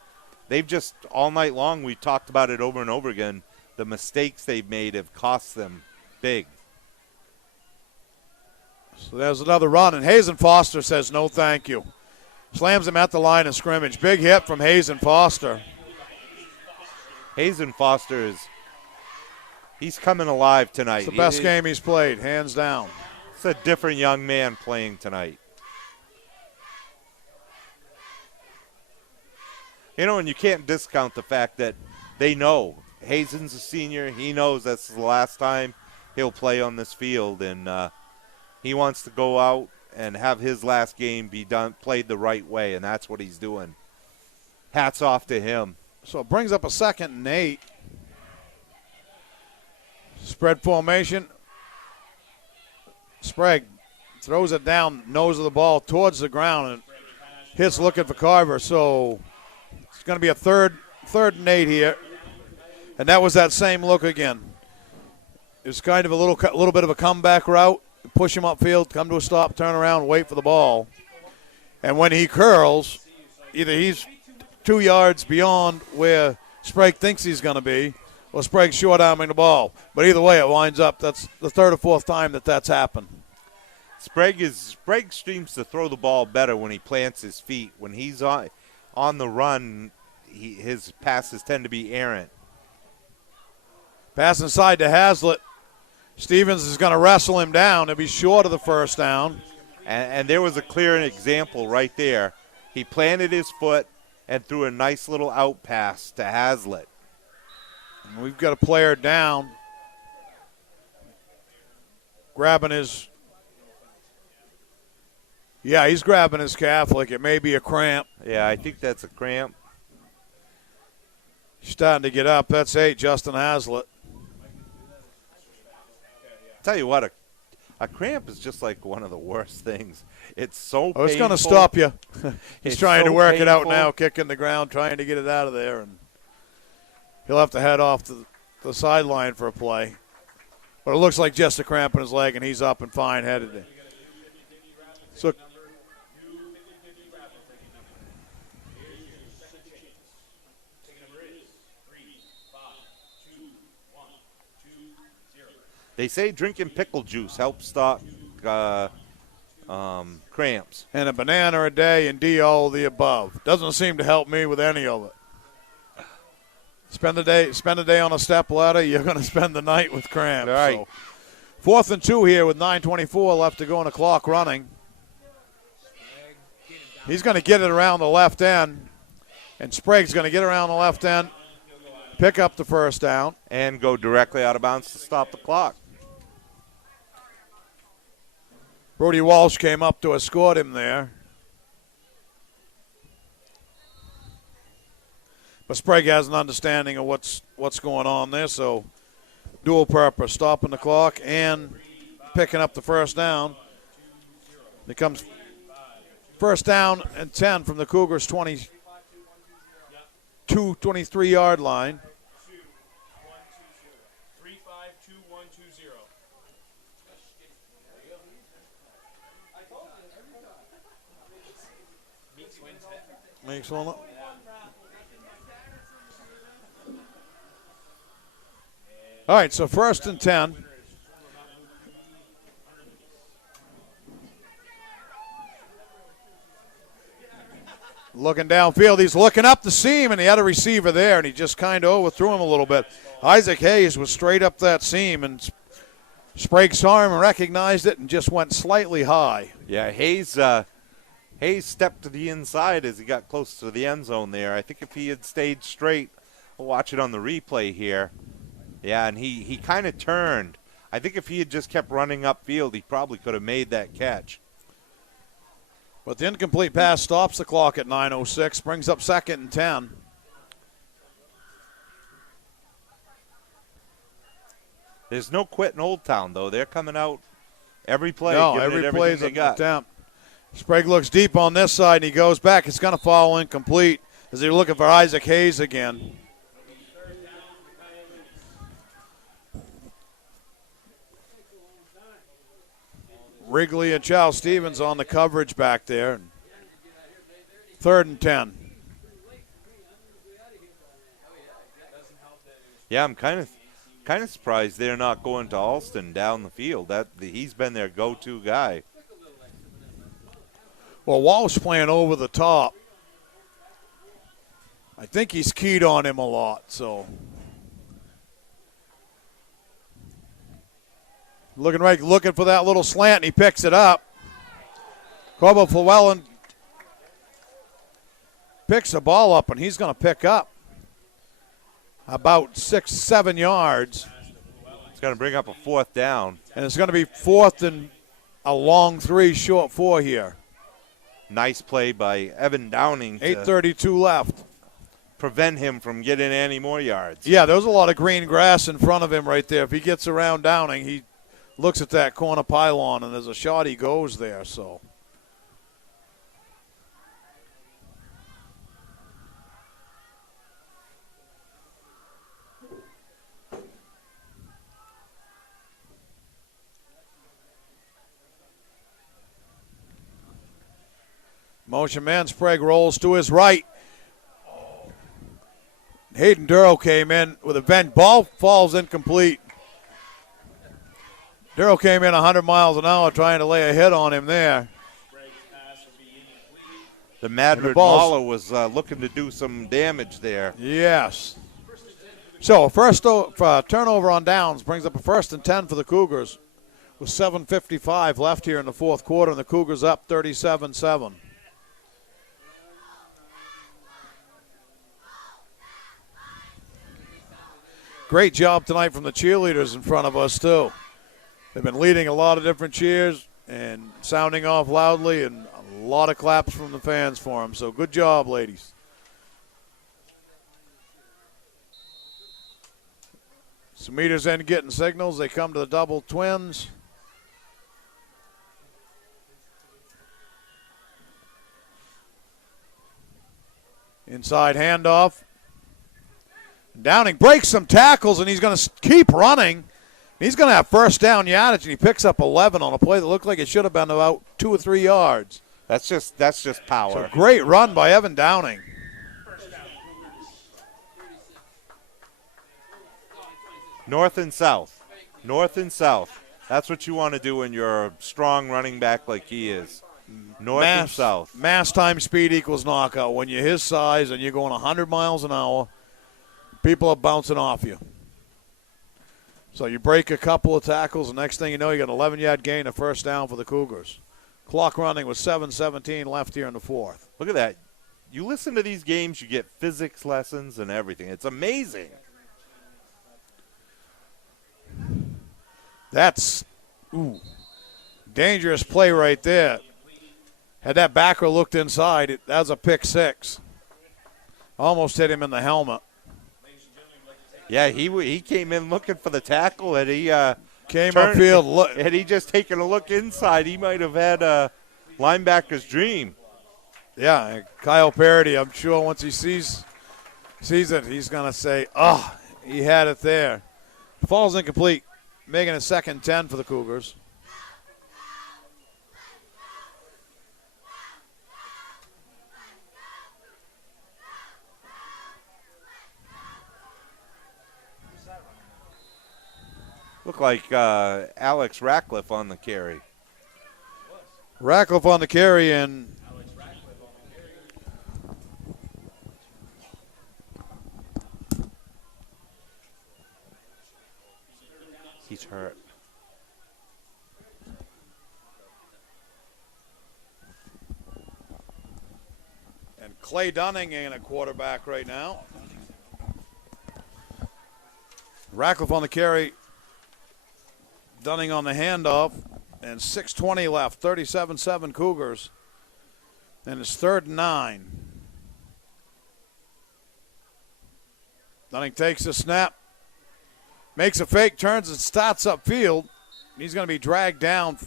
They've just, all night long, we talked about it over and over again, the mistakes they've made have cost them big. So there's another run, and Hazen Foster says no thank you. Slams him at the line of scrimmage. Big hit from Hazen Foster. Hazen Foster he's coming alive tonight. It's the best game he's played, hands down. It's a different young man playing tonight. You know, and you can't discount the fact that they know Hazen's a senior. He knows that's the last time he'll play on this field, and he wants to go out and have his last game be played the right way, and that's what he's doing. Hats off to him. So it brings up a 2nd and 8. Spread formation. Sprague throws it down, nose of the ball towards the ground, and hits looking for Carver. So it's going to be a third and 8 here. And that was that same look again. It's kind of a little bit of a comeback route. Push him upfield, come to a stop, turn around, wait for the ball. And when he curls, either he's 2 yards beyond where Sprague thinks he's going to be, or Sprague's short-arming the ball. But either way, it winds up. That's the 3rd or 4th time that's happened. Sprague seems to throw the ball better when he plants his feet. When he's on the run, his passes tend to be errant. Pass inside to Hazlitt. Stevens is going to wrestle him down. He'll be short of the first down. And there was a clear example right there. He planted his foot and threw a nice little out pass to Hazlitt. And we've got a player down, grabbing his – yeah, he's grabbing his calf like it may be a cramp. Yeah, I think that's a cramp. He's starting to get up. That's 8, Justin Hazlitt. Tell you what, a cramp is just like one of the worst things. It's so painful. Oh, it's going to stop you. He's trying to work it out now, kicking the ground, trying to get it out of there. And he'll have to head off the sideline for a play. But it looks like just a cramp in his leg, and he's up and fine headed. So they say drinking pickle juice helps stop cramps. And a banana a day and D all of the above. Doesn't seem to help me with any of it. Spend a day on a step ladder, you're going to spend the night with cramps. All right. So 4th and 2 here with 9:24 left to go on the clock running. He's going to get it around the left end, and Sprague's going to get around the left end, pick up the first down. And go directly out of bounds to stop the clock. Brody Walsh came up to escort him there. But Sprague has an understanding of what's going on there, so dual purpose, stopping the clock and picking up the first down. It comes first down and 10 from the Cougars' 23-yard line. Makes one up. All right, so 1st and 10. Looking downfield, he's looking up the seam, and he had a receiver there, and he just kind of overthrew him a little bit. Isaac Hayes was straight up that seam, and Sprague saw him and recognized it and just went slightly high. Yeah, Hayes stepped to the inside as he got close to the end zone there. I think if he had stayed straight, we'll watch it on the replay here. Yeah, and he kind of turned. I think if he had just kept running upfield, he probably could have made that catch. But the incomplete pass stops the clock at 9:06, brings up 2nd and 10. There's no quit in Old Town, though. They're coming out every play. No, giving every it play's everything an they got. attempt. Sprague looks deep on this side, and he goes back. It's going to fall incomplete as they're looking for Isaac Hayes again. Wrigley and Charles Stevens on the coverage back there. 3rd and 10. Yeah, I'm kind of surprised they're not going to Alston down the field. He's been their go-to guy. Well, Walsh playing over the top. I think he's keyed on him a lot, so. Looking for that little slant, and he picks it up. Corbo Llewellyn picks the ball up, and he's going to pick up about 6-7 yards. It's going to bring up a 4th down. And it's going to be 4th and a long 3, short 4 here. Nice play by Evan Downing to 8:32 left. prevent him from getting any more yards. Yeah, there's a lot of green grass in front of him right there. If he gets around Downing, he looks at that corner pylon, and there's a shot he goes there. So motion man Sprague rolls to his right. Hayden Duro came in with a bent ball, falls incomplete. Duro came in 100 miles an hour trying to lay a hit on him there. The Madrid Mauler was looking to do some damage there. Yes. So a first turnover on downs brings up a 1st and 10 for the Cougars with 7:55 left here in the 4th quarter, and the Cougars up 37-7. Great job tonight from the cheerleaders in front of us, too. They've been leading a lot of different cheers and sounding off loudly, and a lot of claps from the fans for them. So good job, ladies. Sumita's in getting signals. They come to the double twins. Inside handoff. Downing breaks some tackles, and he's going to keep running. He's going to have 1st down yardage, and he picks up 11 on a play that looked like it should have been about 2 or 3 yards. That's just power. So great run by Evan Downing. North and south. North and south. That's what you want to do when you're a strong running back like he is. North and south. Mass time speed equals knockout. When you're his size and you're going 100 miles an hour, people are bouncing off you. So you break a couple of tackles, and next thing you know, you got an 11-yard gain, a 1st down for the Cougars. Clock running with 7:17 left here in the 4th. Look at that. You listen to these games, you get physics lessons and everything. It's amazing. That's dangerous play right there. Had that backer looked inside, that was a pick 6. Almost hit him in the helmet. Yeah, he came in looking for the tackle, and he came upfield. Had he just taken a look inside, he might have had a linebacker's dream. Yeah, Kyle Parody, I'm sure once he sees it, he's going to say, he had it there. Falls incomplete, making it 2nd and 10 for the Cougars. Looked like Alex Ratcliffe on the carry. Ratcliffe on the carry, and He's hurt. And Clay Dunning in a quarterback right now. Ratcliffe on the carry. Dunning on the handoff. And 6:20 left. 37-7 Cougars. And it's 3rd and 9. Dunning takes the snap. Makes a fake, turns and starts upfield. He's going to be dragged down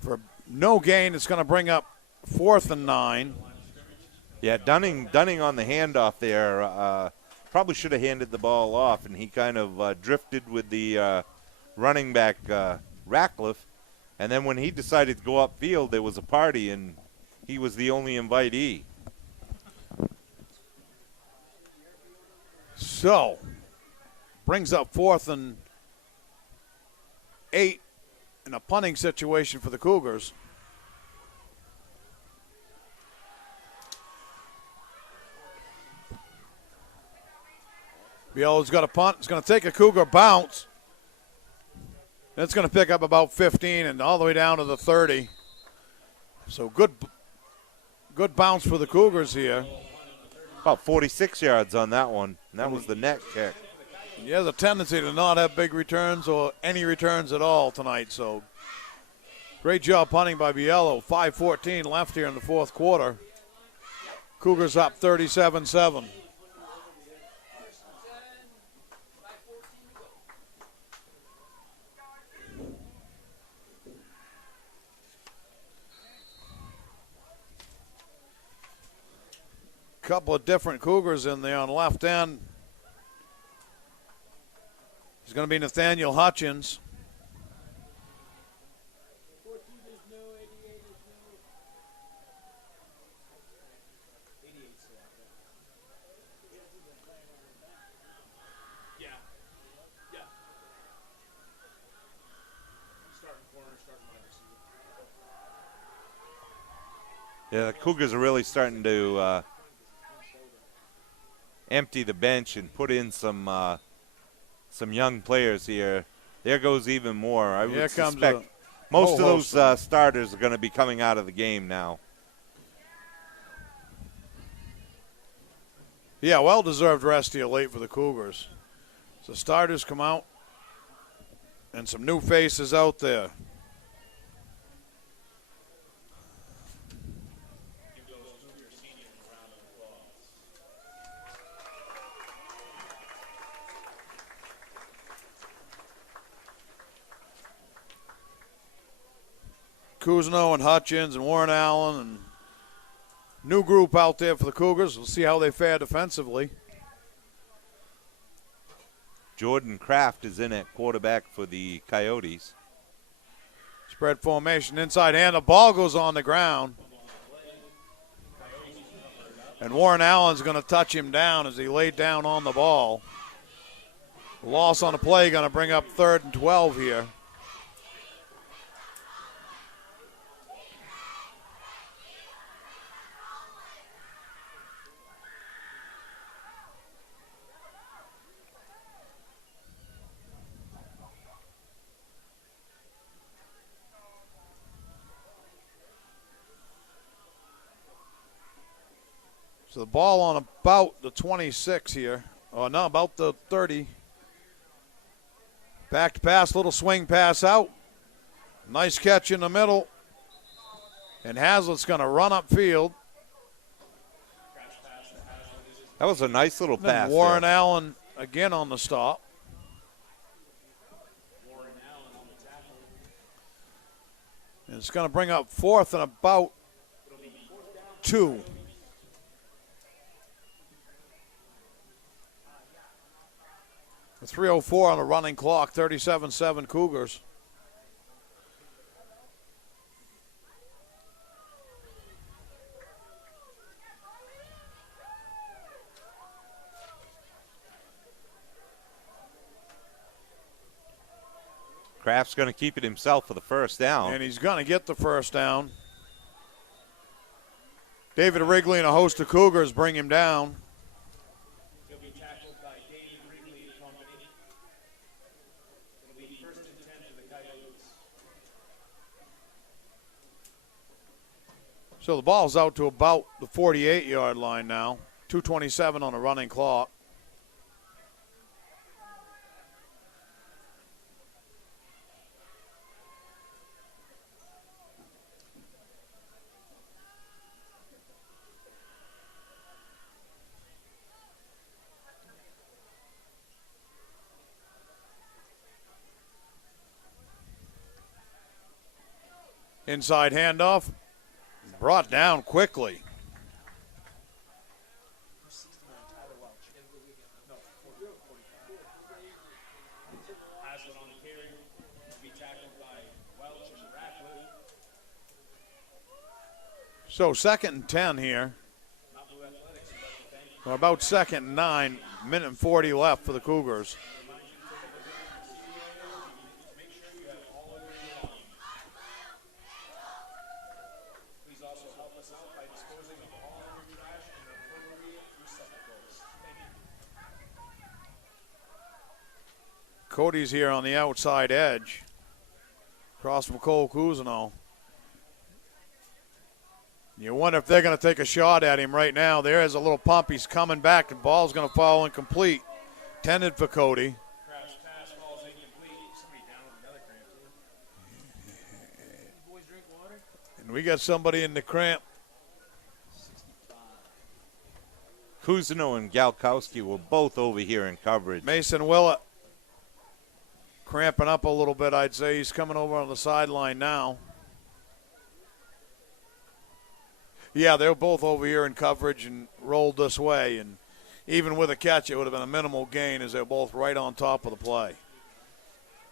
for no gain. It's going to bring up 4th and 9. Yeah, Dunning on the handoff there probably should have handed the ball off, and he kind of drifted with the running back Ratcliffe. And then when he decided to go upfield, there was a party, and he was the only invitee. So, brings up 4th and 8 in a punting situation for the Cougars. Biello's got a punt. It's going to take a Cougar bounce. It's going to pick up about 15 and all the way down to the 30. So good bounce for the Cougars here. About 46 yards on that one. And that was the net kick. He has a tendency to not have big returns or any returns at all tonight. So great job punting by Biello. 5:14 left here in the 4th quarter. Cougars up 37-7. Couple of different Cougars in there on the left end. It's going to be Nathaniel Hutchins. Yeah, the Cougars are really starting to empty the bench and put in some young players here. There goes even more. I would suspect most of those starters are going to be coming out of the game now. Yeah, well-deserved rest here late for the Cougars. So starters come out and some new faces out there. Kuzno and Hutchins and Warren Allen and new group out there for the Cougars. We'll see how they fare defensively. Jordan Kraft is in at quarterback for the Coyotes. Spread formation inside hand. The ball goes on the ground. And Warren Allen's going to touch him down as he laid down on the ball. Loss on the play going to bring up 3rd and 12 here. So the ball on about the 26 here. Oh, no, about the 30. Back to pass, little swing pass out. Nice catch in the middle. And Hazlitt's going to run upfield. That was a nice little pass. Warren Allen again on the stop. And it's going to bring up 4th and about 2. The 3:04 on the running clock, 37-7 Cougars. Kraft's going to keep it himself for the first down. And he's going to get the first down. David Wrigley and a host of Cougars bring him down. He'll be tackled by Dave Wrigley on So the ball's out to about the 48-yard line now. 2:27 on the running clock. Inside handoff, brought down quickly. So 2nd and 10 here. Or about 2nd and 9, minute and 40 left for the Cougars. Cody's here on the outside edge. Across from Cole Cousineau. You wonder if they're going to take a shot at him right now. There is a little pump. He's coming back. The ball's going to fall incomplete. Tended for Cody. And we got somebody in the cramp. Cousineau and Galkowski were both over here in coverage. Mason Willett cramping up a little bit, I'd say. He's coming over on the sideline now. Yeah, they're both over here in coverage and rolled this way. And even with a catch, it would have been a minimal gain as they're both right on top of the play.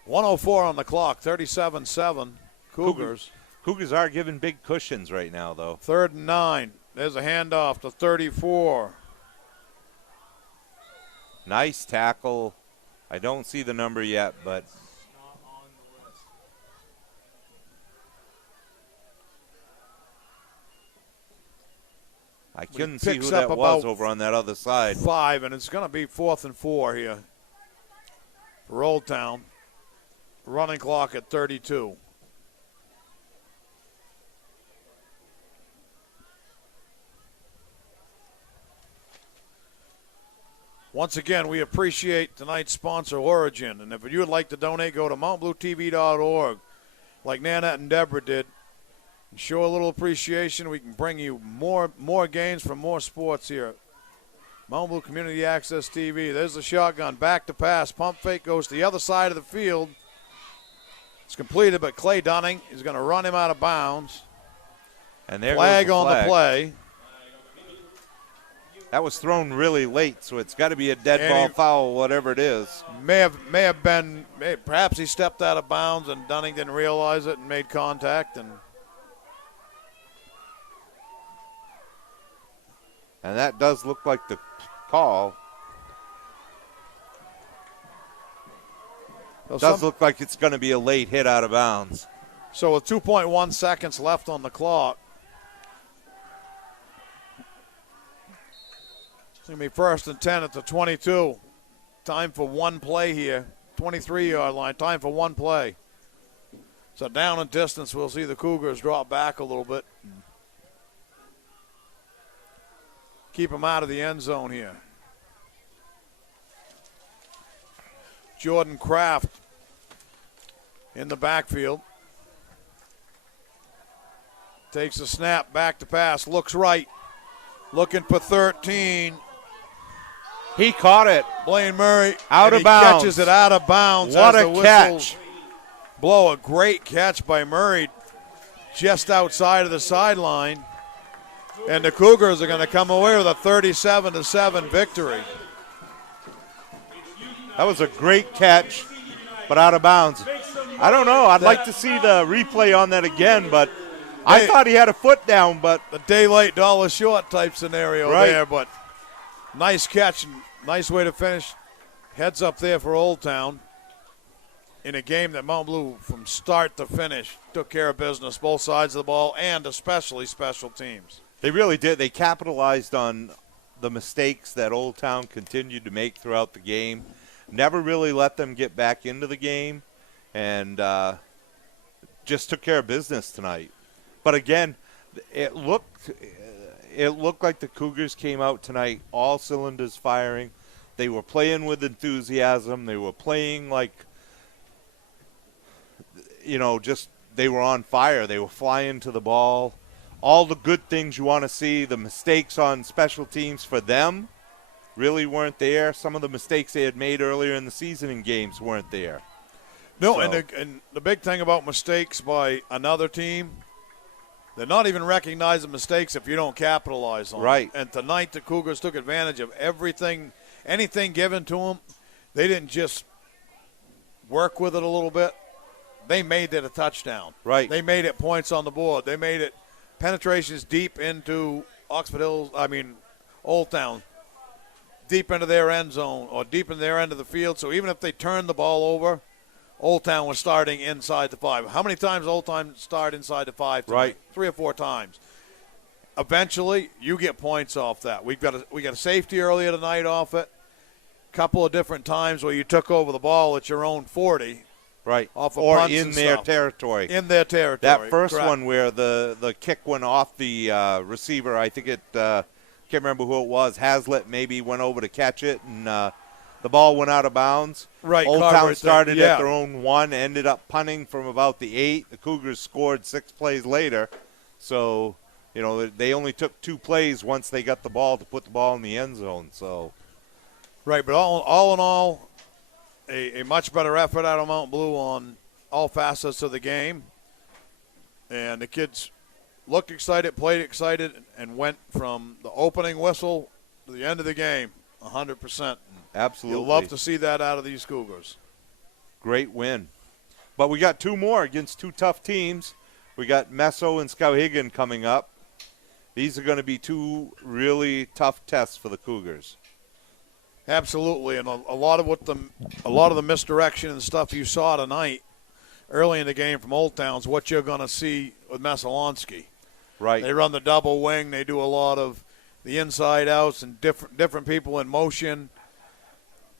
1:04 on the clock, 37-7, Cougars. Cougars are giving big cushions right now, though. 3rd and 9. There's a handoff to 34. Nice tackle. I don't see the number yet, but I couldn't see who that was over on that other side. 5, and it's going to be 4th and 4 here for Old Town. Running clock at 32. Once again, we appreciate tonight's sponsor, Origin. And if you would like to donate, go to mountbluetv.org like Nanette and Deborah did. And show a little appreciation. We can bring you more games from more sports here. Mount Blue Community Access TV. There's the shotgun. Back to pass. Pump fake goes to the other side of the field. It's completed, but Clay Dunning is going to run him out of bounds. And there flag goes the on the play. That was thrown really late, so it's got to be a dead ball foul, whatever it is. May have been, perhaps he stepped out of bounds and Dunning didn't realize it and made contact. And that does look like the call. Does look like it's going to be a late hit out of bounds. So with 2.1 seconds left on the clock, it's going to be 1st and 10 at the 22. Time for one play here. 23-yard line. Time for one play. So down in distance, we'll see the Cougars drop back a little bit. Keep them out of the end zone here. Jordan Kraft in the backfield. Takes a snap, back to pass, looks right. Looking for 13. He caught it. Blaine Murray. Out of bounds. Catches it out of bounds. What as a the catch. Blow a great catch by Murray just outside of the sideline. And the Cougars are going to come away with a 37-7 victory. That was a great catch, but out of bounds. I don't know. I'd like to see the replay on that again, but I thought he had a foot down. But the day late, dollar short type scenario there. But nice catch and nice way to finish. Heads up there for Old Town in a game that Mount Blue, from start to finish, took care of business, both sides of the ball, and especially special teams. They really did. They capitalized on the mistakes that Old Town continued to make throughout the game. Never really let them get back into the game, and just took care of business tonight. But again, It looked like the Cougars came out tonight, all cylinders firing. They were playing with enthusiasm. They were playing like, just they were on fire. They were flying to the ball. All the good things you want to see, the mistakes on special teams for them really weren't there. Some of the mistakes they had made earlier in the season in games weren't there. No, So- and the big thing about mistakes by another team, they're not even recognizing mistakes if you don't capitalize on Right. them. And tonight the Cougars took advantage of everything, anything given to them. They didn't just work with it a little bit. They made it a touchdown. Right. They made it points on the board. They made it penetrations deep into Old Town, deep into their end zone or deep in their end of the field. So even if they turned the ball over, Old Town was starting inside the 5. How many times Old Town started inside the 5 tonight? Right. 3 or 4 times. Eventually, you get points off that. We got a safety earlier tonight off it. Couple of different times where you took over the ball at your own 40. Right. Off of or punts in and their stuff. territory. In their territory. That first Correct. one where the kick went off the receiver, I think can't remember who it was. Hazlitt maybe went over to catch it, and the ball went out of bounds. Right, Old Carver, Town started yeah. at their own 1, ended up punting from about the 8. The Cougars scored 6 plays later. So, they only took 2 plays once they got the ball to put the ball in the end zone. So, Right, but all in all, a much better effort out of Mount Blue on all facets of the game. And the kids looked excited, played excited, and went from the opening whistle to the end of the game 100%. absolutely. You'll love to see that out of these Cougars. Great win. But we got 2 more against 2 tough teams. We got Meso and Skowhegan coming up. These are going to be 2 really tough tests for the Cougars. Absolutely, and a lot of the misdirection and stuff you saw tonight early in the game from Old Town's what you're going to see with Mesolonsky. Right. They run the double wing. They do a lot of the inside outs and different people in motion,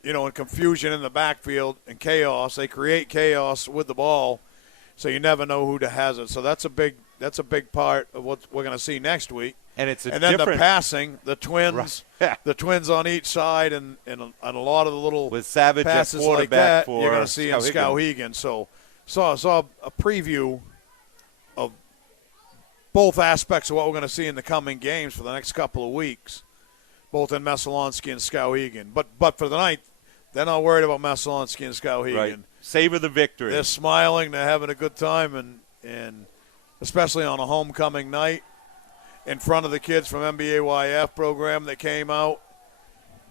and confusion in the backfield and chaos. They create chaos with the ball, so you never know who has it. So that's a big part of what we're going to see next week. And it's then the passing, the twins, Right. the twins on each side, and a lot of the little With Savage at passes like quarterback that for you're going to see in Skowhegan. So saw a preview of both aspects of what we're going to see in the coming games for the next couple of weeks, both in Mesolonsky and Skowhegan. But for the night, they're not worried about Mesolonsky and Skowhegan. Right. Savor the victory. They're smiling. They're having a good time, and especially on a homecoming night in front of the kids from MBHS program that came out.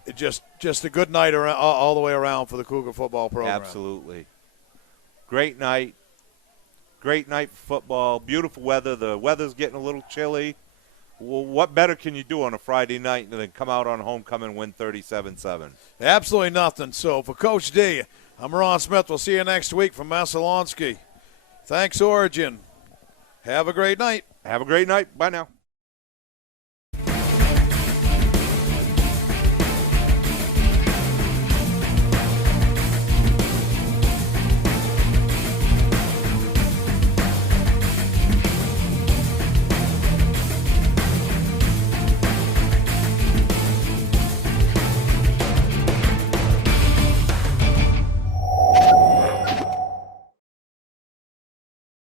It just a good night all the way around for the Cougar football program. Absolutely. Great night. Great night for football. Beautiful weather. The weather's getting a little chilly. Well, what better can you do on a Friday night than come out on homecoming and win 37-7? Absolutely nothing. So for Coach D, I'm Ron Smith. We'll see you next week from Mesolonsky. Thanks, Origin. Have a great night. Have a great night. Bye now.